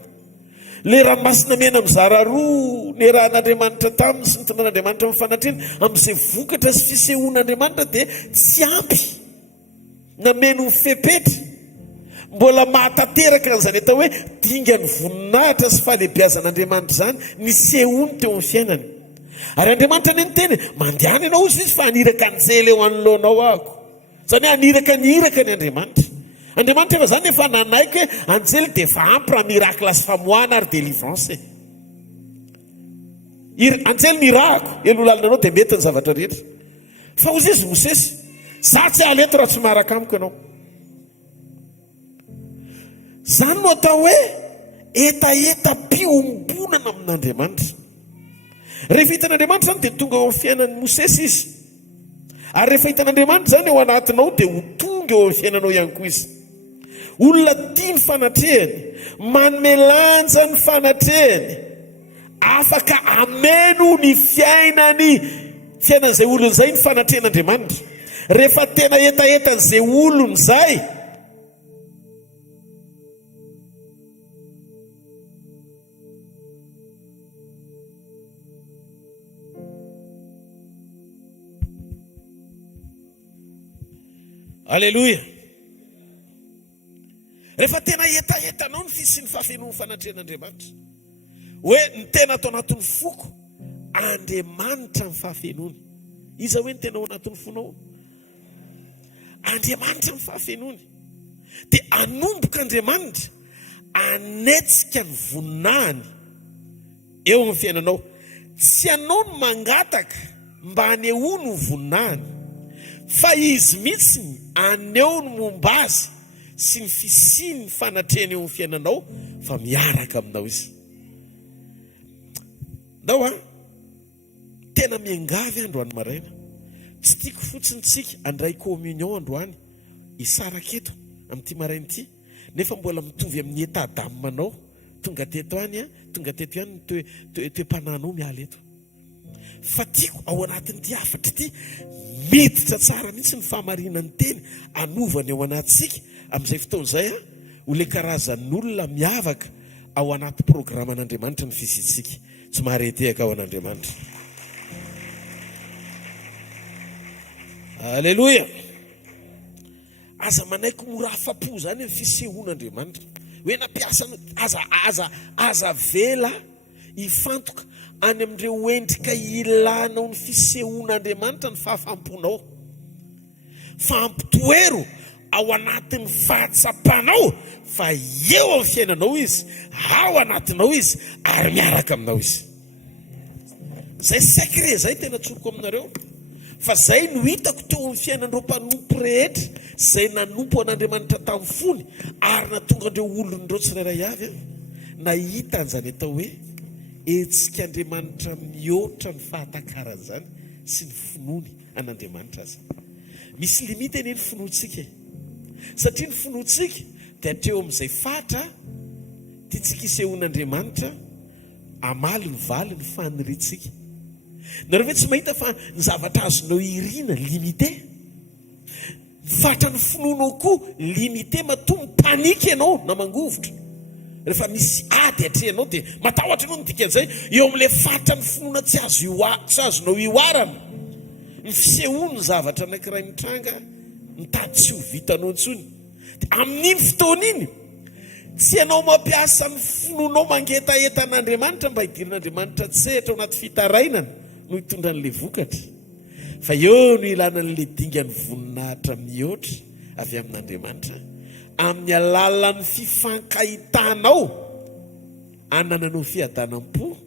le ranomasina mena mizara roa nerahan'Andriamanitra taminy sy nitondran'Andriamanitra amin'ny fanatrena amin'izay vokatra sy fisehoan'Andriamanitra, dia tsy ampy nameno ny fepetra. Mbola mahatateraka n'izany atao hoe dinga ny voninahitra sy fahalehibiazan'Andriamanitra zany ny sehony teo amin'ny fiainany. Ary Andriamanitra ny teny mandehana ianao izy fa aniraka anjely eo anoloanao ahako. Zany hoe aniraka ny iraka ny Andriamanitra. Andriamanitra efa zany efa nanaiky hoe anjely dia efa ampy raha mirakla sy famoahana ary délivrance. Anjely mirahako elolalina anao dia mety ny zavatra rehetra. Fa ozy izy Mosesy, za tsy aleto raha tsy maraka amiko ianao. Zany no atao hoe etaeta-piombonana amin'Andriamanitra. Rehefa hitan'Andriamanitra zany dia tonga eo amin'ny fiainan'ny Mosesy izy. Ary rehefa hitan'Andriamanitra zany eo anatinao dia ho tonga eo amin'ny fiainanao ihany koa izy. Olona tia ny fanatrehany, manome lanja ny fanatrehany, afaka ameno ny fiainan'izay olona izay ny fanatrehan'Andriamanitra. Rehefa tena etaetan'izay olona izay, Alleluia. Rehefa tena etaetanao ny fisy ny fahafenon'ny fanatrehan'Andriamanitra, hoe ny tena atao anatin'ny foko Andriamanitra ny fahafenony. Iza hoe ny tena ao anatin'ny fonao? Andriamanitra ny fahafenony. Dia anomboka Andriamanitra anetsika ny voninahiny eo amin'ny fiainanao. Tsy anao no mangataka mba anehoany ny voninahiny, fa izy mihitsy aneo ny momba azy sy ny fisiny ny fanatrehany eo amin'ny fiainanao, fa miaraka aminao izy. Ndao tena miangavy androany maraina. Tsy tiako fotsiny tsika andray communion androany isaraka eto amin'ity maraina ity, nefa mbola mitovy amin'ny etadamanao. Tonga teto any tonga teto ihany toe-pananao miala eto. Fa tiako ao anatin'ity afatra ity miditra tsara mihitsy ny fahamarinan'ny teny anovany ao anatsika amin'izay fotoan'izay ho le karazan'olona miavaka ao anaty programan'Andriamanitra ny fisitsika. Tsy maharetehaka ao an'Andriamanitra. Alleluia. Aza manaiky mora afa-po zany ny fisehoan'Andriamanitra. Hoe nampiasa aza vela ifantoka any amin'ireo endrika ilanao ny fisehoan'Andriamanitra ny fahafamponao. Fampitoero ao anatin'ny fahatsapanao, fa eo amin'ny fiainanao izy, ao anatinao izy, ary miaraka aminao izy. Zay secret zay tena tsoroko aminareo. Fa zay no hitako teo amin'ny fiainan'ireo mpanompo rehetra zay nanompo an'Andriamanitra tamin'ny fony, ary natonga andreo olon'ireo tsirairay avy nahita an'izany atao hoe etsik'Andriamanitra mihoatra ny fahatakarany zany sy ny finoany an'Andriamanitra azy. Misy limite eny ny finoantsika, satria ny finoantsika dia hatreo amin'izay fatra tiatsika isehoan'Andriamanitra amaly ny valy ny faniritsika. Nareo ve tsy mahita fa ny zavatra azonao irina limité? Fatra ny finoanao koa limité, matombo panika ianao na mangovotra. Rehefa misy ady atrehanao dia matahotra ianao ny dikan'izay eo amin'ilay fatra ny finoana tsy azonao ioarana. Ny fisehoany ny zavatra anankiray mitranga mitady tsy ho vitanao intsony. Amin'iny fotoana iny tsy ianao mampiasa ny finoanao mangetaeta an'Andriamanitra mba hidiran'Andriamanitra tsehatra ao anaty fitarainana no hitondra n'ilay vokatra, fa eo no ilana n'ilay dingan'ny voninahitra mihoatra avy amin'Andriamanitra amin'ny alalan'ny fifankahitanao anananao fiadanam-po,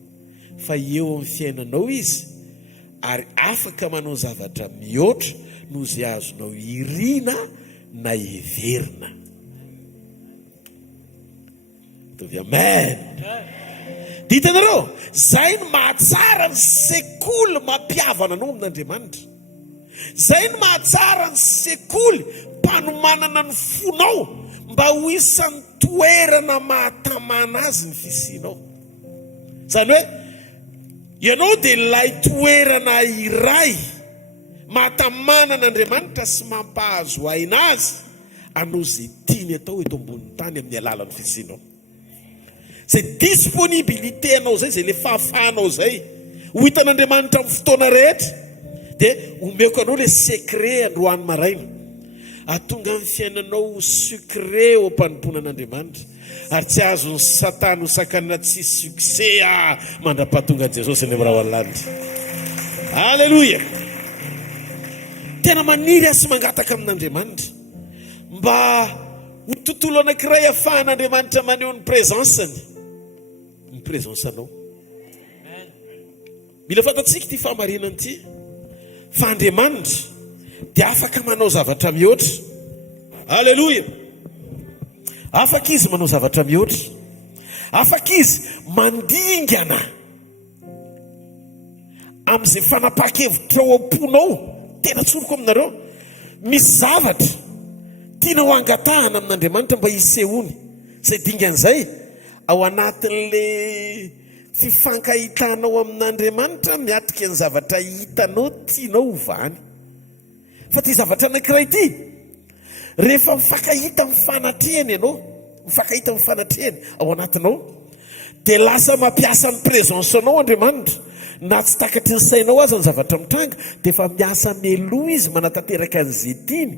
fa eo amin'ny fiainanao izy, ary afaka manao zavatra mihoatra noho izay azonao irina na heverina. mitovy amen. Ditanareo, zay no mahatsara ny sekoly mampiavana anao amin'Andriamanitra. Zay no mahatsara ny sekoly mpanomanana ny fonao mba ho isan'ny toerana mahatamana azy ny fisianao. Zany hoe ianao dia ilay toerana iray mahatamana an'Andriamanitra sy mampahazo aina azy anao zay tiany atao eto ambonin'ny tany amin'ny alalan'ny fisianao. Zay disponibilité anao zay, zay le fahafahanao zay ho hitan'Andriamanitra amin'ny fotoana rehetra, dia omeko anao le secret androany maraina, atonga amin'ny fiainanao sucré ao am-panompona an'Andriamanitra, ary tsy azon'ny Satana ho sakanina tsy succès mandra-pahatonga Jesosy ny mirao alanitra. Alleluia. Tena maniry sy mangataka amin'Andriamanitra mba ho tontolo anankiray ahafahan'Andriamanitra maneho ny présanseny, ny présansanao. Mila fantatsika ty fahamarinana ty fa Andriamanitra dia afaka manao zavatra mihoatra. Alleluia. Afaka izy manao zavatra mihoatra, afaka izy mandingana amin'izay fanapa-kevitra ao am-ponao. Tena tsoroko aminareo, misy zavatra tiana ho angatahana amin'Andriamanitra mba hisehony, izay dingan'izay ao anatin'le fifankahitanao amin'Andriamanitra miatrika ny zavatra hitanao tianao hovany. Fa ty zavatra anankiray ty, rehefa mifankahita mifanatrehany ianao, mifankahita mifanatrehany ao anatinao, dia lasa mampiasa ny présansanao Andriamanitra. Na tsy takatry ny sainao aza ny zavatra mitranga, dia efa miasa meloa izy manatanteraka an'izay tiany,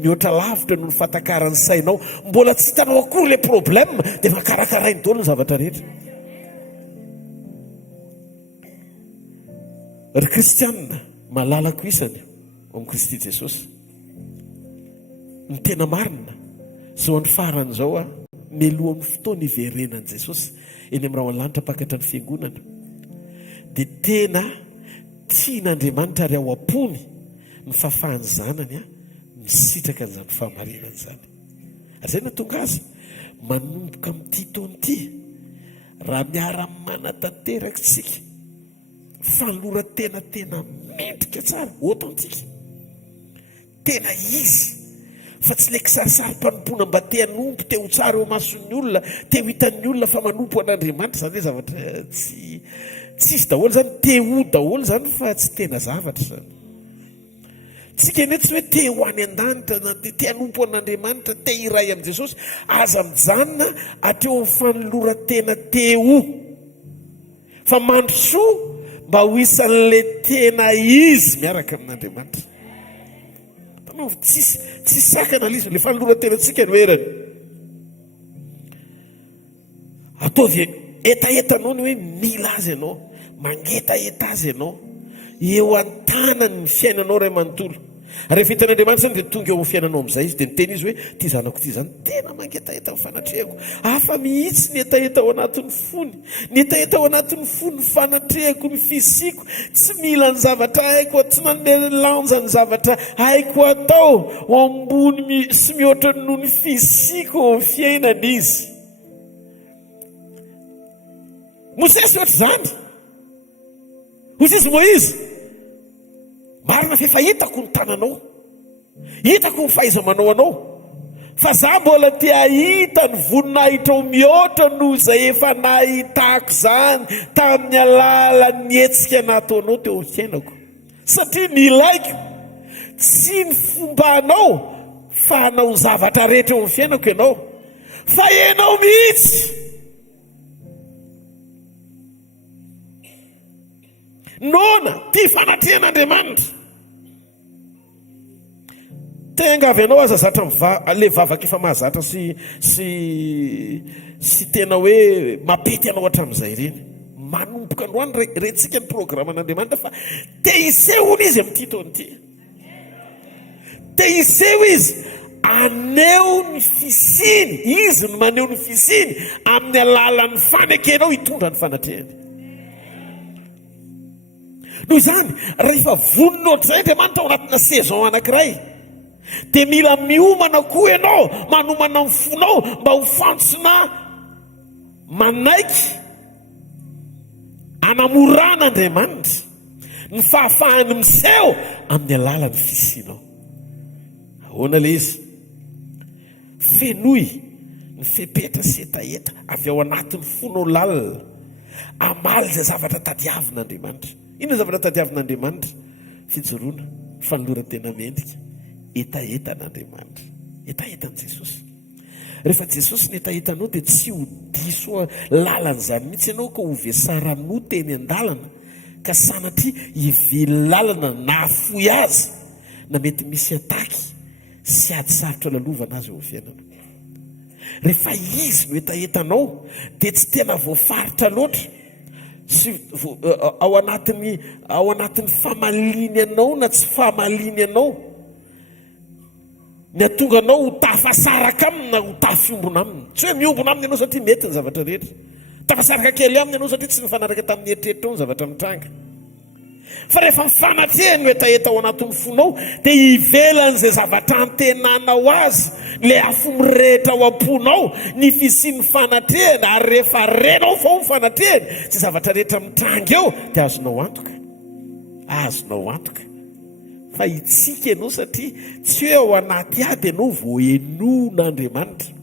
mihoatra lavitra no ny fatakaran'ny sainao. Mbola tsy hitanao akory le problème, dia makarakarainy daholo ny zavatra rehetra. Ry kristianina malalako isany ao amin'ny Kristy Jesosy, ny tena marina zao ny farany zao meloa amin'ny fotoana iverenan'i Jesosy eny amin'ny raha lanitra pakatra ny fiangonana, dia tena tian'Andriamanitra ary ao am-pony ny fahafahany zanany misitraka an'izany fahamarinana zany. Ary zay natonga azy manomboka amin'ity taona ity, raha miara-manatanteraka tsika fanolora tena mendrika tsara authentique, tena izy fa tsy le kisarisary-panompona mba te hanompo, te ho tsara eo mason'ny olona, te ho hitan'ny olona fa manompo an'Andriamanitra. Zany hoe zavatra tsy izy daholo zany, te ho daholo zany fa tsy tena zavatra zany. Tsika eny tsy hoe te ho any an-danitra, te hanompo an'Andriamanitra, te hiray amin'i Jesosy, aza mijanona hatreo amin'ny fanolora tena te ho, fa mandrosoa mba ho isan'le tena izy miaraka amin'Andriamanitra. Tsy sakana lizy le fanolora tena tsika no herany. Ataovy etaetanao ny hoe mila azy ianao, mangetaeta azy ianao eo an-tanany ny fiainanao ray manontolo. Rehefa hitan'Andriamanitra zany dia tonga eo amin'ny fiainanao amin'izay izy, dia niteny izy hoe ty zanako ty zany tena mangetaeta ny fanatrehako. Hafa mihitsy ny etaeta ao anatin'ny fony, ny etaeta ao anatin'ny fony ny fanatrehako, ny fisiko. Tsy mila ny zavatra haiko, tsy nandelanja ny zavatra haiko atao ho ambony sy mihoatra noho ny fisiko ao amin'ny fiainana izy. Mosesy ohatra zany, Mosesy Moïse, marina fa efa hitako ny tananao, hitako ny fahaiza-manao anao, fa za mbola te hahita ny voninahitra ao mihoatra noho izay efa nahitako zany tamin'ny alalan'ny hetsika nataonao teo amin'ny fiainako. Satria ny ilaiko tsy ny fombanao fa hanao zavatra rehetra eo amin'ny fiainako ianao, fa ianao mihitsy nona ty fanatrehan'Andriamanitra. Tengavy ianao aza zatra le vavaka efa mahazatra sy tena hoe mapety anao hatramin'izay ireny, manomboka androany rentsika ny programan'Andriamanitra fa te hiseho izy amin'ity taona ity, te hiseho izy aneho ny fisiny, izy no maneho ny fisiny amin'ny alalan'ny fanekenao hitondra ny fanatrehany. Noho izany rehefa vonina ohatr'izay Andriamanitra ao anatina saison anankiray, dia mila miomana koa ianao manomana ny fonao mba ho fantsona manaiky anamoran'Andriamanitra ny fahafahany miseho amin'ny alalan'ny fisianao. Ahoana le izy? Fenoy ny fepetra sy etaeta avy ao anatin'ny fonao lalina, amaly izay zavatra tadiavin'Andriamanitra. Inona zavatra tadiavin'Andriamanitra? Fijoroana, fanoloran-tena mendrika, etaetan'Andriamanitra, etaetan'i Jesosy. Rehefa Jesosy ny etaetanao dia tsy ho diso lalan'izany mihitsy ianao ka ho vesarano teny an-dalana, ka sanatria hively lalana na afoy azy na mety misy ataky sy ady sarotra lalovana azy eo amin'ny fiainana. Rehefa izy no etaetanao dia tsy tena voafaritra loatra sy ao anatin'ny famaliny anao na tsy famaliny anao, ny atonga anao ho tafasaraka aminy na ho tafiombona aminy. Tsy hoe miombona aminy ianao satria mety ny zavatra rehetra, tafasaraka kely aminy ianao satria tsy mifanaraka tamin'ny eritreritra ny zavatra mitranga. Fa rehefa mifanatrehany no etaeta ao anatin'ny fonao dia hivelan'izay zavatra antenanao azy, le afo mirehitra ao am-ponao ny fisian'ny fanatrehany, ary rehefa renao fao mifanatrehany sy zavatra rehetra mitranga eo dia azonao antoka, azonao antoka fa itsika ianao satria tsy hoe ao anaty ady ianao voenon'Andriamanitra,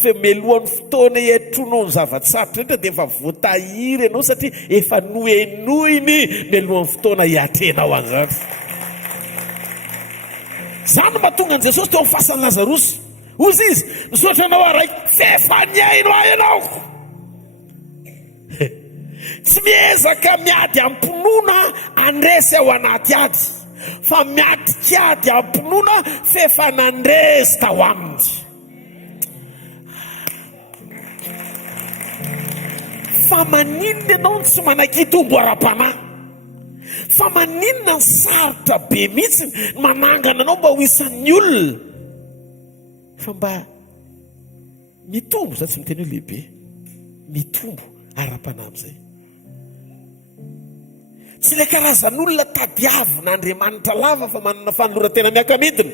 fa melohan'ny fotoana hiatronao ny zavatsarotra rehetra dia efa voatahiry ianao satria efa noenoiny melohan'ny fotoana hiatrenao an'izany. Zany mahatonga an' Jesosy teo amin'ny fasan'i Lazarosy. Ozy izy misaotra anao araiky, fefaniaino ahy ianao. Tsy miezaka miady ampinoana andresy ao anaty ady, fa miatrika ady ampinoana fefa nandresy tao aminy. Fa maninona ianao ny tsy manakitombo ara-panahy? Fa maninona ny sarotra be mihitsy manangana anao mba ho isan'ny olona? Fa mba mitombo, za tsy miteny hoe lehibe, mitombo ara-panahy amin'izay. Tsy ilay karazan'olona tadiavin'Andriamanitra lava fa manana fanoloran-tena miaka-midina,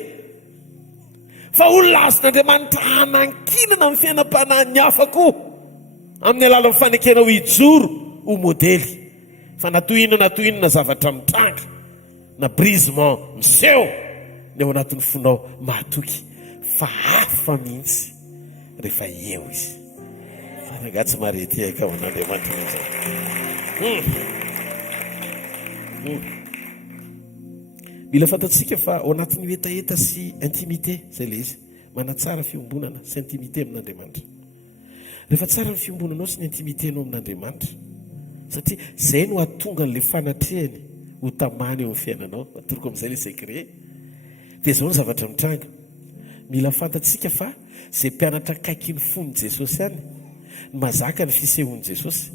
fa olona azon'Andriamanitra hanankinana amin'ny fiainam-panahiny hafa koa amin'ny alalan'ny fanekenao hijoro ho modely. Fa natoinona zavatra mitranga na brisement miseho ny ao anatin'ny fonao mahatoky, fa hafa mihitsy rehefa eo izy. Fa nagatsy marety aika ao an'Andriamanitra izay. Mila fantatsika fa ao anatin'ny etaeta sy intimité zay le izy, manatsara fiombonana sy intimité amin'Andriamanitra. Rehefa tsara ny fiombonanao sy ny intimiténao amin'Andriamanitra, satria zay no atonga n'le fanatrehany ho tamany eo amin'ny fiainanao, atoroko amin'izay le secret. Dia zao ny zavatra mitranga. Mila fantatsika fa zay mpianatra akaiky ny fon'ny Jesosy ihany mazaka ny fisehon'i Jesosy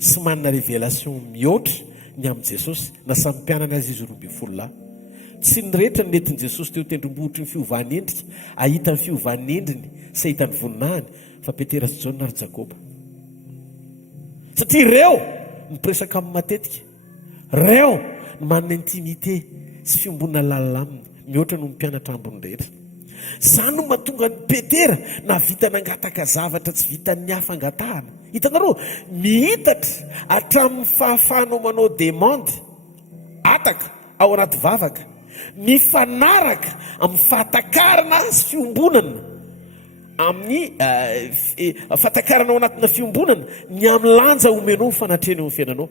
sy manana révélation mihoatra ny amin'i Jesosy na samy mpianana azy izy 12 lahy. Tsy ny rehetra ny nentin'i Jesosy teo tendrombohitry ny fiovany endrika ahita ny fiovany endriny sy ahita ny voninahiny, fa Petera sy Jaona ary Jakoba. Satria ireo mipresaka amin'ny matetika, ireo ny manana intimité sy fiombonana lalina aminy mihoatra no mpianatra ambony rehetra. Zany no mahatonga ny Petera na vita nangataka zavatra tsy vitan'ny hafa angatahana. Hitanareo, mihitatra hatramin'ny fahafahanao manao demande ataka ao anaty vavaka, mifanaraka amin'ny fahatakarana sy fiombonana, amin'ny fahatakarana ao anatina fiombonana ny amin'ny lanja omenao ny fanatrena eo amin'ny fiainanao.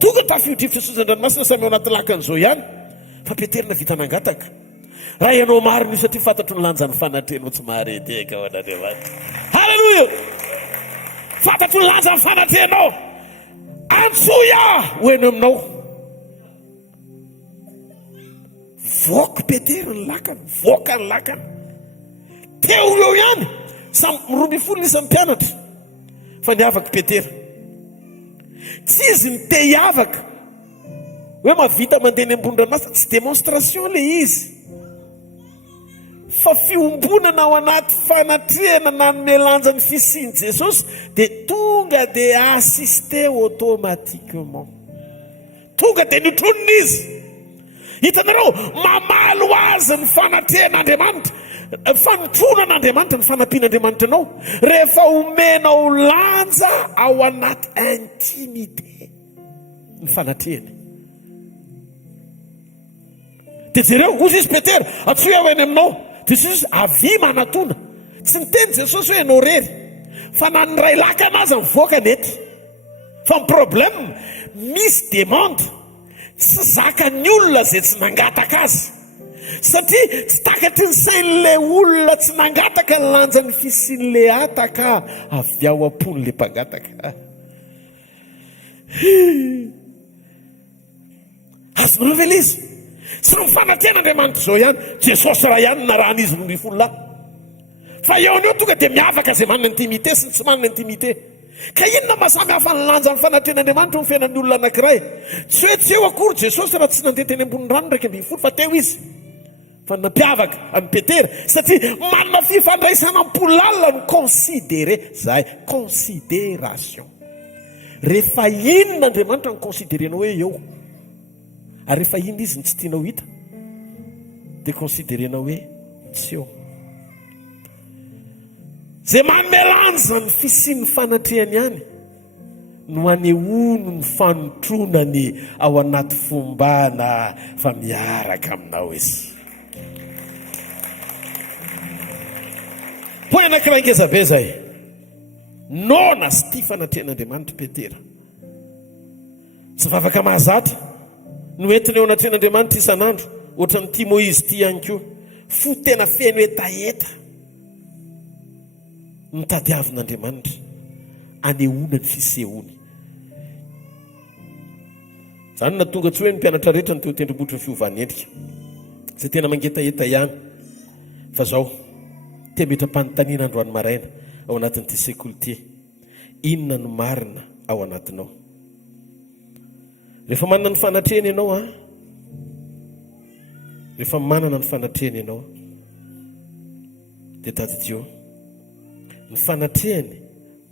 Tonga tafio-drivotra sozan-dranomasina samy ao anaty lakan'izao ihany, fa Petera na vita nangataka. Raha ianao maro ny satria fantatro ny lanjan'ny fanatrenao tsy maharety eka ao an'Andriamanitra. Halleluja! Fantatro ny lanjan'ny fanatrenao, antsoia hoeno aminao. Voaka Petera ny lakana, voaka ny lakana. Teo eo ihany, 12 isan'ny mpianatra, fa niavaka Petera. Tsy izy ny te hiavaka hoe mavita mandeha ny ambon-dranomasina, tsy démonstration le izy, fa fiombonana ao anaty fanatrehana na melanja ny fisian'i Jesosy dia tonga dia assisté automatiquement, tonga dia nitronona izy. Hitanareo, mamalo azy ny fanatrehan'Andriamanitra fanotronan'Andriamanitra ny fanampian'Andriamanitra anao rehefa omenao lanja ao anaty intimité ny fanatrehany. Dia jereo ozy izy Petera atsoy ao eny aminao dia Jesosy avy manatona, tsy niteny Jesosy hoe ianao rery fa na ny ray laka anazy mivoaka nety. Fa ny problème misy demande tsy zakany olona zay tsy nangataka azy, satria tsy takatry ny sain'le olona tsy nangataka ny lanja ny fisian'le ataka avy ao am-pon'le mpangataka. Azonareo ve izy tsy mifananten'Andriamanitra zao ihany Jesosy raha ihany na raha n'izy ny folo lahy fa eo an'eo tonga dia miavaka zay manana intimité sy tsy manana intimité. Ka inona mahasamy hafa ny lanja ny fananten'Andriamanitra ny fiainan'ny olona anankiray? Tsy hoe tsy eo akory Jesosy raha tsy nandeha teny ambony rano 1:12 fa teo izy fa nampiavaka amin'ny Petera satria manana fifandraisana ampolalina ny considéré zahay considération. Rehefa inona Andriamanitra ny considérenao hoe eo ary rehefa inona izy ny tsy tianao hita dia considérenao hoe tsy eo. Zay mamelanja ny fisian'ny fanatrehany ihany no anehono ny fanotronany ao anaty fombana fa miaraka aminao izy. Poy anankiray ngeza be zay, nona sy tia fanatrehan'Andriamanitra Petera. Tsy vavaka mahazatra no entiny eo anatrehan'Andriamanitra isan'andro ohatra ny tia Moizy tia ihany koa, fo tena feno etaeta nitadiavin'Andriamanitra anehoana ny fisehony. Zany na tonga tsy hoe ny mpianatra rehetra ny teo tendrombohitra ny fiovany endrika zay tena mangetaeta ihany, fa zao tia metra-panontaniana androany maraina ao anatin'ity sekoly, inona no marina ao anatinao? Rehefa manana ny fanatrehany ianao rehefa manana ny fanatrehany ianao dia tadidio ny fanatrehany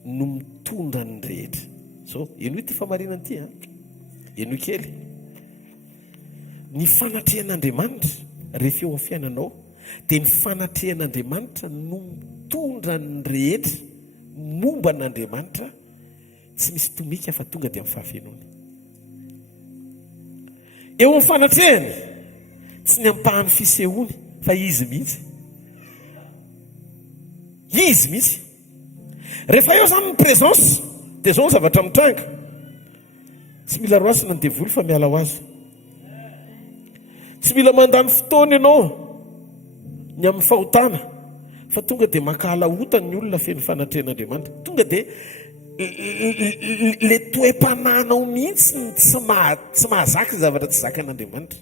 no mitondra ny rehetra. So eno ity famarinana ity eno kely, ny fanatrehan'Andriamanitra rehefa eo amin'ny fiainanao dia ny fanatrehan'Andriamanitra no mitondra ny rehetra momba n'Andriamanitra, tsy misy tomika fa tonga dia amin'ny fahafenony. Eo amin'ny fanatrehany tsy ny ampahany fisehony fa izy mihitsy. Izy mihitsy. Rehefa eo zany ny présence dia zao ny zavatra mitranga, tsy mila roasina ny devoly fa miala ho azy. Tsy mila mandany fotoana ianao ny amin'ny fahotana fa tonga dia mankahalaotany ny olona feno fanatrehan'Andriamanitra. Tonga dia le toe-pananao mihitsy tsy mahazaka ny zavatra tsy zakan'Andriamanitra,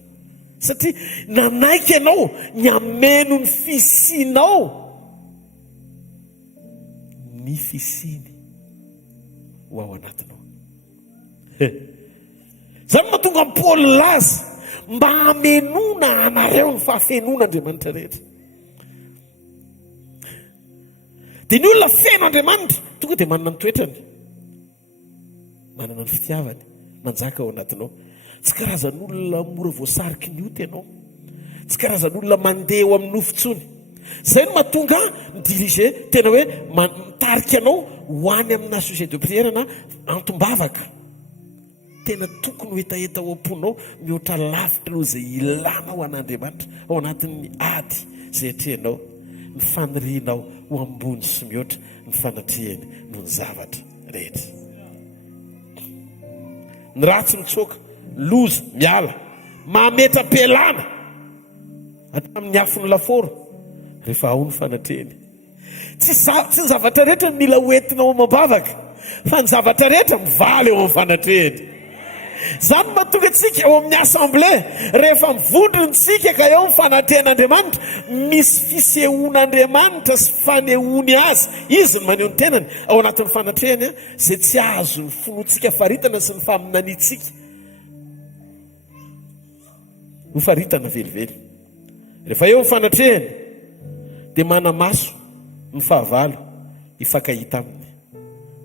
satria nanaiky ianao ny ameno ny fisianao ny fisiny ho ao anatinao. Zany mahatonga ny Paoly laza mba hamenona anareo ny fahafenon'Andriamanitra rehetra. Dia ny olona feno Andriamanitra tonga dia manana ny toetrany, manana ny fitiavany, manjaka ao anatinao. Tsy karazan'olona mora voasariky ny ota ianao, tsy karazan'olona mandeha eo amin'ny nofontsony. Zay no mahatonga ny dirige tena hoe mitarika anao ho any amina société de prière na antombavaka. Tena tokony ho etaeta ao am-ponao mihoatra lavitra aloha zay ilanao an'Andriamanitra ao anatin'ny ady zay atrehanao, ny fanirianao ho ambony sy mihoatra ny fanatrehany no ny zavatra rehetra. Ny ratsy mitsoaka, loza, miala, mametra-pelana hatramin'ny afon'ny laforo rehefa ao ny fanatrehany. Tsy ny zavatra rehetra mila hoentinao mabavaka, fa ny zavatra rehetra mivaly eo amin'ny fanatrehany. Zany mahatonga antsika eo amin'ny assemblée rehefa mivondrontsika ka eo amin'ny fanatrehan'Andriamanitra misy fisehon'Andriamanitra sy fanehony azy, izy ny maneho ny tenany ao anatin'ny fanatrehany zay tsy azo ny fonotsika faritana sy ny faminanitsika ho faritana velively. Rehefa eo amin'ny fanatrehany dia manamaso ny fahavalo hifankahita aminy.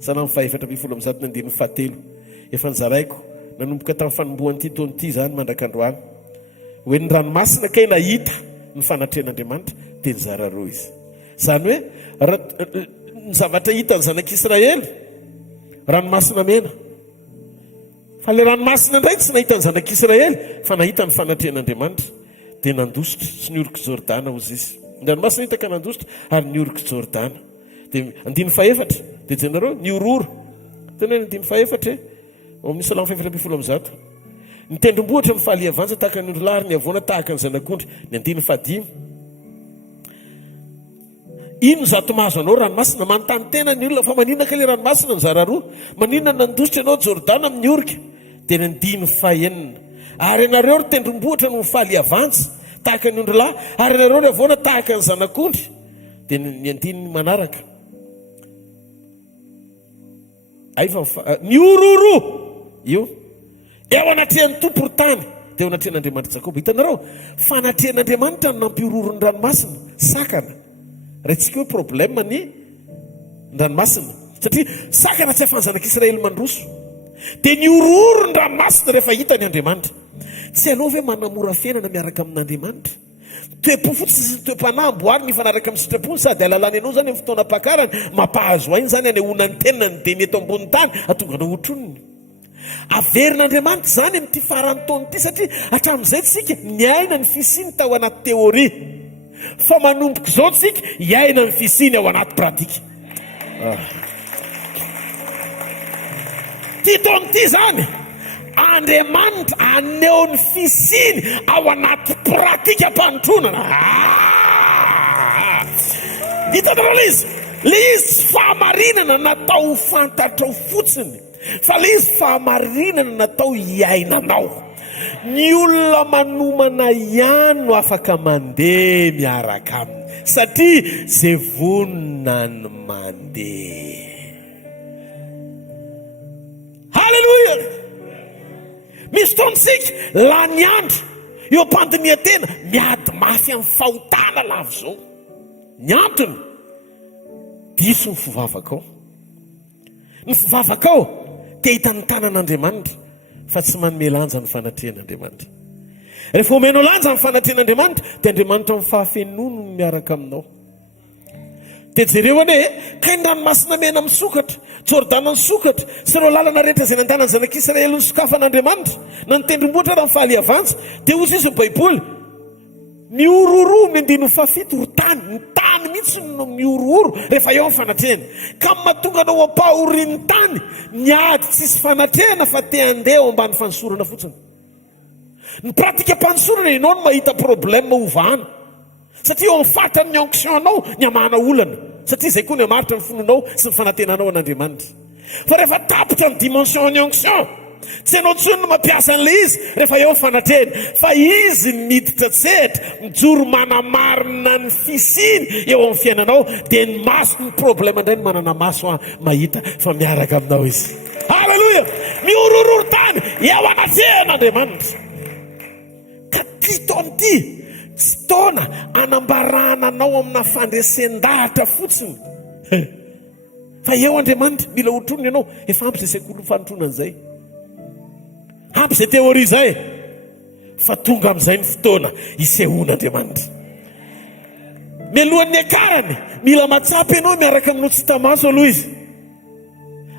Sana amin'ny 7:17 efa nizaraiko nanomboka tamin'ny fanombohan'ity taona ity zany mandrakandroany hoe ny ranomasina kay nahita ny fanatrehan'andriamanitra dia nizara roa izy. Zany hoe ny zavatra hita ny zanak'Israely ranomasina mena, fa le ranomasina ndraiky tsy nahita ny zanak'Israely fa nahita ny fanatrehan'andriamanitra dia nandositra sy niorika Jordana ozy izy. Ny ranomasina hitaka nandositra ary niorika Jordana. Dia 14 dia jenareo niororo tena hoe 14 amin'ny Salamo 7:100 ny tendrombohitra mifaly avanja tahaka ny ondro lahy, ny avoana tahaka ny zanak'ondry. Ny 15 ino zato mahazo anao ranomasina, manontany tena ny olona fa maninona ka le ranomasina mizara roa, maninona nandositra ianao Jordana amin'ny orika. Dia ny 15 ary ianareo ry tendrombohitra no mifaly avanja tahaka ny ondro lahy, ary ianareo ry avoana tahaka ny zanak'ondry. Dia ny 9 manaraka miororo io eo anatrehan'ny tompo ry tany dia eo anatrehan'Andriamanitra Jakoba. Hitanareo, fanatrehan'Andriamanitra no nampiororo ny ranomasina sakana. Raha hoe problème ny ranomasina satria sakana tsy ahafahan'ny zanak'Israely mandroso, dia niororo ny ranomasina rehefa hita ny Andriamanitra. Tsy anao ve manamora fiainana miaraka amin'Andriamanitra? Toe-po fotsy sy toe-panahy amboary ny fanaraka amin'ny sitrapony, sady alalany anao zany amin'ny fotoana-pakarany, mampahazo ainy zany anehoanany tenany dia ny eto ambony tany atonga anao otroniny. Averin'Andriamanitra zany amin'ity farany taona ity, satria hatramin'izay tsika niaina ny fisiny tao anaty teoria, fa manomboka izao tsika hiaina ny fisiny ao anaty pratika. Ty taona ity zany Andriamanitra aneho ny fisiny ao anaty pratika mpanontronana. Hitanareo izy, le izy tsy fahamarinana natao fantatrao fotsiny, fa le izy fahamarinana natao hiainanao. Ny olona manomana ihany no afaka mandeha miaraka aminy, satria zay vonina ny mandeha. Halleluja! Misy taontsika la ny andro eo am-pandiniha tena miady mafy amin'ny fahotana lavo zao. Ny antony diso ny fivavaka ao. Ny fivavaka ao te hita ny tanan'Andriamanitra fa tsy manome lanja ny fanatrehan'Andriamanitra. Rehefa omenao lanja ny fanatrehan'Andriamanitra dia Andriamanitra mifahafenono no miaraka aminao. Dia jereo ane ka ny ranomasina mena misokatra, Jordana nisokatra, sy ireo lalana rehetra izay nandana ny zanak'Israely ny sokafan'Andriamanitra na ny tendrombohitra raha mifaly avanja. Dia ozy izy ny Baiboly miororo ny 17 ry tany, ny tany mihitsy no miororo rehefa eo amin'ny fanatrehana, ka mahatonga anao ampahorian'ny tany niady tsisy fanatrehana fa te handeha ao ambany fanosorana fotsiny. Ny pratika mpanosorana ianao no mahita problème ovahana, satria eo amin'ny fatany ny onction-nao ny amana olana, satria izay koa ny amaritra ny fononao sy ny fanatenanao an'Andriamanitra. Fa rehefa tapitra ny dimension ny onction, tsy ianao tsony no mampiasa an'le izy rehefa eo amin'ny fanatrehana, fa izy miditra tsehatra mijoro manamarina ny fisiny eo amin'ny fiainanao, dia ny maso ny problème indray ny manana maso mahita fa miaraka aminao izy. Halleluja! Miorororo tany eo anatrehan'Andriamanitra. Ka ty taona ty tsy taona anambarana anao amina fandresen-dahatra fotsiny, fa eo Andriamanitra mila otroniny ianao. Efa ampy izay sekoly fanotronana izay, ampy izay teoria izay, fa tonga amin'izay ny fotoana hisehoan'Andriamanitra. Mialohan'ny akarany mila matsapy ianao miaraka aminao tsy tamaso aloha izy,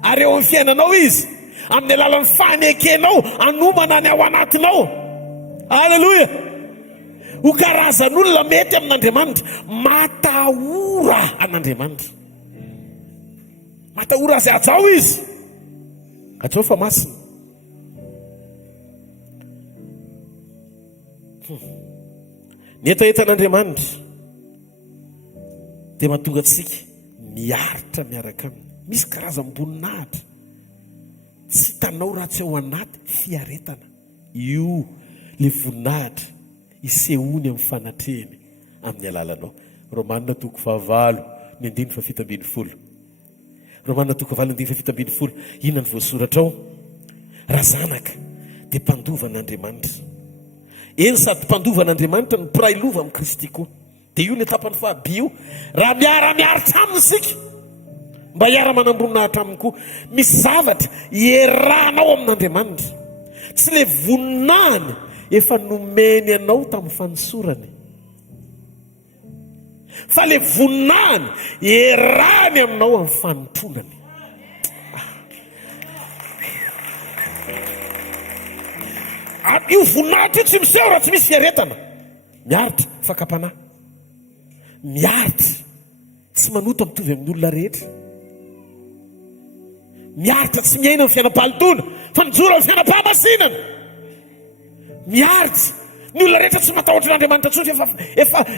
ary eo amin'ny fiainanao izy amin'ny alalan'ny fanekenao anomana ny ao anatinao. Halleluja! Ho karazan'olona mety amin'Andriamanitra, matahora an'Andriamanitra, matahora azy ajao izy, ajao fa masina. Ny etaetan'Andriamanitra dia mahatonga antsika miaritra miaraka aminy. Misy karazam-boninahitra tsy hitanao raha tsy ao anaty fiaretana. Io le voninahitra isehony amin'ny fanatrehany amin'ny alalanao. Romanina 9:7. Romanina 9:7. Inona ny voasoratra ao? Raha zanaka dia mpandovan'Andriamanitra. Eny sady mpandovan'Andriamanitra ny mpiray lova amin'ny Kristy koa. Dia io ny etapany fahabio. Raha miara-miaritra aminy isika mba hiara-manambonahitra aminy koa, misy zavatra ierahanao amin'Andriamanitra, tsy le voninahiny efa nomeny anao tamin'ny fanosorany. fa le voninahiny erany aminao amin'ny fanotronany. Io voninahitra io tsy miseho raha tsy misy fiaretana. Miaritra fakapanahy, miaritra tsy manoto mitovy amin'ny olona rehetra, miaritra tsy miaina amin'ny fiainam-palotona fa mijoro amin'ny fiainam-pahamasinana, miaritra ny olona rehetra tsy matahotra n'Andriamanitra tsony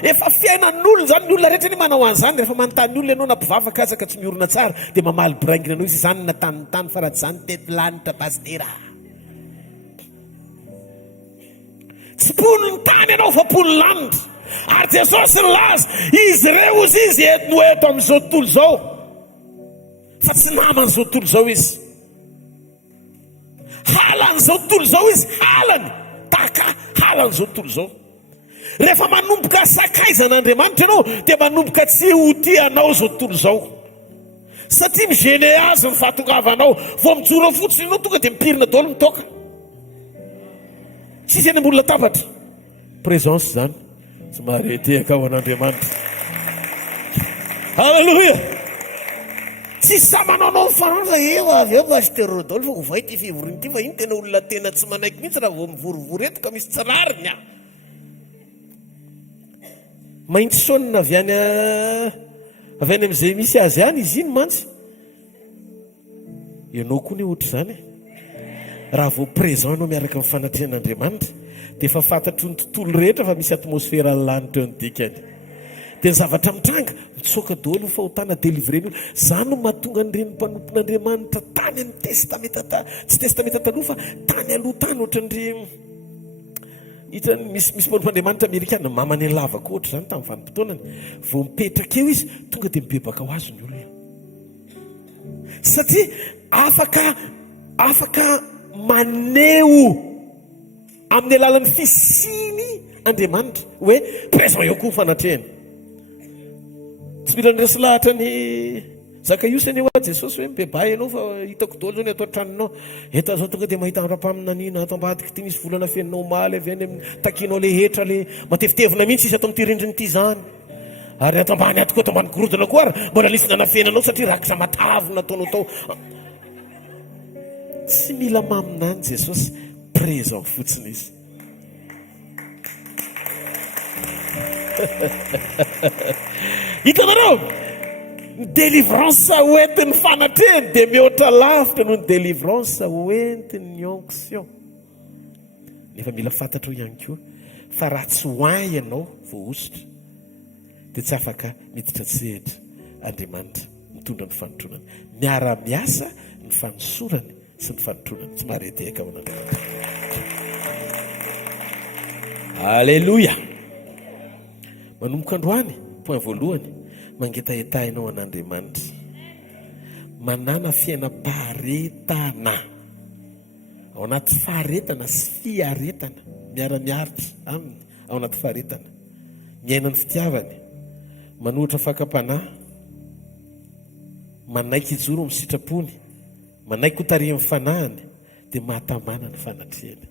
efa fiainan'olona zany. Ny olona rehetra ny manao an'izany rehefa manontany olona ianao na mpivavaka aza ka tsy miorona tsara dia mamaly braingina anao izy izany natanytany fa raha tsy izany tety lanitra pastera. Tsy pony ny tany ianao fa pony lanitra. Ary Jesosy nilaza izy ireo ozy izy no eto amin'izao tontolo izao fa tsy naman'izao tontolo izao izy. Halan'izao tontolo izao izy, halany taka halan'izao tontolo izao. Rehefa manomboka sakaizan'Andriamanitra ianao dia manomboka tsy ho tianao izao tontolo izao, satria migene azy ny fahatongavanao. Vao mijoro fotsiny ianao tonga dia mipirina daholo mitoka. Tsisy any ambola tabatra. Présence zany. Somary tehaka ao an'Andriamanitra. Halleluja. Tsy samanaonao mifananza eo avy eo pasteur Rodolphe ho vai ty fivoriana ty fa iny tena olona tena tsy manaiky mihitsy raha vao mivorivory eto ka misy tsirariny. Mahitsy sonina avy any amin'izay misy azy any izy iny mantsy. Ianao koa ny ohatra zany. Raha vao présent ianao miaraka amin'ny fanatrehan'Andriamanitra dia efa fantatro ny tontolo rehetra fa misy atmosfera lanitra eo ny dikany. Dia ny zavatra mitranga mitsoaka daholo fahotana délivreny. Zany no mahatonga an'ireny mpanompon'Andriamanitra tany amin'ny testamenta tsy testamenta taloha fa tany aloha tany ohatran'ireny hitan'ny misy mpanompon'Andriamanitra Amerikana mamany lavaka ohatra zany tamin'ny vanim-potoanany. Vao mipetraka eo izy tonga dia mibebaka ho azy ny olona, satria afaka maneho amin'ny alalan'ny fisiny Andriamanitra hoe présent eo koa fanatrehany. Tsy mila nirasy lahatra ny Zakaiosy eny hoa Jesosy hoe mibebay ianao fa hitako daholo zao ny ato an-tranonao. Eto zao tonga dia mahita andra-paminaniana ato ambadika ty nisy volana fenonao maly avy any amin'ny takinao le hetra le matevitevina mihitsy izy ato amin'ity rindriny ity zany. Ary ato ambany ato koa ato ambany gorodona koa ary mbola nisy nanafenanao satria rakitra matavina ataonao tao. Tsy mila maminany Jesosy, présent fotsiny izy. Hitanareo, ny délivrance hoentin'ny fanatrehany dia mihoatra lavitra noho ny délivrance hoentin'ny onction. Nefa mila fantatro ihany koa fa raha tsy hoay ianao vao ositra dia tsy afaka miditra tsehatra Andriamanitra mitondra ny fanotronany. Miara-miasa ny fanosorany sy ny fanotronany. Tsy maharetehaka ao an'Andriamanitra. Alleluia. Manomboka androany, point voalohany, mangetaetainao an'Andriamanitra. Manana fiainam-paharetana. Ao anaty faharetana sy fiaretana. Miara-miaritra aminy ao anaty faharetana. Miaina ny fitiavany. Manohitra fakapanahy. Manaiky ijoro amin'ny sitrapony. Manaiky ho taria amin'ny fanahany. Dia mahatamana ny fanatrehany.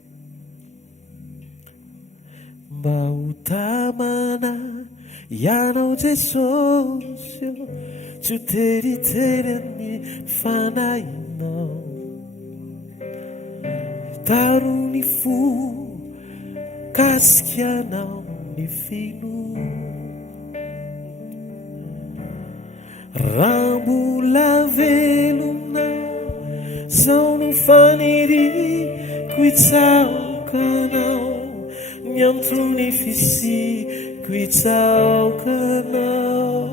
Mba ho tamana ianao Jesosy, tsy ho teritery amin'ny fanahinao. Taro ny fo kasikanao ny fino, raha mbola velona zao no faniriko hitsaokanao. Ny antony fisiko hitsaokanao.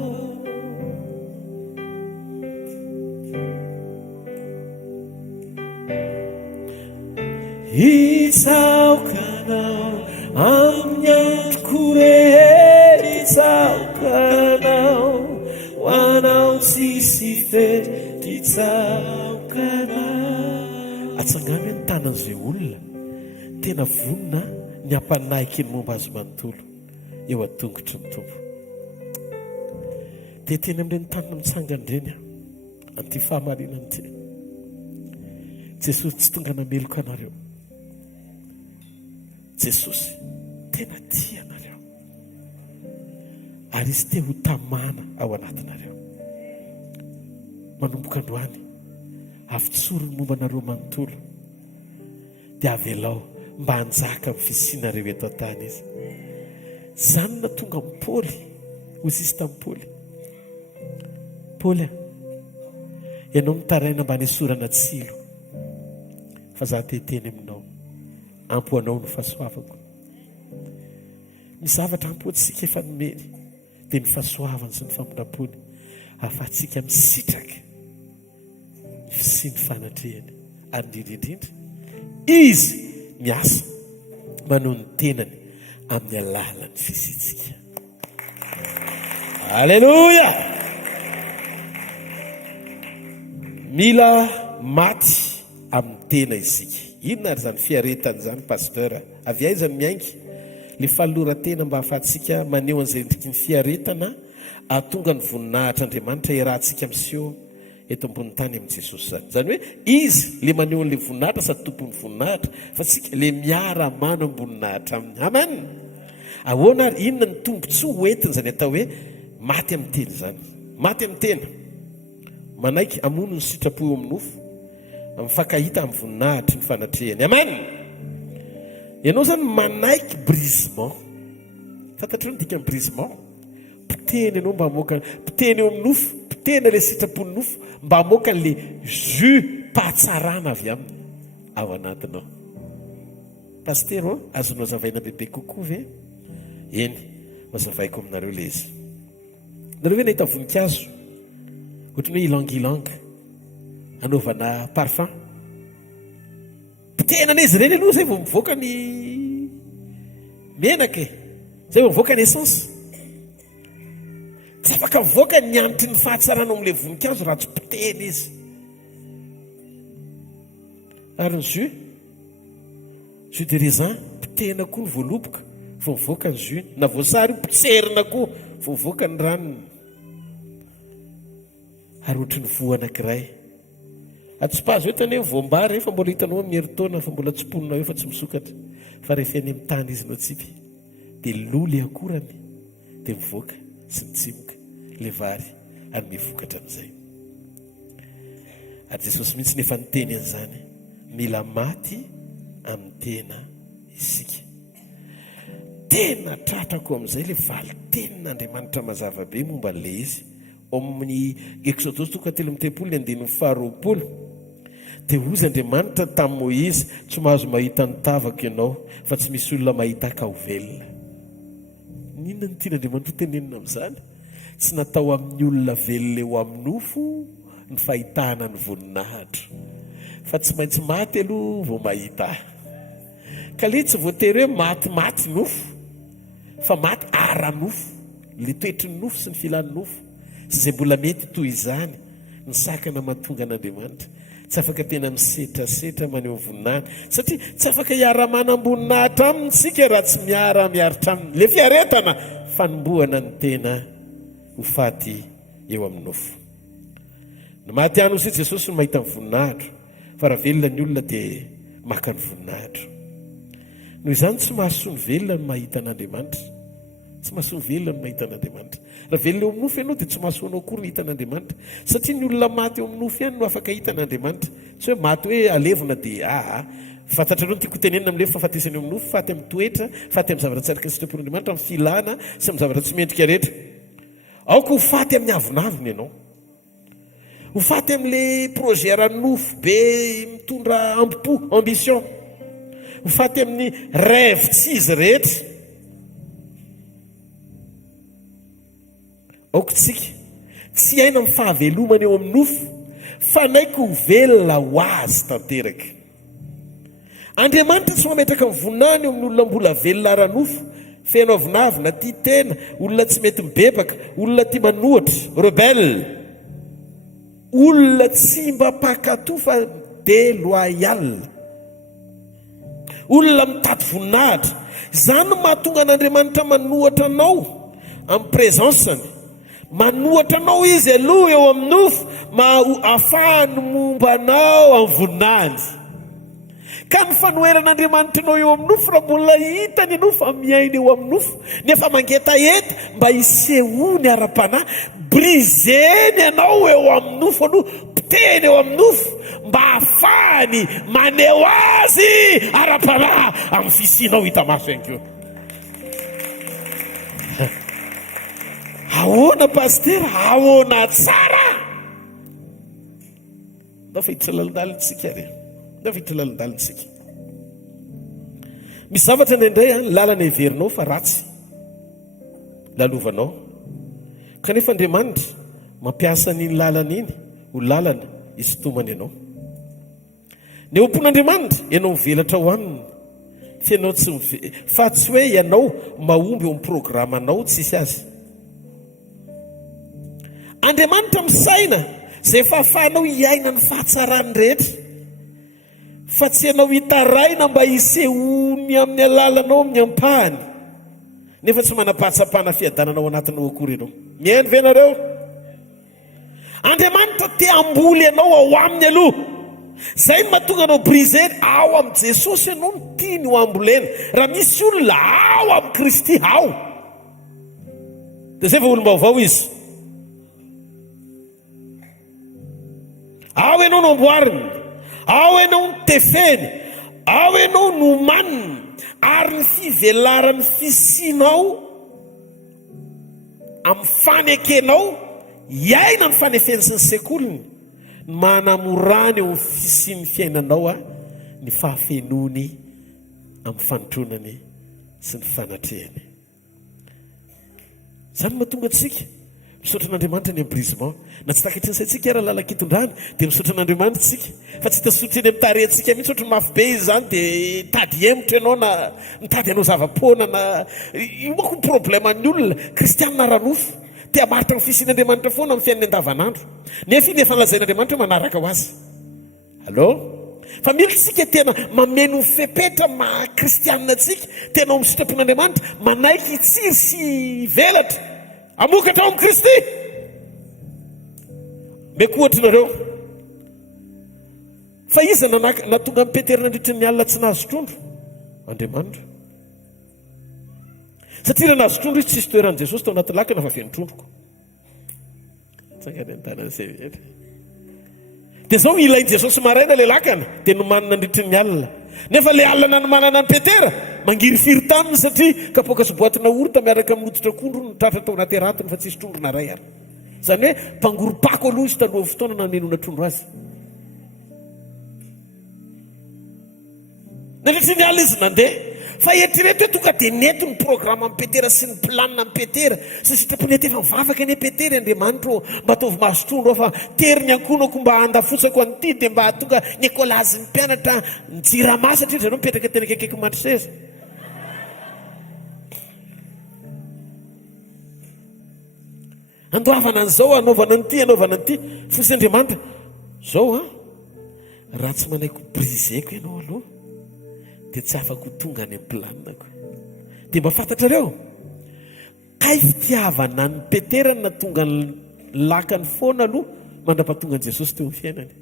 Hitsaokanao amin'ny androko rehetra. Hitsaokanao ho anao tsisy fety. Hitsaokanao. Atsangano hoe ny tanan'izay olona tena vonona ny ampanahiky ny momba azy manontolo eo atongotry ny tompo. Dia teny amin'ireny tanina mitsangana ireny an'ity fahamarinana ity. Jesosy tsy tonga nameloka anareo. Jesosy tena tia anareo. ary izy te ho tamana ao anatinareo. Manomboka androany avitsorony momba anareo manontolo dia avelao mba hanjaka amin'ny fisianareo eto an-tany izy. Zany na tonga amin'ny Paoly hozy izy tamin'ny Paoly. Paoly ianao mitaraina mba nesorana tsilo fa za teteny aminao ampoanao no fahasoavako. Misy zavatra ampoantsika efa nomeny dia ny fahasoavany sy ny famonam-pony ahafahantsika misitraka sy ny fanatrehany ary indrindrindrindra izy miasa manao ny tenany amin'ny alalan'ny fisitsika. Alleluia. Mila maty amin'ny tena isika. Inona ary zany fiaretany zany pasteur? Avy aizany miaingy le falorantena mba ahafahantsika maneho an'izay ndriky ny fiaretana ahatonga ny voninahitran'Andriamanitra iarahantsika miseho eto ambony tany amin'i Jesosy zany. Zany hoe izy le maneho an'le voninahitra sady tompon'ny voninahitra fa tsika le miara-mano amboninahitra aminy. Amen. Ahoana ary inona ny tombontsoa hoentiny zany atao hoe maty amin'ny tena zany? Maty amin'ny tena manaiky amono ny sitrapo eo amin'ny nofo, mifankahita amin'ny voninahitra ny fanatrehany. Amen. Ianao zany manaiky brisement. Fantatrao ny dikany brisement? Piteny ianao mba hamoaka, piteny eo amin'ny nofo, pitena le sitrapon'ny nofo mba hamoaka le jus pahatsarana avy aminy ao anatinao. Pasteur, azonao zavaina bebe kokoa ve? Eny, mazavaiko aminareo le izy. Nareo hoe nahita voninkazo ohatry hoe ilang-ilang anaovana parfum. Pitenana izy ireny aloha zay vao mivoaka ny menaka, zay vao mivoaka ny essence. Tsy afaka mivoaka ny antony ny fahatsarana amin'ilay voninkazo raha tsy pitena izy. Ary ny jus de raisin pitena koa ny voaloboka vao mivoaka ny jus. Na voasary pitserina koa vao mivoaka ny ranony. Ary ohatry ny voa anankiray. Atsy-pahazo hoe tany hoe voambary efa mbola hitanao amin'ny herintaona fa mbola tsiponina efa tsy misokatra. Fa rehefa any amin'ny tany izy no tsipy dia loly akorany dia mivoaka sy mitsimoka le vary ary mivokatra amin'izay. Ary Jesosy mihitsy nefa niteny an'izany, mila maty amin'ny tena isika. Tena tratrako amin'izay le valy tenin'Andriamanitra mazava be momba n'le izy. Amin'ny Exodosy 3:30 dia hozy Andriamanitra tamin'i Moïse, tsy mahazo mahita ny tavako ianao fa tsy misy olona mahita ka ho velona. Ninona ny tian'Andriamanitra tenenina amin'izany? Tsy natao amin'ny olona velona eo amin'ny nofo ny fahitana ny voninahitra, fa tsy maintsy maty aloha vao mahita. Ka le tsy voatery hoe maty nofo, fa maty ara-nofo, le toetry ny nofo sy ny filan'ny nofo. Sy izay mbola mety toy izany ny sakana mahatonga an'Andriamanitra tsy afaka tena misetrasetra maneho voninahitra, satria tsy afaka hiara-manam-boninahitra aminy sika raha tsy miaritra aminy. Le fiaretana fanombohana ny tena ho faty eo amin'ny nofo. Ny maty any hozy Jesosy no mahita ny voninahitra, fa raha velona ny olona dia maka ny voninahitra. Noho izany tsy mahasoa ny velona no mahita an'Andriamanitra. Tsy mahasoa ny velona no mahita an'Andriamanitra. Raha velona eo amin'ny nofo ianao dia tsy mahasoanao kory ny hita an'Andriamanitra, satria ny olona maty eo amin'ny nofo ihany no afaka hita an'Andriamanitra. Tsy hoe maty hoe alevona dia fantatrareo ny tiako tenenina amin'ilay fahafatesany eo amin'ny nofo, faty amin'ny toetra, faty amin'ny zavatra tsy araka ny sitrapon'Andriamanitra, amin'ny filana sy amin'ny zavatra tsy mendrika rehetra. Aoka ho faty amin'ny avinaviny ianao, ho faty amin'ilay projet ara-nofo be mitondra ambition, ho faty amin'ny rêve tsy izy rehetra. Aoka tsika tsy aina amin'ny fahavelomana eo amin'ny nofo, fa naiko ho velona ho azy tanteraka. Andriamanitra tsy mametraka ny voninahiny eo amin'ny olona mbola velona ara-nofo, feno avinavina, tia tena, olona tsy mety mibebaka, olona tia manohatra, rebelle, olona tsy mba mpakato fa déloyal, olona mitady voninahitra. Izany no mahatonga an'Andriamanitra manohatra anao amin'ny présanceny. Manohatra anao izy aloha eo amin'ny nofo, ahafahany momba anao amin'ny voninahiny. ka ny fanoeran'andriamanitra anao eo amin'ny nofo raha mbola hitany anao fa miaina eo amin'ny nofo nefa mangeta eta mba hisehony ara-panahy, briseny anao eo amin'ny nofo aloha, piteny eo amin'ny nofo mba hafahany maneho azy ara-panahy amin'ny fisianao hita maso ihany koa. Ahoana pastera, ahoana tsara. Ndao fa hiditra lalindalitsika re, ndao fa hiditra lalindalitsika. Misy zavatra indray lalana heverinao fa ratsy lalovanao, kanefa Andriamanitra mampiasa n'iny lalana iny ho lalana isitomany ianao. Ny ompon'Andriamanitra ianao mivelatra ho aminy, fianao fa tsy hoe ianao mahomby eo amin'ny programanao, tsisy azy. Andriamanitra misaina izay efa ahafahanao hiaina ny fahatsarany rehetra, fa tsy ianao hitaraina mba hisehony amin'ny alalanao, amin'ny ampahany, nefa tsy manam-pahatsapana fiadananao anatinao akory ianao. Mihaino ve nareo? Andriamanitra te hamboly ianao ao aminy aloha, izay no mahatonga anao briseny ao amin'ny Jesosy ianao no tiany ho ambolena. Raha misy olona ao amin'ny Kristy ao, dia izay fa olom-baovao izy. Ao ianao no amboariny, ao ianao no tefeny, ao ianao no omaniny, ary ny fivelaran'ny fisinao amin'ny fanekenao hiaina ny fanefeny sy ny sekoliny, manamorany eo amin'ny fisian'ny fiainanao ny fahafenony amin'ny fanotronany sy ny fanatrehany. Izany mahatonga antsika misaotra an'Andriamanitra ny embrisement. Na tsy takatry ny saintsika ara lalakitondrany dia misaotra an'Andriamanitra tsika, fa tsy hitasotry eny amin'ny tarehantsika mihitsy ohatry mafy be izy zany dia tady hemotra ianao na mitady anao zava-poana na io manko ny problèman'ny olona kristianina ranofo tia maritra ny fisian'Andriamanitra foana amin'ny fiainany andavanandro, nefa iny efa nolazain'Andriamanitra hoe manaraka ho azy. Allô? Fa mila tsika tena mameno fepetra maha-kristianina tsika, tena amin'ny sitrapon'Andriamanitra manaiky tsiry sy velatra amokatra ao amin'ny Kristy. Meko ohatrinareo fa iza natonga amin'ny Petera nandritry ny alina tsy nahazo trondro? Andriamanitra. Satria raha nahazo trondro izy tsisy toeran'i Jesosy tao anaty lakana fa feno trondroko. Dia zao ilain'i Jesosy maraina ilay lakana dia nomanina nandritry ny alina, nefa ilay alina nomanana ny Petera mangirifiry taminy satria kapoaka sy boatina orita miaraka amin'ny hoditra akondro no tratra tao anaty ratiny fa tsisy trondro naray ary. Izany hoe mpangoropako aloha izy taloha fotoana nanenona trondro azy. Nandritry ny alina izy nandeha, fa eritrereto hoe tonga dia neto ny programa amin'ny Petera sy ny planina amin'ny Petera sy sitraponety efa mivavaka ane Petera Andriamanitra mba ataovy mahazo trondro fa teriny ankonako mba handafotsako an'ity dia mba hatonga ny ekolazy ny mpianatra ny jirama satria zareo mipetraka tena akaiky matriseza. Andoavana an'izao, anaovana an'ity, anaovana an'ity, fosy Andriamanitra zao raha tsy manaiko briseko ianao aloha dia tsy afaka ho tonga any amin'ny planinako. Dia mba fantatrareo, kay fitiavana ny Petera na tonga ny lakany foana aloha mandra-pahatonga an'i Jesosy teo amin'ny fiainany.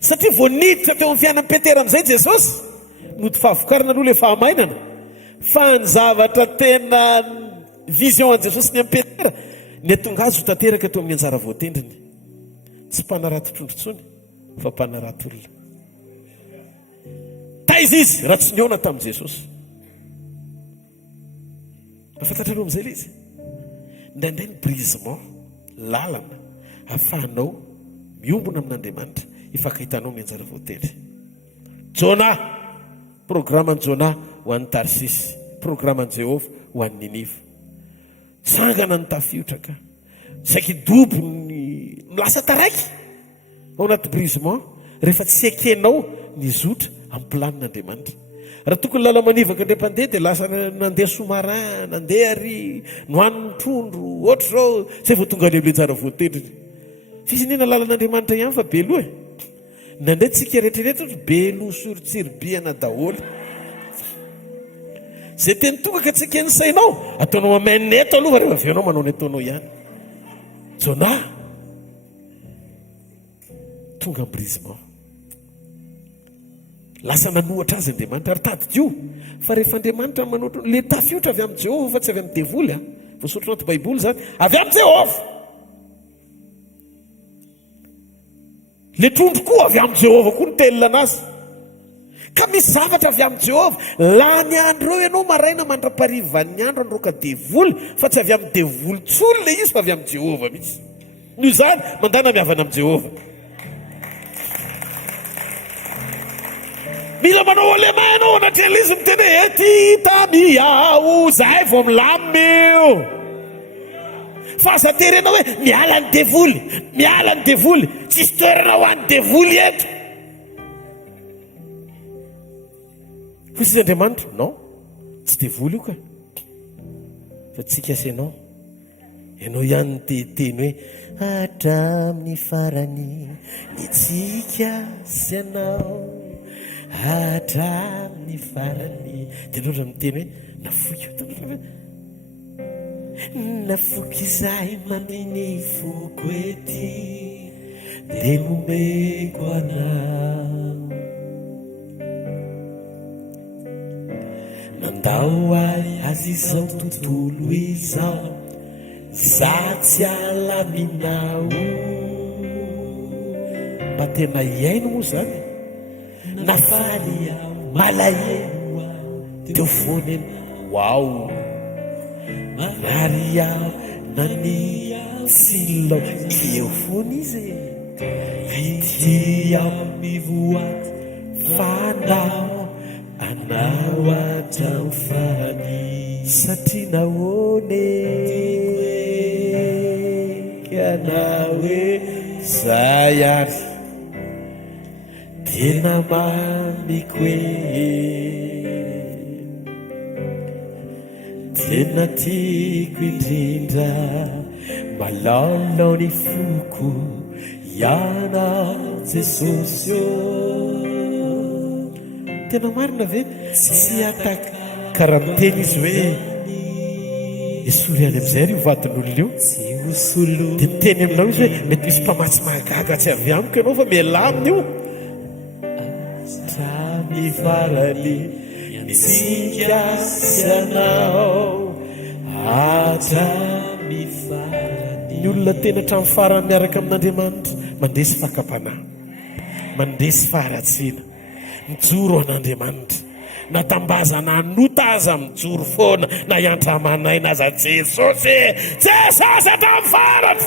Satria vao niditra teo amin'ny fiainan'ny Petera amin'izay Jesosy nody fahavokarana aloha ilay fahamainana, fa ny zavatra tena vision an'i Jesosy ny amin'ny Petera ny atonga azy ho tanteraka teo amin'ny anjara voatendriny, tsy mpanarato trondro intsony fa mpanarato olona. Taiza izy raha tsy niona tamin'i Jesosy. Mahafantatrareo amin'izay ilay izy. Indraindray ny brisement lalana ahafahanao miombona amin'Andriamanitra ifakahitanao amin'ny anjara voatendry. Jona, programan'i Jona ho an'ny Tarsisy, programan'i Jehova ho an'ny Ninive. Sangana ny tafiotra ka, saky dobo ny milasa taraiky ao anaty brisement rehefa tsy ekenao ny zotra amin'ny planin'Andriamanitra. Raha tokony lala manivaka indray mpandeha dia lasa nandeha somarin, nandeha ary nohaniny trondro ohatra zao tsy efa tonga any amin'ny anjara voatendriny. Fisinena lalan'Andriamanitra ihany fa be loha. Nandeha tsika rehetrarehetra be loha sorotsiribiana daholo. Zay teny tonga ka tsy ekeny sainao ataonao amainy neto aloha rehefa avy anao manao ny ataonao ihany. Jona tonga amin'ny brisement. lasa nanohatra azy Andriamanitra ary tadidio fa rehefa Andriamanitra manoatra le tafiotra avy amin'ny Jehova fa tsy avy amin'ny devoly voasotro anaty baiboly zany avy amin'ny Jehova le trondro koa avy amin'ny Jehova koa ny telona anazy ka misy zavatra avy amin'ny Jehova la ny andro eo ianao maraina mandra-pariva ny andro androka devoly fa tsy avy amin'ny devoly tsony le izy fa avy amin'ny Jehova mihitsy noho izany mandana miavana amin'ny Jehova. Mila manao lema ianao anaty elizy miteny ety tamiao zay vao milamina io fa aza terenao hoe miala ny devoly tsisy toerana ho an'ny devoly eto fa tsisy Andriamanitra non tsy devoly io ka fa tsika sy ianao ihany ny teteny hoe hatramin'ny farany ny tsika sy ianao hatramin'ny farany dia loatra miteny hoe nafoky izahay maminy foko ety dia nomeko anao nandao ahy azy izao tontolo izao za tsy alaminao mba tena iaino moa zany nafaly malaelo teo foany wow manary aho nany filao eo foany izy ity aho mivoaty fanao anao atrao fany satria nahoane anao hoe zay ary tena mamiko hoe tena tiako indrindra malaolao ny foko ianao Jesosy io tena marina ve tsy ataka karaha miteny izy hoe isolo ihany amin'izay ry hovadin'olona io dia miteny aminao izy hoe mety misy mpamatsy mahagaga tsy avy amiko ianao fa miala aminy io tramy farany nitsika sy anao hatramy farany ny olona tena hatramy farany miaraka amin'Andriamanitra mandresy fakapanahy mandresy faharatsiana mijoro an'Andriamanitra natambazana anota aza mijoro foana na iantramanaina aza Jesosy hatramin'ny farany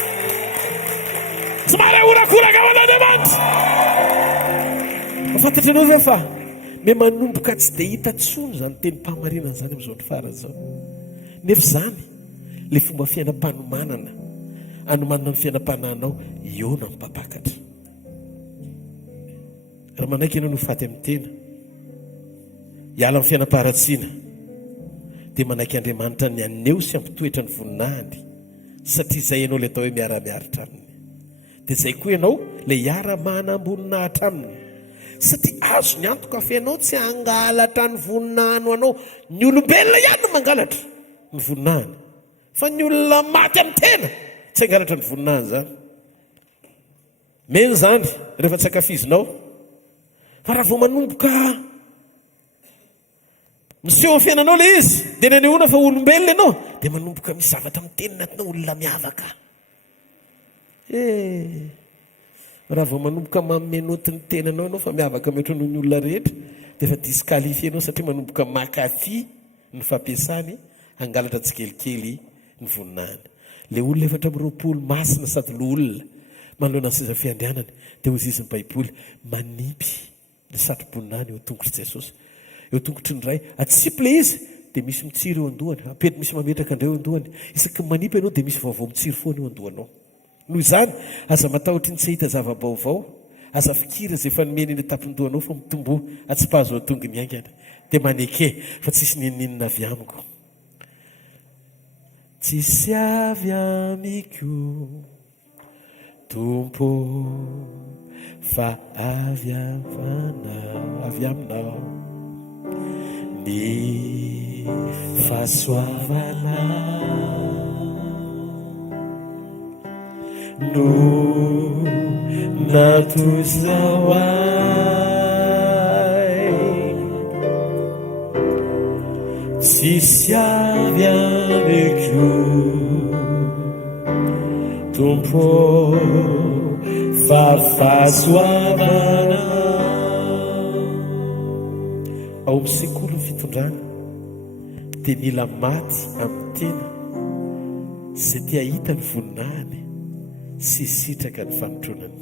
tsy mara orakoraka ao an'Andriamanitra fantatry anao ve fa me manomboka tsy dia hita tsony zany teny mpamarinana zany amin'izao ny farany zao nefa zany le fomba fiainam-panomanana anomanana ny fiainam-panahinao eo na mipapakatra raha manaiky ianao no faty amin'ny tena hiala amin'ny fiainam-paharatsiana dia manaiky Andriamanitra ny aneo sy ampitoetra ny voninahiny satria izay ianao le atao hoe miara-miaritra aminy dia izay koa ianao le hiara-manam-boninahitra aminy satria azo ny antoka fa ianao tsy hangalatra ny voninahino anao ny olombelona ihany no mangalatra ny voninahiny fa ny olona maty amin'ny tena tsy hangalatra ny voninahiny zany meny zany rehefa tsy hankafizinao fa raha vao manomboka miseho ny fiainanao le izy dia nanehoana fa olombelona ianao dia manomboka misy zavatra amin'ny tenina atinao olona miavaka raha vao manomboka mamenoty ny tenanao ianao fa miavaka mehatra noho ny olona rehetra dia efa disqualifie ianao satria manomboka makafy ny fampiasany hangalatra tsikelikely ny voninahiny le olona efatra miroapolo masina sady loolona manoloana ny seza fiandrianany dia hozy izy ny baiboly manipy ny satro-boninahiny eo tongotry Jesosy eo tongotry ny ray atsipy le izy dia misy mitsiry eo andohany apety misy mametraka andreo eo andohany isaky manipy ianao dia misy vaovao mitsiry foana eo andohanao noho izany aza matahotra ny tsy hita zava-baovao aza fikira zay efa nomeny eny tapindohanao fa mitombo atsipahazo atongy ny aingana dia maneke fa tsisy nininina avy amiko tsisy avy amiko tompo fa avy aminao ny fahasoavana no natozao ahy tsisy avy ameko tompo fa fahasoavana. Ao amin'ny sekoly ny fitondrana dia mila maty amin'ny tena izay tia hita ny voninahiny sy sitraka ny fanotronany.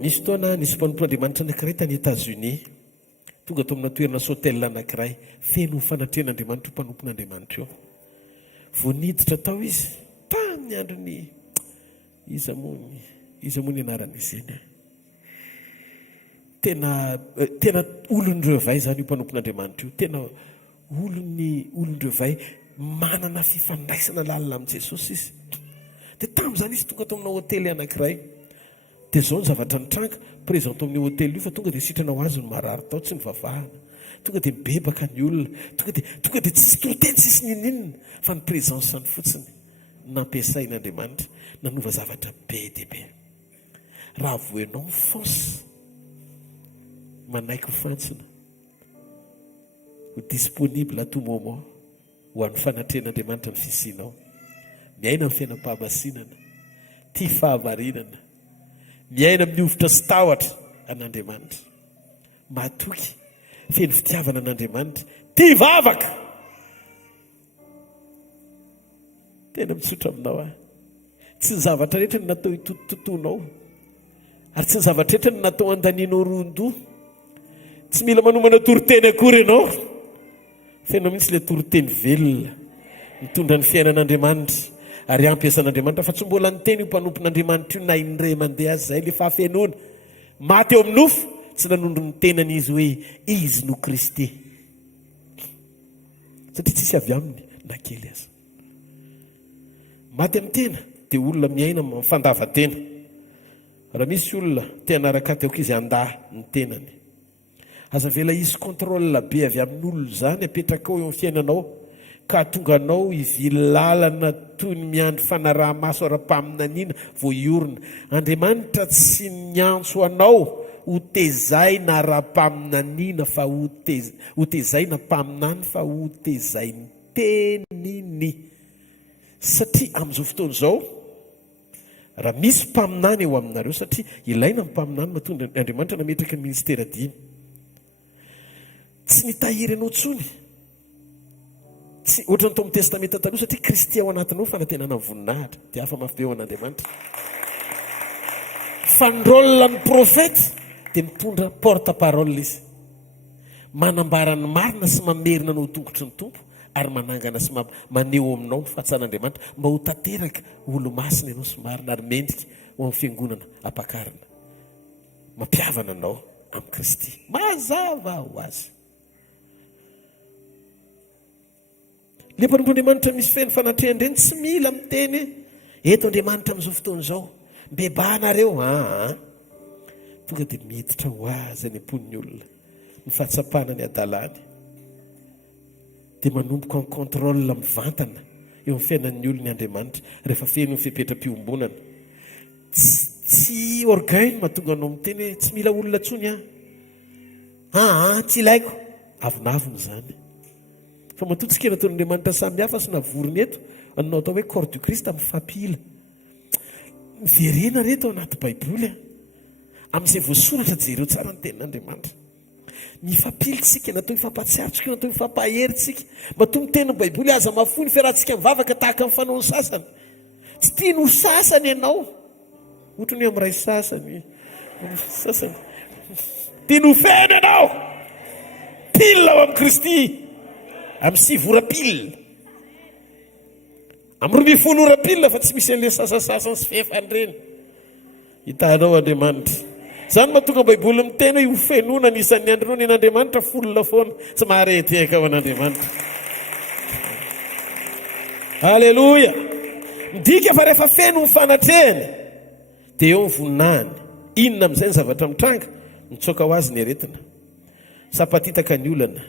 Nisy fotoana nisy mpanompon'Andriamanitra anankiray tany Etazonia, tonga tao amina toerana sôtela anankiray feno fanatrehan'Andriamanitra io mpanompon'Andriamanitra io. Vao niditra tao izy tamin'ny androny iza moa ny anaran'izy eny, tena olon'ireo vay zany io mpanompon'Andriamanitra io, tena olon'ireo vay manana fifandraisana lalina amin'i Jesosy izy. Dia tamin'izany izy tonga tao amina hôtely anankiray, dia zao ny zavatra nitranga présent amin'ny hôtely io, fa tonga dia sitrana ho azy ny marary tao, tsy nivavahana, tonga dia mibebaka ny olona, tonga dia tsy toroteny sisy ninninona, fa ny présenceny fotsiny nampiasain'Andriamanitra nanova zavatra be dia be. Raha voenao mifonce manaiky ho fantsina ho disponible à tout moment ho an'ny fanatrehan'Andriamanitra ny fisianao, miaina amin'ny fiainam-pahamasinana, tia fahamarinana, miaina amin'ny ovitra sy tahotra an'Andriamanitra, matoky feno fitiavana an'Andriamanitra, tia vavaka. Tena mitsotra aminao aho, tsy ny zavatra rehetra ny natao hitototonao, ary tsy ny zavatra rehetra ny natao andanianao ron-doha. Tsy mila manomana toroteny akory ianao, fenao mihitsy ilay toroteny velona mitondra ny fiainan'Andriamanitra ary ampiasan'Andriamanitra, fa tsy mbola niteny io mpanompon'Andriamanitra io na indray mandeha azy zay ilay fahafenoana maty eo amin'ny nofo, tsy nanondro ny tenan'izy hoe izy no Kristy, satria tsisy avy aminy na kely aza. Maty amin'ny tena dia olona miaina mifandavan-tena. Raha misy olona te hanaraka teoko izy handaha ny tenany, aza vela izy contrôle be avy amin'ny olona zany apetraka ao eo amin'ny fiainanao, ka tonga anao hivily lalana toy ny miandry fanaraha-maso ara-paminaniana vao iorina. Andriamanitra tsy miantso anao ho tezaina ara-paminaniana fa ho tezaina mpaminany, fa ho tezainy teniny. Satria amin'izao fotoana izao raha misy mpaminany eo aminareo, satria ilaina ny mpaminany mahatonga Andriamanitra nametraka ny ministera dimy, tsy nitahiry anao tsony, tsy ohatra ny tao amin'ny testamenta taloha, satria Kristy ao anatinao fanantenana voninahitra, dia hafa mafy be ao an'Andriamanitra. Fa ny rôle ny profety dia mitondra porte parole izy, manambara ny marina sy mamerina anao tongotry ny tompo, ary manangana sy maneho aminao ny fahatsan'Andriamanitra mba ho tanteraka olo masina ianao sy marina, ary mendrika ho amin'ny fiangonana ampakarina, mampiavana anao amin'ny Kristy. Mazava ho azy. Le mpanompon'Andriamanitra misy feno fanatrehan-dreny tsy mila miteny eto Andriamanitra amin'izao fotoana izao bebanareo, tonga dia miditra ho azy any ampon'ny olona ny fahatsapana ny adalany, dia manomboka ny contrôle mivantana eo amin'ny fiainan'ny olona ny Andriamanitra rehefa feno ny fipetra-piombonana. Tsy orgueil mahatonga anao miteny hoe tsy mila olona tsony tsy ilaiko, avinaviny zany. Fa matotsika nataon'Andriamanitra samy hafa sy navorony eto anao atao hoe corps du Christ mifampila. Miverena reto anaty Baiboly amin'izay voasoratra jereo tsara ny tenin'Andriamanitra. Mifampilitsika, natao hifampatsiarotsika, natao hifampaheritsika. Matoa miteny ny Baiboly aza mafoy ny fiarahantsika mivavaka tahaka ny fanao ny sasany. Tsy tia no sasany ianao, ohatra ny amin'ray sasany tia no fena ianao, pile ao amin'ny Kristy, amin'ny 6 ora-pile, amin'ny 9 ora-pile, fa tsy misy an'ilay sasasasany sy fefany hitanao Andriamanitra. Zany mahatonga Baiboly miteny hoe ho fenona ny isan'ny andronao ny an'Andriamanitra folona foana, tsy mahareteka ao an'Andriamanitra. Halleloja. Midika fa rehefa feno ny fanatrehany dia eo ny voninahiny. Inona amin'izay ny zavatra mitranga? Mitsoaka ho azy ny aretina, sapatitaka ny olana,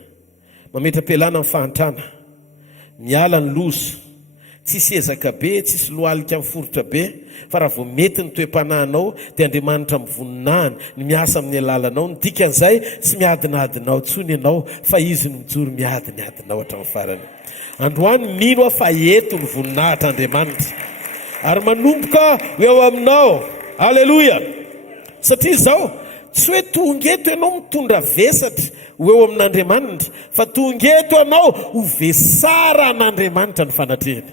mametra-pialana amin'ny fahantrana, miala ny loza, tsisy ezaka be tsisy loalika miforotra be fa raha vao mety ny toe-panahinao dia Andriamanitra mivoninahany ny miasa amin'ny alalanao ny dikan'izay tsy miadinadinao tsony ianao fa izy ny mijoro miadinadinao hatramin'ny farany. Androany mino aho fa eto ny voninahitra Andriamanitra ary manomboka eo aminao. Aleloia. Satria izao tsy hoe tongeto ianao mitondra vesatra ho eo amin'Andriamanitra fa tongeto ianao ho vesara an'Andriamanitra ny fanatrehany.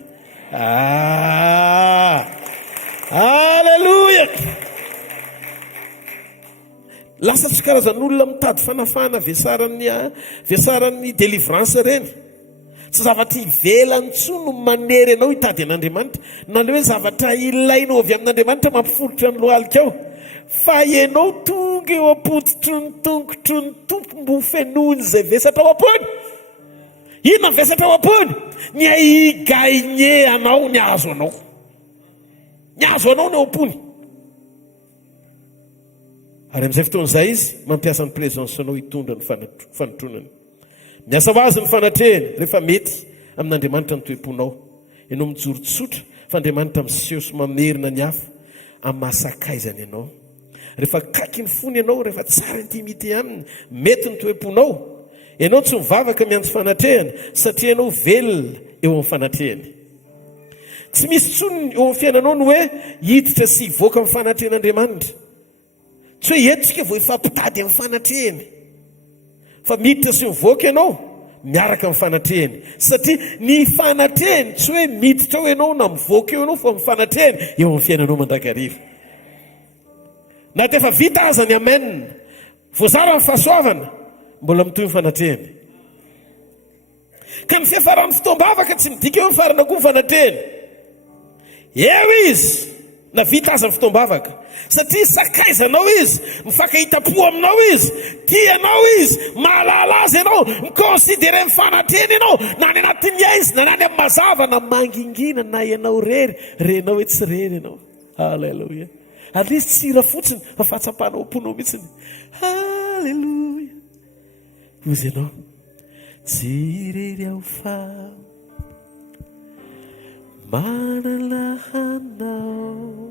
Aleluia. Lasa tsy karazan'olona mitady fanafana vesaran'ny délivrance reny. Tsy zavatra ivelany tsony no manery ianao hitady an'Andriamanitra na le hoe zavatra ilainao avy amin'Andriamanitra mampiforotra ny lohalika ao, fa ianao tonga eo ampototry ny tongotry ny tompo fenoiny izay vesatra ao am-pony. Inona ny vesatra ao am-pony? Ny aigaigné anao ny azo anao. Ny azo anao ny ao am-pony. Ary amin'izay fotoan'izay izy mampiasa ny présencenao hitondra ny fanotronany. Miasa ho azy ny fanatrehany rehefa mety amin'Andriamanitra ny toe-ponao. Ianao mijoro tsotra fa Andriamanitra miseho sy mamerina ny hafa amin'ny mahasakaizany ianao. Rehefa kaiky ny fony ianao, rehefa tsara intimité aminy, mety ny toe-ponao. Ianao tsy mivavaka miantso fanatrehany satria ianao velona eo amin'ny fanatrehany. Tsy misy tsony eo amin'ny fiainanao no hoe hiditra sy hivoaka amin'ny fanatrehan'Andriamanitra. Tsy hoe entsika vao ifampitady amin'ny fanatrehany. Fa miditra sy mivoaka ianao miaraka amin'ny fanatrehany. Satria ny fanatrehany tsy hoe miditra ao ianao na mivoaka eo ianao fa amin'ny fanatrehany eo amin'ny fiainanao mandrakariva. Na dia efa vita aza ny amen, voazara ny fahasoavana, mbola mitohy ny fanatrehany. Ka ny fiafarany fotoam-bavaka tsy midika eo ny farana koa ny fanatrehany. Eo izy na vita aza ny fotoam-bavaka. Satria sakaizanao izy, mifankahita-po aminao izy, tianao izy, mahalala azy ianao, mikonsidere ny fanatrehany ianao, na ny anatin'ny aizy, na ny amin'ny mazava, na mangingina, na ianao rery, renao hoe tsy rery ianao. Halleluja. At least tsira fotsiny, fa fatsapanao am-ponao mihitsiny. Halleluja. Ozy ianao, tsy rery aho fa manana hanao,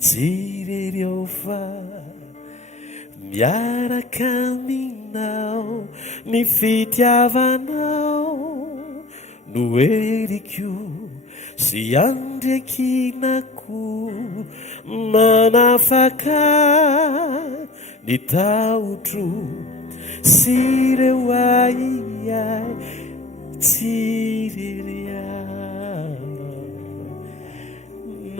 tsy rery aho fa miaraka aminao, ny fitiavanao no eriko sy andriakinako, manafaka ny taotro sy ireo aiai tsy rery aho,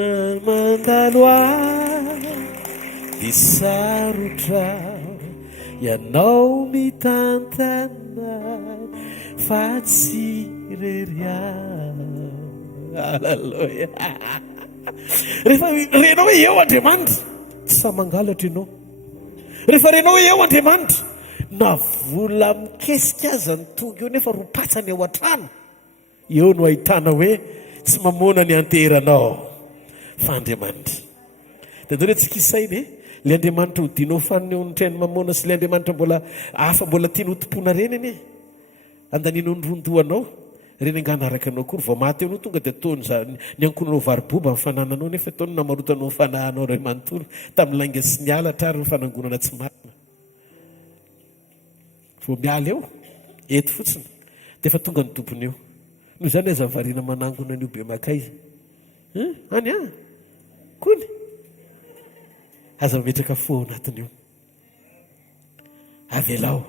na mandalo ahy sarotra ianao mitantana fa tsy rery aho. Halleluja. Rehefa renao hoe eo Andriamanitra, tsy samangalatra ianao. Rehefa renao hoe eo Andriamanitra, na vola mikesika aza ny tonga eo nefa ropatsany ao an-trano, eo no ahitana hoe tsy mamona ny anteranao fa Andriamanitra. Dia andao tsy kisainy le Andriamanitra hodinao faniny eo ny trano mamona sy le Andriamanitra mbola hafa mbola tiany hotompona reny anie. Andaninao ny rondoanao reny anganaraka anao kory vao maty anao tonga dia ataony ny ankonanao variboba amin'ny fanananao nefa ataony namarotanao ny fanahanao ray manontolo tamin'ny lainga sy ny alatra ary ny fanangonana tsy marina. Vao miala eo eto fotsiny dia efa tonga ny tompony eo. Noho izany aza varina manangona an'io be makaiza any kony aza metraka fo ao anatiny io. Avelao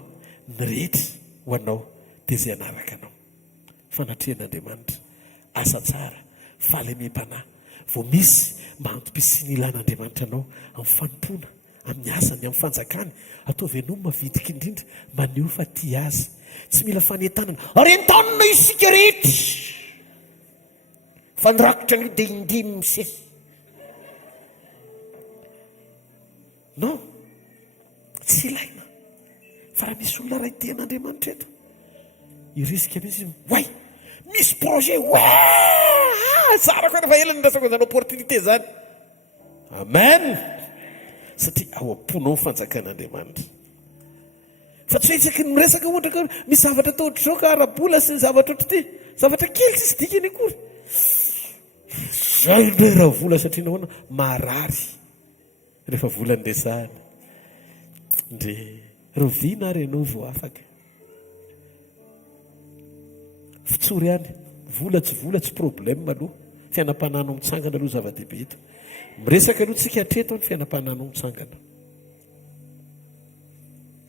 ny rehetra ho anao dia izay anaraka anao. Fanatrehan'Andriamanitra asa tsara fahalemem-panahy vao misy mahantom-pisy ny ilan'Andriamanitra anao amin'ny fanompona, amin'ny asany, amin'ny fanjakany. Ataovy ianao mavidiky indrindra maneho fa tia azy, tsy mila fanentanana rentanina isika rehetra fa nirakotra an'io dia indimy misesy. Non, tsy ilaina. Fa raha misy olona ray tean'Andriamanitra eto, irisika mihitsy way misy projet tsara koa rehefa ela nyrasako zany opportunité zany. Amen. Satria ao am-ponao ny fanjakan'Andriamanitra. fa tsy hoetsaky miresaka ohatra ka misy zavatra atao ohatr'izao ka arabola sy ny zavatra ohatra ty zavatra kely tsisy dikany akory zay ndre raha vola satria nahoana marary rehefa vola ndesahana ndre rovina ary ianao vo afaka fitsory ihany vola tsy problème aloha fiainam-panano mitsangana aloha zava-dehibe eto miresaka aloha tsika hatreto ny fiainam-panano mitsangana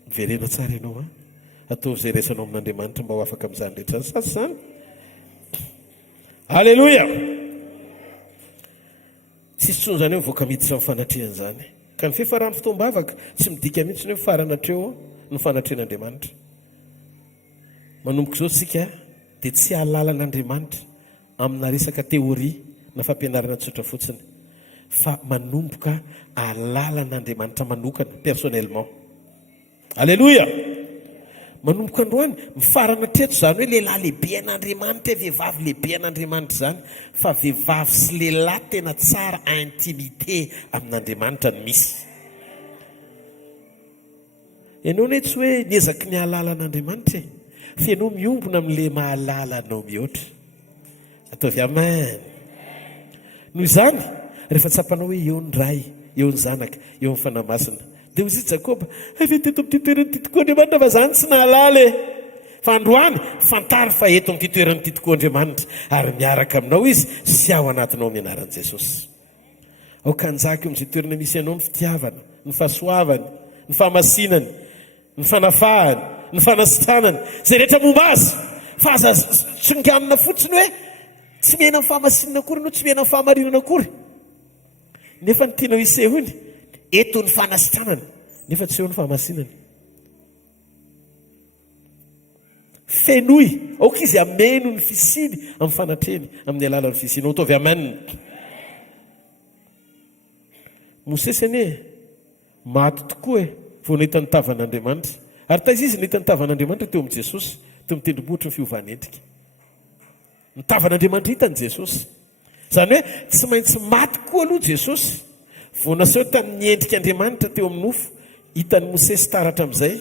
miverena tsara ianao a atao zay resanao amin'Andriamanitra mba ho afaka amin'izany rehetra ny sasy zany alleloia tsisy tsony zany hoe mivoaka miditra amin'ny fanatrehan'izany ka ny fifarany fotoam-bavaka tsy midika mihitsy ny hoe faranatreo ny fanatrehan'Andriamanitra manomboka izao tsika dia tsy halalan'Andriamanitra amina resaka teoria na fampianarana tsotra fotsiny fa manomboka halalan'Andriamanitra manokana personnellement alleloia manomboka androany mifarana treto zany hoe lehilahy lehibe an'Andriamanitra vehivavy lehibe an'Andriamanitra zany fa vehivavy sy lehilahy tena tsara intimité amin'Andriamanitra ny misy ianao ne tsy hoe niezaky ny halalan'Andriamanitra fa ianao miombona amin'le mahalala anao mihoatra ataovy amen noho izany rehefa tsapanao hoe eo ny ray eo ny zanaka eo ny fanamasina dia hozy Jakoba efa teto amin'ity toerany ity tokoa Andriamanitra fa zany tsy nahalala fa androany fantary fa eto amin'ity toerany ity tokoa Andriamanitra ary miaraka aminao izy sy ao anatinao amin'ny anaran'i Jesosy ao kanjaka eo amin'izay toerana misy ianao ny fitiavana ny fahasoavany ny fahamasinany ny fanafahany ny fanasitranany zay rehetra momba azy fa aza tsinganina fotsiny hoe tsy mihena amin'ny fahamasinana akory no tsy mihena amin'ny fahamarinana akory nefa ny tianao isehony eto ny fanasitranany nefa tsy eo ny fahamasinany fenoy aoka izy ameno ny fisiny amin'ny fanatreny amin'ny alalan'ny fisiny ao taovy amanina Mosesy anie maty tokoa vao nahita ny tavan'Andriamanitra ary taiza izy nahita ny tavan'Andriamanitra teo amin'i Jesosy teo amin'ny tendrombohitra ny fiovan'endrika ny tavan'Andriamanitra hitany Jesosy zany hoe tsy maintsy maty koa aloha Jesosy vao naseho tamin'ny endrik'Andriamanitra teo amin'ny nofo hitan'ny Mosesy taratra amin'izay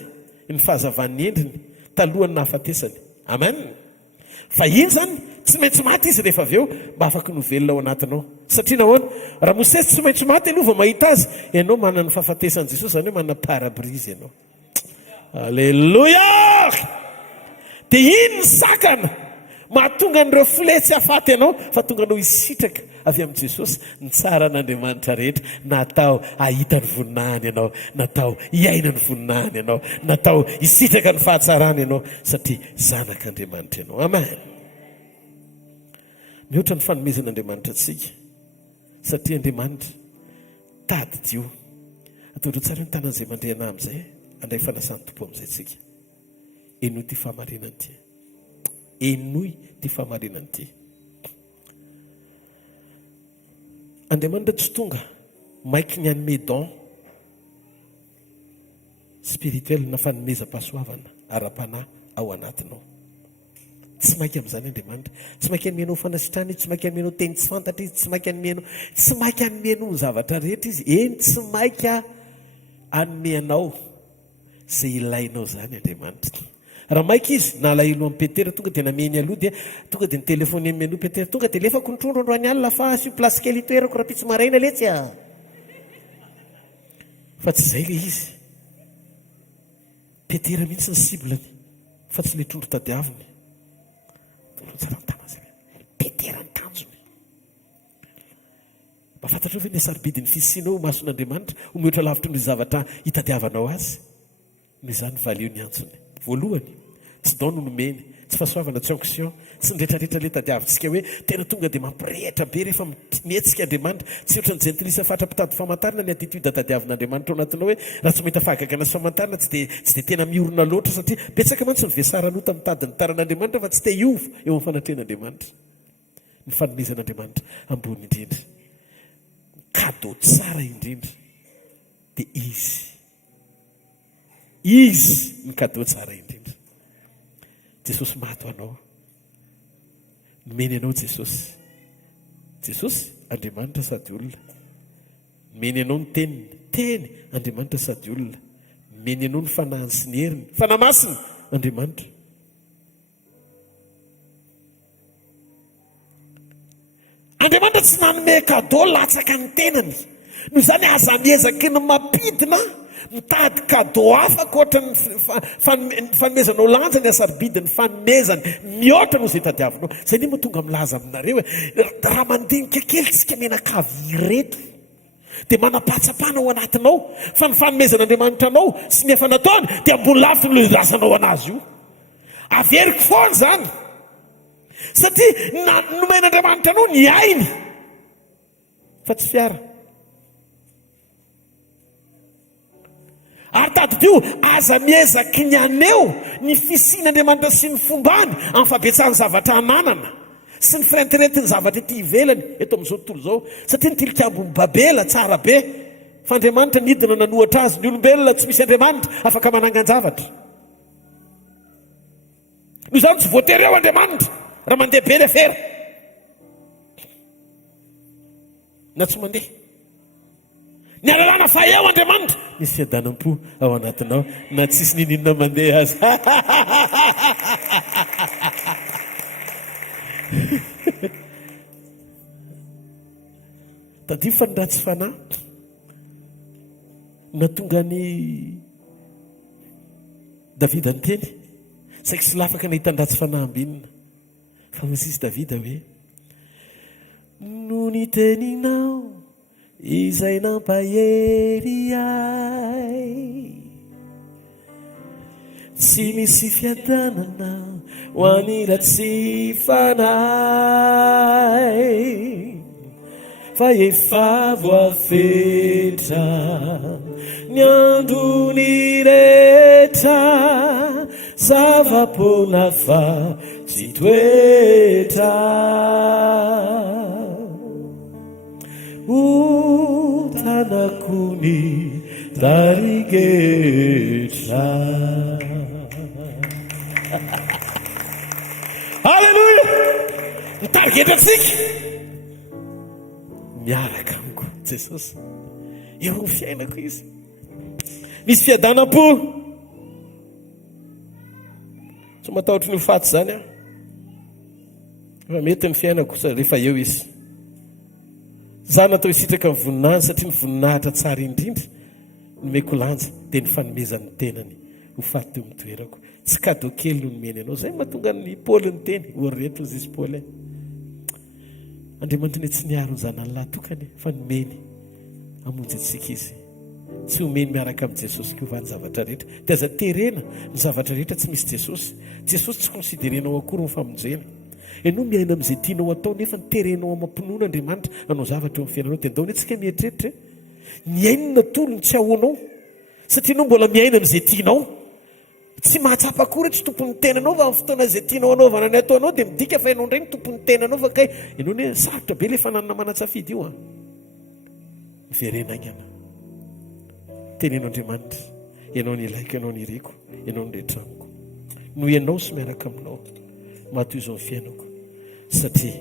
ny fahazavan'ny endriny talohany nahafatesany amen fa iny zany tsy maintsy maty izy rehefa avy eo mba afaka novelona ao anatinao satria nahoana raha Mosesy tsy maintsy maty aloha vao mahita azy ianao manana ny fahafatesan'i Jesosy zany hoe manana parabrise ianao alleloia dia iny ny sakana mahatonga an'ireo filetsy hafaty ianao fa tonga anao hisitraka avy amin'i Jesosy ny tsara n'Andriamanitra rehetra natao ahita ny voninahiny ianao natao hiaina ny voninahiny ianao natao hisitraka ny fahatsarany ianao satria zanak'Andriamanitra ianao amen mihoatra ny fanomezan'Andriamanitra antsika satria Andriamanitra tady-dio ataodro tsara ny tanan'izay mandrehana amin'izay andray fanasany tompo amin'izay tsika enoy ty fahamarinany ty enoy ty fahamarinany ty Andriamanitra tsy tonga maiky ny anome don spirituel na fanomezam-pahasoavana ara-panahy ao anatinao tsy maiky amin'izany Andriamanitra tsy maiky anomenao fanasitrana izy tsy maiky anomenao teny tsy fantatra izy tsy maiky anomenao ny zavatra rehetra izy eny tsy maiky anomenao zay ilainao zany Andriamanitra raha maiky izy nalahelo amin'ny Petera tonga dia nameny aloha dia tonga dia nitelefony amin'ny aloha Petera tonga dia lefako ny trondro androany alina fa sy plasy kely itoerako raha pitsy maraina letsy fa tsy izay le izy Petera mihitsy ny siblany fa tsy le trondro tadiaviny Petera ny tanjony mba fantatra hoe nisaribidiny fisinao mason'Andriamanitra ho mihoatra lavitra ny zavatra hitadiavanao azy noho izany valio ny antsony voalohany tsy dao no nomeny tsy fahasoavana tsy onction tsy nydretrarehetra le tadiavintsika hoe tena tonga dia mampirehitra be rehefa mihetsika Andriamanitra tsy ohatran'ny jentilisa fatra mpitady famantarana ny atitude tadiavin'Andriamanitra ao anatinao hoe raha tsy mahita fahagagana sy famantarana tsy dia tena miorona loatra satria betsaka mantsy ny vesaranota mitady ny taran'Andriamanitra fa tsy te hiova eo amin'ny fanatrehan'Andriamanitra ny fanomezan'Andriamanitra ambony indrindra kado tsara indrindra dia izy ny kado tsara indrindra Jesosy maty ho anao nomeny anao Jesosy Andriamanitra sady olona nomeny anao ny teny Andriamanitra sady olona meny anoho ny fanahany sy ny heriny fanahy masiny Andriamanitra. Andriamanitra tsy nanome kadô latsaka ny tenany noho izany aza miezaky ny mampidina mitady kadô afaka ohatra ny fanomezanao lanja ny asaribidiny fanomezany mihoatra noho izay tadiavinao. Zay ny mahatonga milaza aminareo hoe raha mandinika kely tsika menakavy ireto dia manapatsapana ao anatinao fa ny fanomezan'Andriamanitra anao sy ny efa nataony dia ambony lavitra no irazanao anazy io. Averiko foana zany satria nomen'Andriamanitra anao ny ainy fa tsy fiara. Ary tadidio aza miezaky ny aneo ny fisian'Andriamanitra sy ny fombany amin'ny fabetsahany zavatra ananana sy ny firentirentiny zavatra ety ivelany eto amin'izao tontolo izao. Satria ny tilikambony Babela tsara be fa Andriamanitra nidina nanohatra azy. Ny olombelona tsy misy Andriamanitra afaka manangan-javatra. Noho izany tsy voatery eo Andriamanitra raha mandeha be le fera na tsy mandeha. Ny alalàna fa eo Andriamanitra misy fiadanam-po ao anatinao na tsisy nininona mandeha azy. Tadio fa ny ratsy fanahy natonga ny Davida ny teny saika sy lafaka nahita ny ratsy fanahy ambinina fa misy Davida hoe no ny teninao izay nampahery ahy tsy misy fiadanana ho any ratsy fanahy fa efa voafetra ny androny rehetra zava-poana fa tsy toetra tanako ny tarigetra. Halleluja! Ny tarigetra tsika miaraka amiko Jesosy eo amin'ny fiainako izy misy fiadanam-po. Tsy matahotra ny faty zany fa mety ny fiainako rehefa eo izy. Za natao hisitraka ny voninahitra satria ny voninahitra tsara indrindra nomeko lanja dia ny fanomezan'ny tenany ho faty teo amin'ny toerako. Tsy kadô kely no nomeny anao. Zay mahatonga ny Paoly ny teny oreto izy Paoly Andriamanitra ny tsy niaro ny zanany lahy tokany fa nomeny hamonjy antsika izy. Tsy homeny miaraka amin'ny Jesosy koa ny zavatra rehetra. Dia aza terena ny zavatra rehetra tsy misy Jesosy. Jesosy tsy konsiderenao akory ny famonjena. Ianao miaina amin'izay tianao atao nefa ny terenao amampinoana Andriamanitra anao zavatra eo amin'ny fiainanao dia andao antsika mieritreritra miainana tolony tsy ahoanao satria anao mbola miaina amin'izay tianao. Tsy mahatsapa akory tsy tompon'ny tenanao fa amin'ny fotoana izay tianao anaovana ny ataonao dia midika fa ianao indray ny tompon'ny tenanao fa kay ianao ne sarotra be le fananana manatsafidy io miverenagna tenenao Andriamanitra ianao ny ilaiko ianao ny iriko ianao ny retramiko no ianao sy miaraka aminao matoy izao ny fiainako satria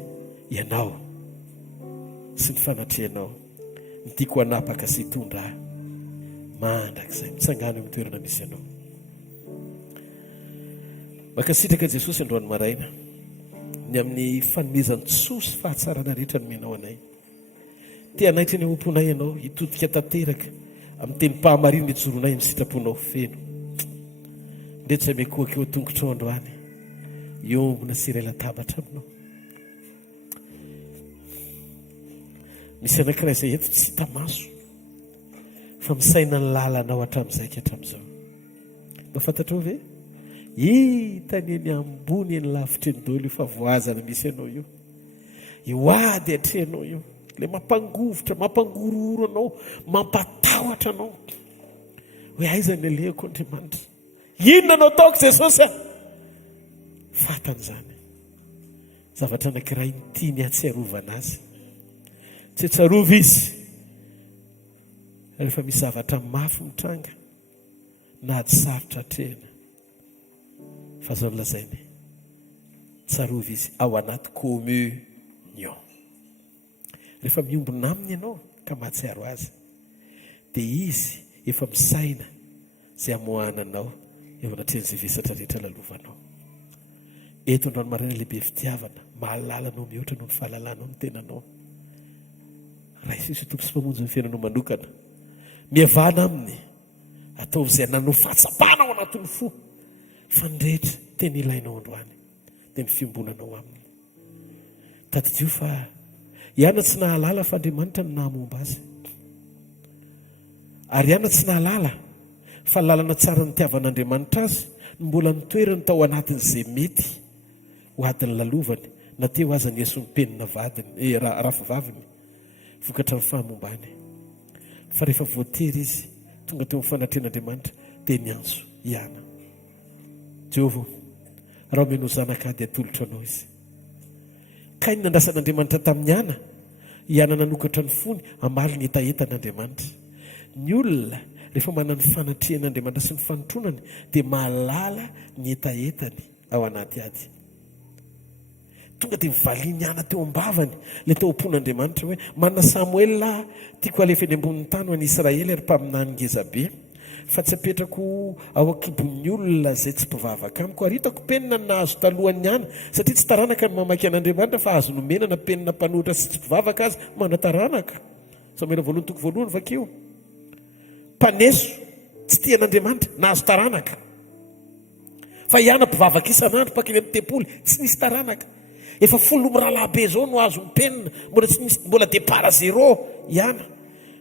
ianao sy ny fanatrehanao ny tiako hanapaka sy hitondra mandrakizay mitsangana eo amin'ny toerana misy ianao. Makasitraka Jesosy androany maraina ny amin'ny fanomezany tsosy fahatsarana rehetra nomenao anay. Tia anaitra ny omponay ianao hitodika tanteraka amin'ny teny mpahamariny ny joronay ny sitraponao feno. Ndretra mekoaka eo tongotra ao androany iombona sy iray latabatra aminao. Misy anankiray izay eto tsy hita maso fa misaina ny lalanao hatramin'izay hatramin'izao. Mahafantatrao ve? Hitany eny ambony eny lavitra eny daholo io fa voazana misy ianao io. Io ady hatrehanao io. Le mampangovotra, mampangororo anao, mampatahotra anao. Hoe aiza ny alehako Andriamanitra? Inona anao taoko Jesosy? Fatan'izany. Zavatra anankiray ny tiany ahatsiarovana azy. Tsy tsarova izy. Rehefa misy zavatra mafy mitranga na ady sarotra hatrehana. Fa zao lazainy tsarova izy ao anaty communion. Rehefa miombona aminy ianao ka mahatsiaro azy dia izy efa misaina zay amohananao eo anatrehan'izay vesatra rehetra lalovanao. Eto androany marina lehibe fitiavana, mahalalanao mihoatra noho ny fahalalanao ny tenanao. Raha Jesosy tompo sy mpamonjy ny fiainanao manokana, miavana aminy atao izay nanao fahatsapana ao anatin'ny fo, fa ny rehetra tena ilainao androany dia ny fiombonanao aminy. Tadidio fa ihana tsy nahalala fa Andriamanitra ny nahamomba azy, ary ihana tsy nahalala fa lalana tsara ny tiavan'Andriamanitra azy ny mbola nitoerany tao anatin'izay mety ho adiny lalovany na teo aza ny Yeso ny penina vadiny rafivaviny vokatra ny fahamombany. Fa rehefa voatery izy tonga teo amin'ny fanatrehan'Andriamanitra dia miantso ihana. Jehova, raha omeno zanaka ady atolotra anao izy. Kainy nandrasan'Andriamanitra tamin'ny ihana nanokatra ny fony hamaly ny etaetan'Andriamanitra. Ny olona rehefa manana ny fanatrehan'Andriamanitra sy ny fanotronany dia mahalala ny etaetany ao anaty ady. Tonga dia mivaliany ihana teo ambavany ilay tao am-pon'Andriamanitra hoe manana Samuel tiako alefa eny ambonin'ny tany ho an'i Israely ary mpaminany ngeza be, fa tsy apetrako ao akibon'ny olona izay tsy mpivavaka amiko, ary hitako penina ny nahazo talohan'ny ihana, satria tsy taranaka ny mamaky an'Andriamanitra fa azo nomenana penina mpanohitra sy tsy mpivavaka azy manataranaka. Samuel voalohany toko voalohany vakeo. Mpaneso tsy tian'Andriamanitra nahazo taranaka, fa ihana mpivavaka isan'andro mpakeny amin'ny tempoly tsy nisy taranaka. Efa 10 mirahalabe zao no azo ny penina, mbola départ zéro ihana.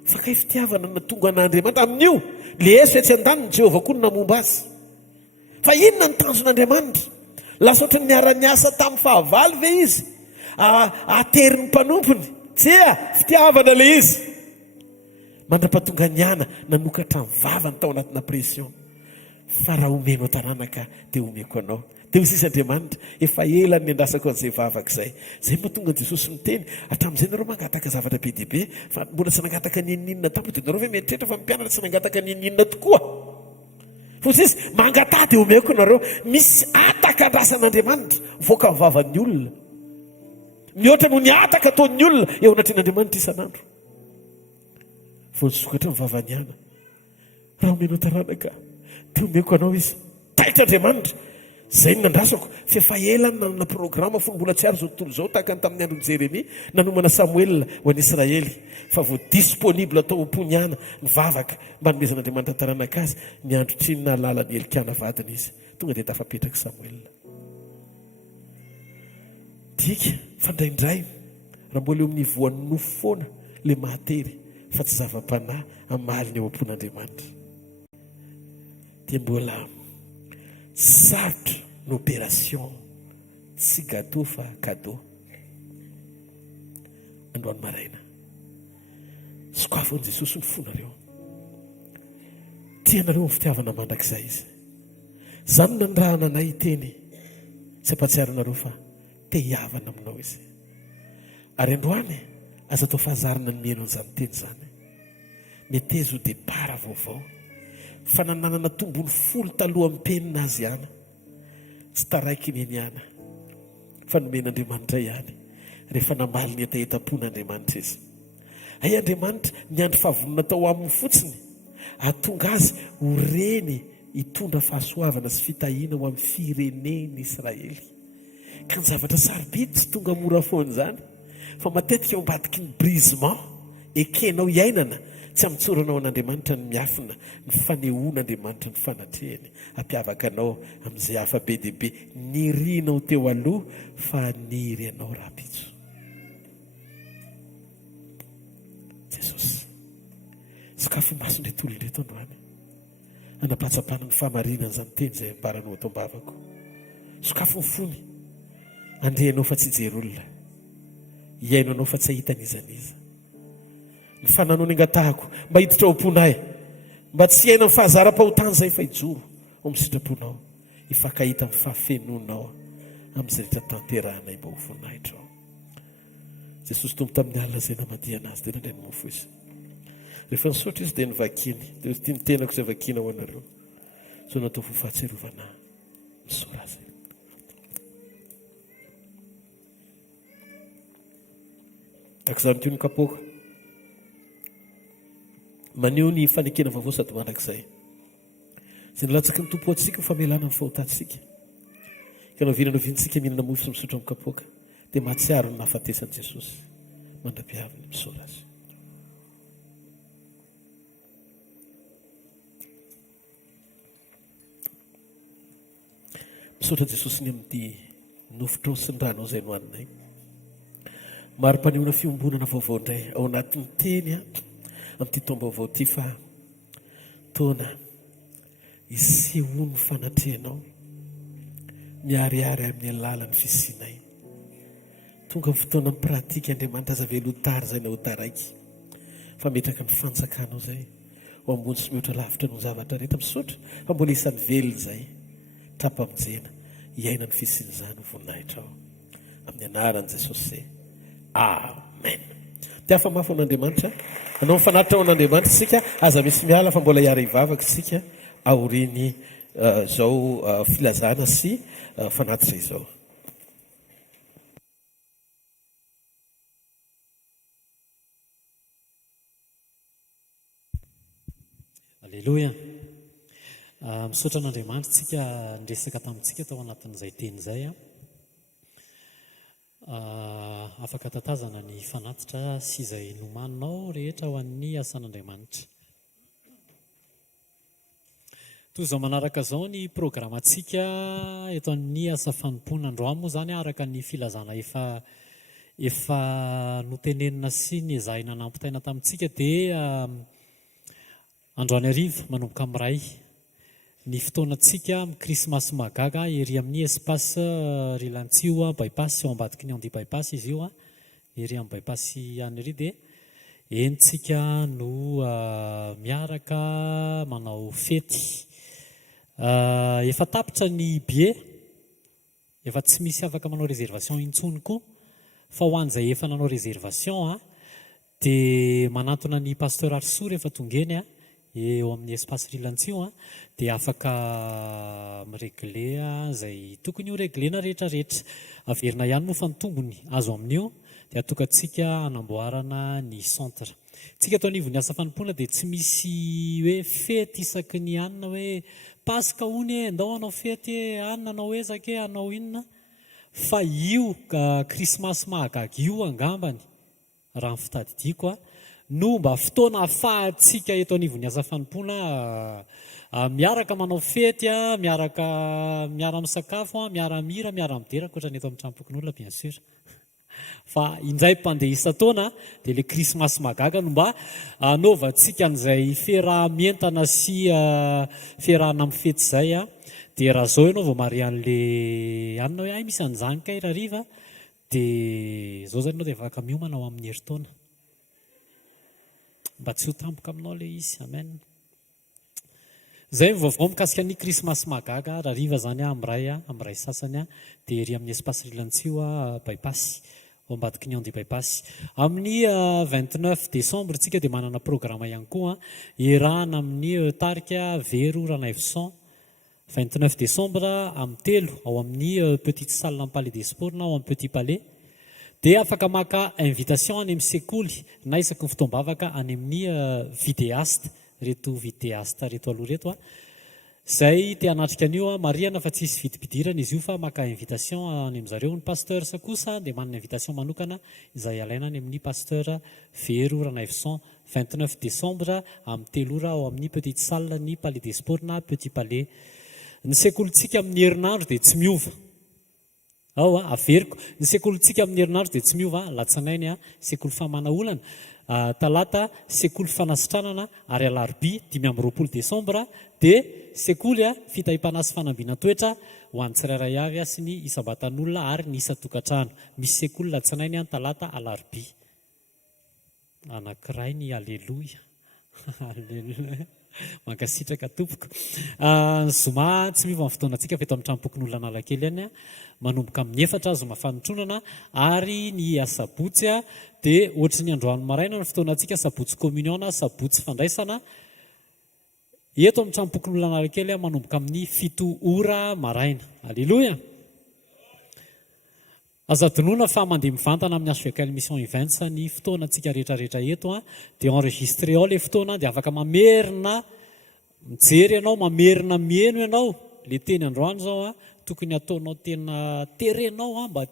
Fa kay fitiavana na tonga an'Andriamanitra amin'io le Yesu etsy an-daniny, Jehovah koa no namomba azy. Fa inona ny tanjon'Andriamanitra? Lasa ohatry ny miara-niasa tamin'ny fahavalo ve izy atery ny mpanompony? Tsia, fitiavana le izy. Mandra-pahatonga ny ihana nanokatra ny vavany tao anatina pression. Fa raha omeno taranaka dia omeko anao. Dia hoy Andriamanitra, efa ela ny andrasako an'izay vavaka izay. Zay mahatonga Jesosy miteny, hatramin'izay nareo mangataka zavatra be dia be, fa mbola tsy nangataka ny ininona tampoka, dia nareo ve mieritreritra fa mpianatra tsy nangataka ny ininona tokoa. Fa izy mangata dia omeko nareo. Misy ataka andrasan'Andriamanitra voaka ny vavan'ny olona, mihoatra noho ny ataka ataon'ny olona eo anatrehan'Andriamanitra isan'andro. Voasokatra ny vavany ihana, raha omeno taranaka dia omeko anao izy. Taitra Andriamanitra, zay ny nandrasako, fefa ela nanana programa fony mbola tsy ary zao tontolo zao tahaka ny tamin'ny andron'i Jeremia nanomana Samuel ho an'i Israely, fa vo disponible atao am-pony ihana ny vavaka mba nomezan'Andriamanitra taranaka azy. Miandro tsinona lalan'ny Elikana vadiny izy, tonga dia tafapetraka Samuel. Dika fandraindray raha mbola eo amin'ny voan'ny nofo foana le mahatery, fa tsy zava-panahy amaly ny eo am-pon'Andriamanitra. Dia mbola sarotra n'opération, tsy gâteau fa cadeau. Androany maraina sokafon'i Jesosy ny fonareo, tianareo ny fitiavana mandrakizay izy. Zany na ny raha nanay teny, tsy ampatsiaronareo fa te hiavana aminao izy. Ary androany aza atao fahazarana ny mihaino an'izany teny zany. Metezo départ vaovao, fa nananana tombony 10 taloha ampenina azy ihana, tsy taraiky ny ihana, fa nomen'Andriamanitra ihany rehefa namaly ny etaetam-pon'Andriamanitra izy. Ay Andriamanitra ny andro fahavonona tao aminy fotsiny, ahatonga azy ho reny hitondra fahasoavana sy fitahiana ho amin'ny fireneny Israely. Ka ny zavatra sarobidy tsy tonga mora foana zany, fa matetika ao ambadiky ny brisement ekenao iainana, tsy amitsoranao an'Andriamanitra ny miafina ny fanehoan'Andriamanitra ny fanatrehany, ampiavaka anao amin'izay hafa be dia be. Nirinao teo aloha fa niry anao raha-pitso. Jesosy sakafo masondray tolondreto androany, anapatsapana ny fahamarinana zany teny izay ambaranao atao am-bavako. Sakafo ny fony, andrehanao fa tsy hijery olona, hiaino anao fa tsy ahitan'izaniza. Ny fananao ny angatahako mba hiditra ao am-ponay, mba tsy hiaina ny fahazara-pahotany izay fa hijoro ao amin'ny sitraponao, hifankahita amin'ny fahafenonao amin'izay rehetra tanterahanay mba ho voninahitra ao. Jesosy tombo tamin'ny alina izay namadiana azy dia nandray ny mofo izy. Rehefa nisaotra izy dia nivakiny, dia tia ny tenako izay vakina ho anareo, so natao ho fahatserovana misora azy. Takizany tio ny kapoaka, maneho ny fanekena vaovao sady mandrakizay. zay nalatsaka ny tompo atsika ho famelana ny fahotatsika kanao viranao vintsika mihinana mofo sy misotro amikapoaka dia mahatsiaro ny nahafatesan'i Jesosy mandra-piaviny misaotra azy. Misaotra Jesosy ny amin'ity nofotrao sy ny ranao izay no haninay. Maro-panehoana fiombonana vaovao indray ao anatin'ny teny amin'ity taom-baovao ity fa taona isehoany fanatrehanao miariary amin'ny alalan'ny fisinay. Tonga ny fotoana ny pratika Andriamanitra aza velotary izay na ho taraiky fa metraka ny fanjakanao izay ho ambony sy mihoatra lavitra no zavatra rehetra. Misaotra fa mbola isan'ny velona izay trapa-mijena iaina ny fisin'izany ho voninahitra ao amin'ny anaran'i Jesosy. Amen. Ty hafa mafy an'Andriamanitra anao mifanatitra ao an'Andriamanitra isika aza misy miala fa mbola hiara hivavaka isika aoriny zao filazana sy fanatitra izao. Alleluia. Misaotra an'Andriamanitra tsika ndresaka tamintsika tao anatin'izay teny izay afaka tatazana ny fanatitra sy izay nomaninao rehetra ho an'ny asan'Andriamanitra. Toy izao manaraka izao ny programantsika eto amin'ny asa fanompoana androany moa izany araka ny filazana efa notenenina sy ny ezahina nampitaina tamintsika dia androany hariva manomboka amin'ny ray ny fotoanantsika amin'ny krismasy magaga ery amin'ny espace Rilantsio bypass ao ambadiky ny Andi bypass izy io ery amin'ny bypass any ery dia entsika no miaraka manao fety. Efa tapitra ny billet, efa tsy misy afaka manao réservation intsony koa fa ho an'izay efa nanao réservation dia manantona ny pasteur Arsour rehefa tongeny eo amin'ny espace Rilantsio dia afaka miregle izay tokony ho reglena rehetrarehetra. Averina ihany moa fa ny tombony azo amin'io dia atokantsika hanamboarana ny centre. Tsika tao anivon'ny asa fanompoana dia tsy misy hoe fety isaky ny anina hoe paska hony andao anao fety anina anao ezaka anao inona fa io krismasy mahagaga io angambany raha ny fitadidiako no mba fotoana ahafahantsika eto anivon'ny asa fanompoana miaraka manao fety miara-misakafo miara-mira miara-midera koatra ny eto amin'ny trampokon'olona bien sûr fa indray mpandeha isa-taona dia le krismasy mahagaga no mba anaovantsika an'izay fiaraha-mientana sy fiarahana amin'ny fety izay dia raha zao ianao vao mary an'le anina hoe misy an'izany kay rariva dia zao zany ianao dia afaka miomana ao amin'ny herintaona mba tsy ho tampoka aminao le izy. Amen. Zay vaovao mikasika ny krismasy mahagaga rariva zany amin'ny ray sasany dia ery amin'ny espace Rilantsio bypass ao ambadiky ny Andi bypass. Amin'ny 29 décembre tsika dia manana programme ihany koa iarahana amin'ny tarika Vero Ranaivosan 29 décembre amin'ny 3 ao amin'ny petite salle amin'ny Palais des Sports na ao amin'ny Petit Palais dia afaka maka invitation any amin'ny sekoly na isaky ny fotoam-bavaka any amin'ny vidéaste reto aloha reto zay te hanatrika an'io mariana fa tsisy vidipidirana izy io fa maka invitation any amin'izareo ny pasteur sa kosa dia manana invitation manokana izay alaina any amin'ny pasteur Vero Ranaivosan 29 décembre amin'ny 3 ora ao amin'ny petite salle ny Palais des Sports na Petit Palais. Ny sekolitsika amin'ny herinandro dia tsy miova averiko ny sekolitsika amin'ny herinandro dia tsy miova latsanainy sekoly famana olana talata sekoly fanasitranana ary alarobia 5 décembre dia sekoly fitahim-panasy fanambiana toetra ho an'ny tsirairay avy sy ny isam-batan'olona ary ny isa-tokantrano. Misy sekoly latsanainy talata alarobia anankiray ny alleloia alleloia mankasitraka tompoko. Zoma tsy miova amin'ny fotoanantsika feto amin'ny trampokon'olona Analakely any manomboka amin'ny 4 zoma fanotronana ary ny asabotsy dia ohatry ny androany maraina ny fotoanantsika sabotsy communion sabotsy fandraisana eto amin'ny trampokon'olona Analakely manomboka amin'ny 7 ora maraina. Alleloia. Azadinoana fa mandeha mivantana amin'ny HVKL Mission Events ny fotoanantsika rehetrarehetra eto dia enregistré ao ilay fotoana dia afaka mamerina mijery ianao mamerina mieno ianao le teny androany zao a tokony ataonao tena terenao a mba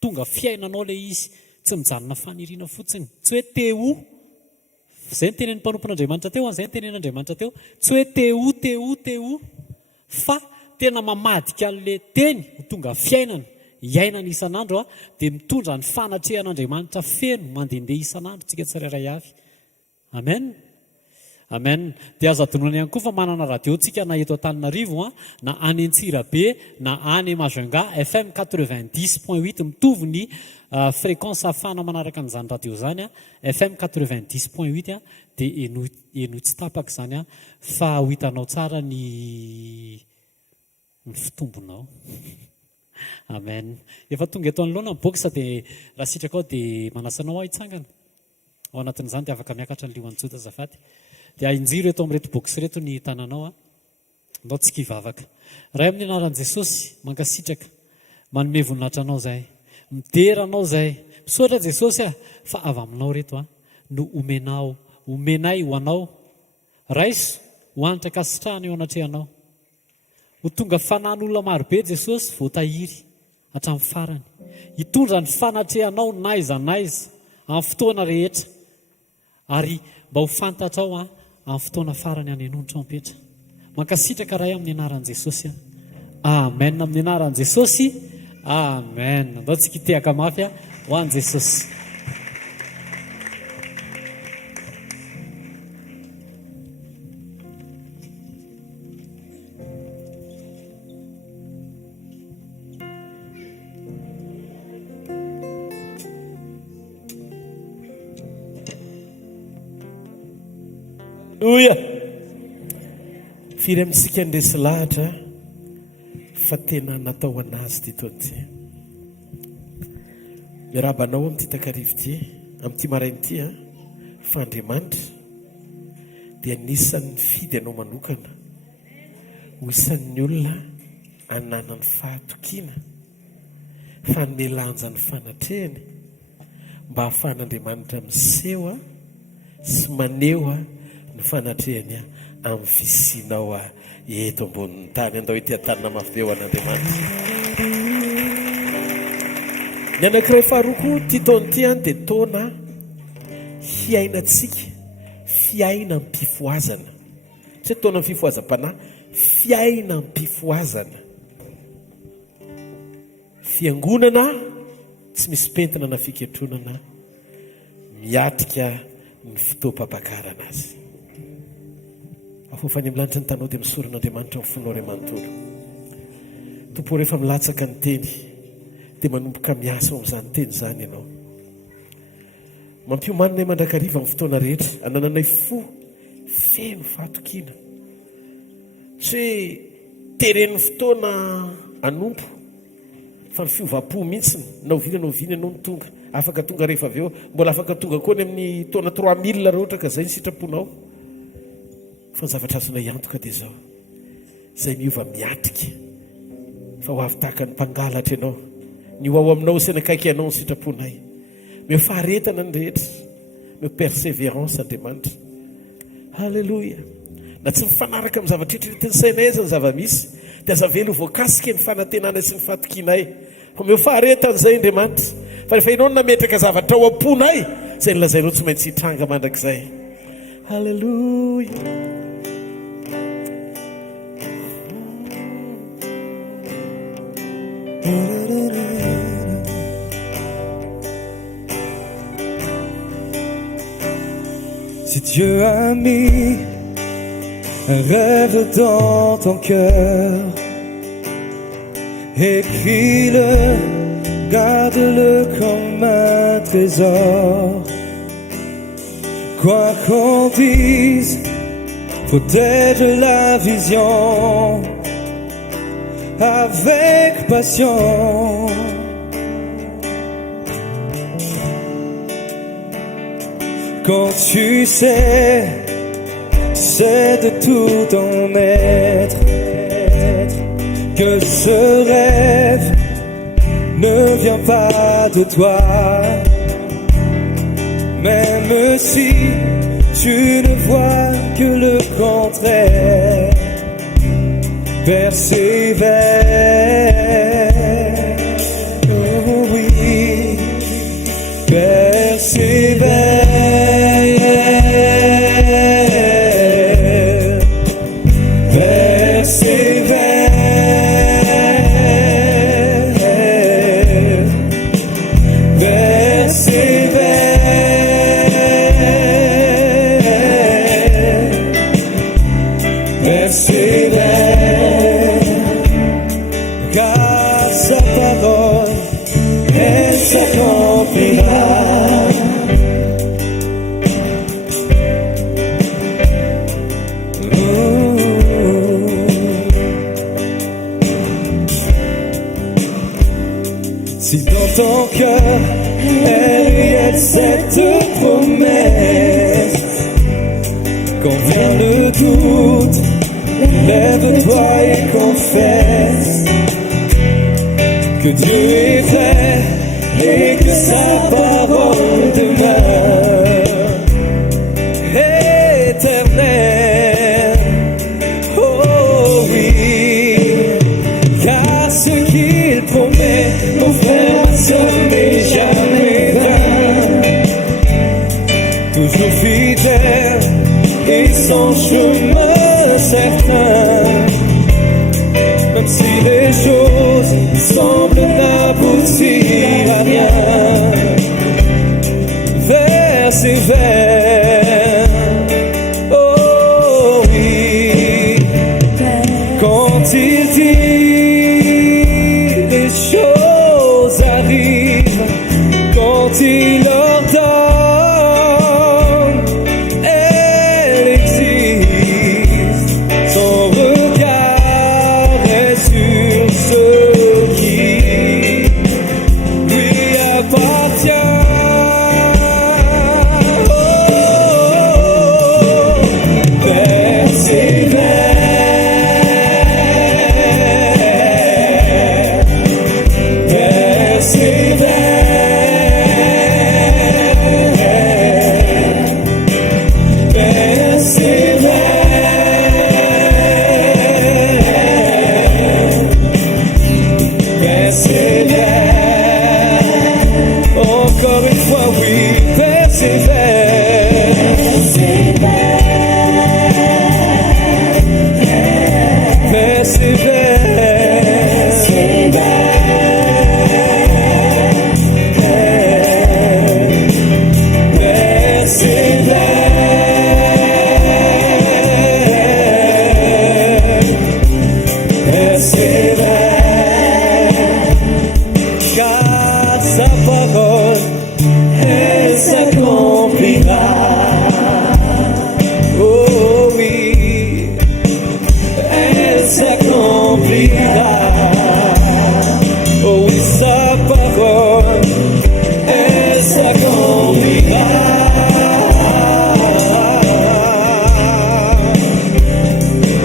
tonga fiainanao le izy tsy mijanona faniriana fotsiny tsy hoe teo zay ny tenen'ny mpanompon'Andriamanitra teo zay ny tenen'Andriamanitra teo tsy hoe teo fa tena mamadika an'le teny ho tonga fiainana iainana isan'andro a dia mitondra ny fanatrehan'Andriamanitra feno mandehandeha isan'andro tsika tsirairay avy. Amen. Amen. Dia azo adonana ihany koa fa manana radio tsika na eto Antananarivo na any Antsirabe na any Majunga FM 90.8 mitovy ny fréquence afana manaraka an'izany radio zany FM 90.8 dia eno tsy tapaka zany fa ho hitanao tsara ny fitombonao. Amen. Efa tonga eto anoloana ny boxa dia raha sitraka ao dia manasanao hitsangana ao anatin'izany dia afaka miakatra ny lihoan'ny jota zafady dia injiro eto amin'reto box reto ny tananao andao tsy kivavaka ray amin'ny anaran'i Jesosy mankasitraka manome voninahitra anao zay midera anao zay misotra Jesosy fa avy aminao reto no omenay ho anao raiso hoanitra kasitrahana eo anatrehanao ho tonga fanan'olona marobe Jesosy voatahiry hatramin'ny farany hitondra ny fanatrehanao naiza amin'ny fotoana rehetra ary mba ho fantatrao amin'ny fotoana farany any anonitra mipetra mankasitraka ray amin'ny anaran'i Jesosy amen amin'ny anaran'i Jesosy amen andao tsika hitehaka mafy ho an'i Jesosy. Oia firy amintsika ndresy lahatra fa tena natao anazy ty toty miarabanao amin'ity takarivo ty amin'ity marainy ty fa Andriamanitra dia nisan'ny fidy anao manokana ho isan'ny olona ananany fahatokiana fanelanjany fanatrehany mba hahafahan'Andriamanitra miseho sy maneho ny fanatrehany amin'ny fisinao eto ambonin'ny tany andao ity tanana mafy be ho an'Andriamanitra. Ny anankiray faharoa ty taona ty dia taona hiainantsika fiaina amin'ny mpifoazana tsy hoe taona amin'ny fifoazam-panahy fiaina amin'ny mpifoazana fiangonana tsy misy pentina na fiketronana miatrika ny fotoam-pampakarana azy afofany milanitra ny tanao dia misoron'Andriamanitra mifonao ray manontolo tompo rehefa milatsaka ny teny dia manomboka miasa amin'izany teny zany ianao mampiomanina mandrakariva amin'ny fotoana rehetra anananay fo feno fahatokiana tsy hoe teren'ny fotoana anompo fa ny fiovam-po mihitsiny naoviana anao ny tonga afaka tonga rehefa avy eo mbola afaka tonga koa ny amin'ny taona 3000 raha ohatra ka zay ny sitraponao fa ny zavatra azonay antoka dia zao izay miova miatrika fa ho avy tahaka ny mpangalatra ianao ny ho ao aminao sy nakaiky ianao ny sitraponay meo faharetana ny rehetra meo persévérance Andriamanitra halleloia na tsy mifanaraka amin'ny zavatra eritreretiny sainay aza ny zava-misy dia aza velo voakasika ny fanantenana sy ny fatokianay fa meo faharetana izay Andriamanitra fa rehefa ianao nametraka zavatra ao am-ponay izay nilazainao tsy maintsy hitranga mandrakizay halleloia. Si Dieu a mis un rêve dans ton cœur, écris-le, garde-le comme un trésor. Quoi qu'on dise, protège la vision avec passion. Quand tu sais, c'est de tout ton être que ce rêve ne vient pas de toi. Même si tu ne vois que le contraire. Persévère, oh oui, persévère, persévère, persévère, persévère. Car sa parole, elle s'accomplira. Si dans ton cœur il y a cette promesse, quand vient le doute, lève-toi et confesse que Dieu est vrai et que sa parole demeure éternelle. Oh oui, car ce qu'il promet, mon frère, ma sœur, n'est jamais vain. Toujours fidèle et sans chemin certain, même si les choses semblent n'aboutir à rien. Persévère, oh oui, quand il dit les choses arrivent, quand il ordonne, elle existe. Son regard est sur ce qui lui appartient. Encore une fois, oui, persévère. Car sa parole, elle s'accomplira. Oh oui, elle s'accomplira. Oh oui, sa parole, elle s'accomplira.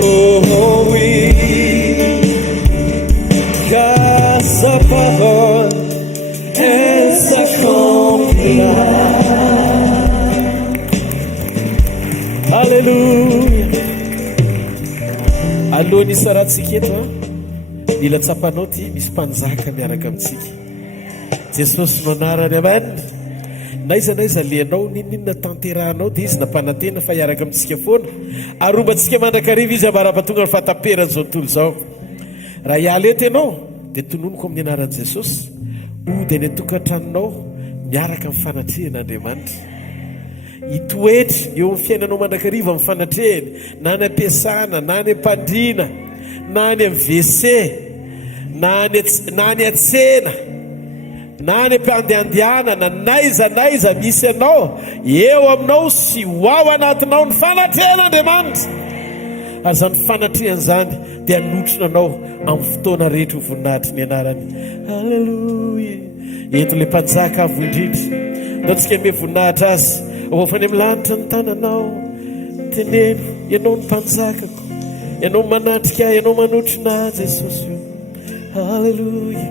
Oh oui, car sa parole, elle s'accomplira. Alléluia. Alohan'ny isarahantsika eto a mila tsapanao ty misy mpanjaka miaraka amintsika. Jesosy no anarany, amen. Naiza lianao ninona tanterahanao dia izy nampanantena fa hiaraka amintsika foana arombantsika mandrakariva izy amarapatonga ny fahataperany zao tontolo zao. Raha hiala eto ianao dia tononoko amin'ny anaran'i Jesosy ody any an-tokantranonao miaraka amin'ny fanatrehan'Andriamanitra. Hitoetra eo amin'ny fiainanao mandrakariva amin'ny fanatrehany, na ny ampiasana, na ny ampandriana, na ny amin'ny WC, na ny atsena, na ny ampandehandehanana, naiza misy anao eo aminao sy ho ao anatinao ny fanatrehan'Andriamanitra. Ary zany fanatrehany zany dia anotrona anao amin'ny fotoana rehetra ho voninahitry ny anarany. Halleluja. Eto le mpanjaka avo indrindra ndao tsika me voninahitra azy ovany amin'ny lanitra ny tananao teneno ianao ny mpanjakako, ianao manatrika, ianao manotrina Jesosy. Halleluja.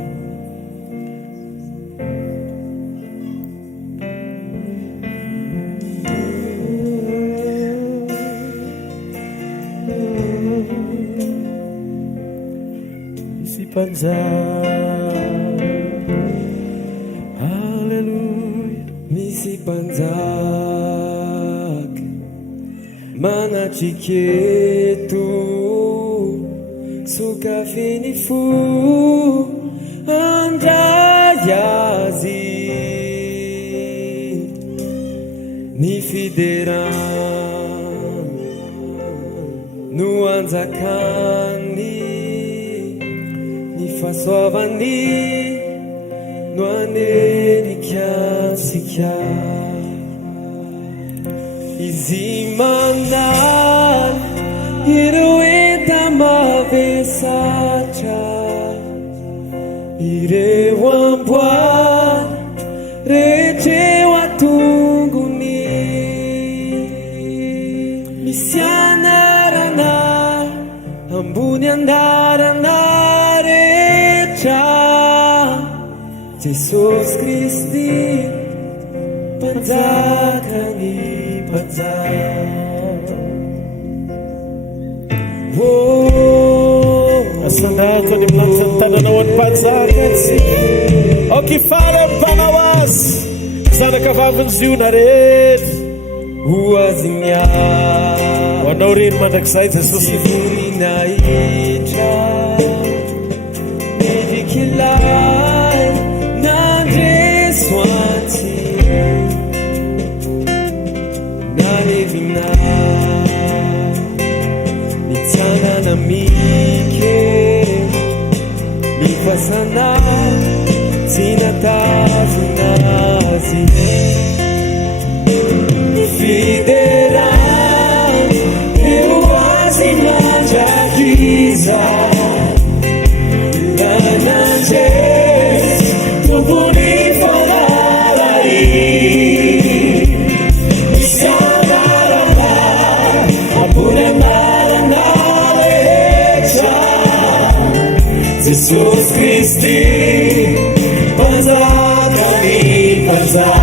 Alleluia. Misy mpanjaka manatriketo sokafeny fo andray azy ny fiderany no anjakany ny fahasoavany no anenikasika izy manany ireo enta mavesatra ireo amboany rehetreo atongony misy anarana ambony andarana rehetra Jesosy Kristy mpanjakany mpanjaka asandako any milantsany tananao any mpanjaka okifary ampanao azy zanaka vaviny ziona rehetra ho azy mia ho anao reny mandrakizay Jesosy voninahitra mivikilay nandresoantsy nalevina mitsanana mike mifasana tsy natazon'azy fiderany eo azy mandrakiza nananjesy tompony fanarary misy anarana ambony anarana rehetra Jesosy Kristy mpanjakany mpanjaka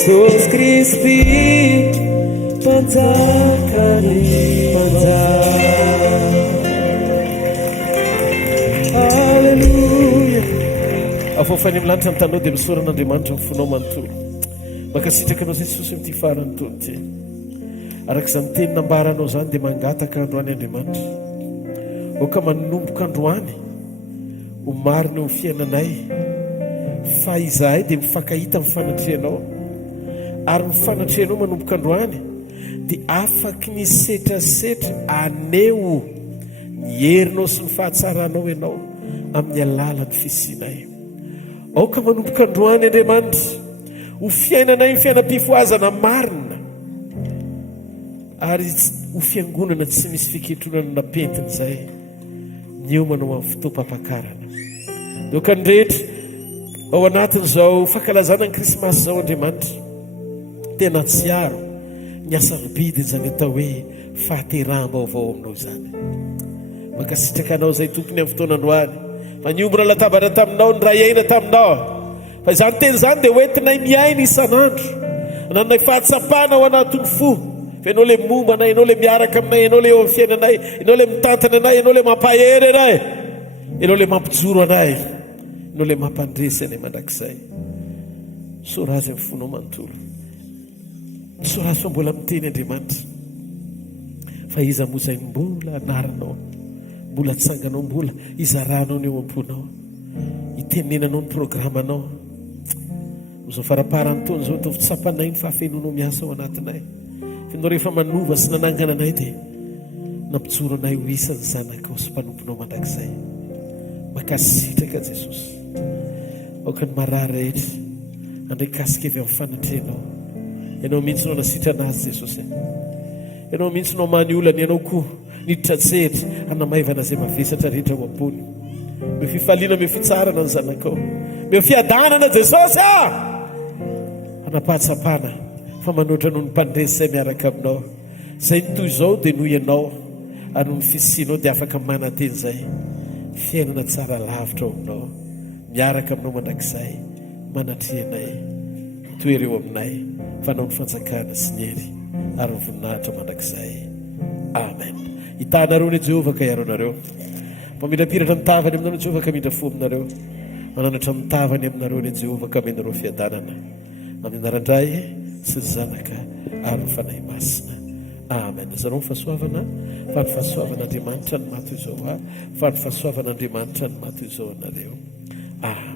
Jesús Cristi panjakany panjaka Alleluia. afofany amin'ny lanitra mitanao dia misoran'Andriamanitra mifonao manontolo makasitraka anao Jesosy amin'ity farany tony ty arak'izany teny nambaranao zany dia mangataka androany Andriamanitra oka manomboka androany ho marina eo fiainanay fa izahay dia mifankahita mifanatreanao ary mifanatreanao manomboka androany dia afaky ny setrasetra aneo ny herinao sy ny fahatsaranao ianao amin'ny alalany fisianay. aoka manomboka androany Andriamanitra ho fiainanay ny fiainam-pifoazana marina ary ho fiangonana tsy misy fiketronana napentiny izay ny eo manao amin'ny fotoam-pampakarana. doka ny rehetra ao anatin'izao fankalazana ny krismasy izao Andriamanitra tena tsiaro ny asarobidiny izany atao hoe fahateraham-baovao aminao izany. Mankasitraka anao izay tompony amin'ny fotoanandroany fa niombona latabatra taminao ny rayaina taminao fa izany teny izany dia hoentinay miaina isan'andro nanay fahatsapana ao anatin'ny fo fa ianao le momba anay, ianao le miaraka aminay, ianao le eo amin'ny fiainanay, ianao le mitantana anay, ianao le mampahery anay, ianao le mampijoro anay, ianao le mampandresy anay mandrakizay. Sorazy amin'ny fonao manontolo, sorazy fa mbola miteny Andriamanitra fa iza moa izay mbola anaranao, mbola tsanganao, mbola izaranao ny eo am-ponao, itenenanao ny programanao zao faraparany tony zao tovy tsapanay ny fahafenonao miasa ao anatinay fa ianao rehefa manova sy nanangana anay dia nampijoro anay ho isan'ny zanakao sy mpanomponao mandrakizay. Makasitraka Jesosy aoka ny marary rehetra andray kasika avy amin'ny fanatrenao. Ianao mihitsy nao nasitra anazy Jesosy, ianao mihitsy nao many olana, ianao koa niditra tsetra anamaivana izay mavesatra rehetra ho am-pony. Meo fifaliana, meo fitsarana ny zanakao, meo fiadanana Jesosy anapahatsapana fa manoatra noho ny mpandresy izay miaraka aminao izay ny toy izao dia noho ianao ary noho ny fisianao dia afaka manateny izay fiainana tsara lavitra ao aminao miaraka aminao mandrakizay manatrianay toery eo aminay fanao ny fanjakana sy ny hery ary ny voninahitra mandrakizay. Amen. Hitanareo ny Jehovah ka iaro nareo, mamirapiratra mitavany aminareo Jehovah ka midra fo aminareo, mananatra mitavany aminareo ny Jehovah ka menareo fiadanana amin'ny anarandray sy ny zanaka ary ny fanahy masina. Amen. Zareo ny fahasoavana fa ny fahasoavan'Andriamanitra ny mato izao fa ny fahasoavan'Andriamanitra ny mato izao anareo. Amen.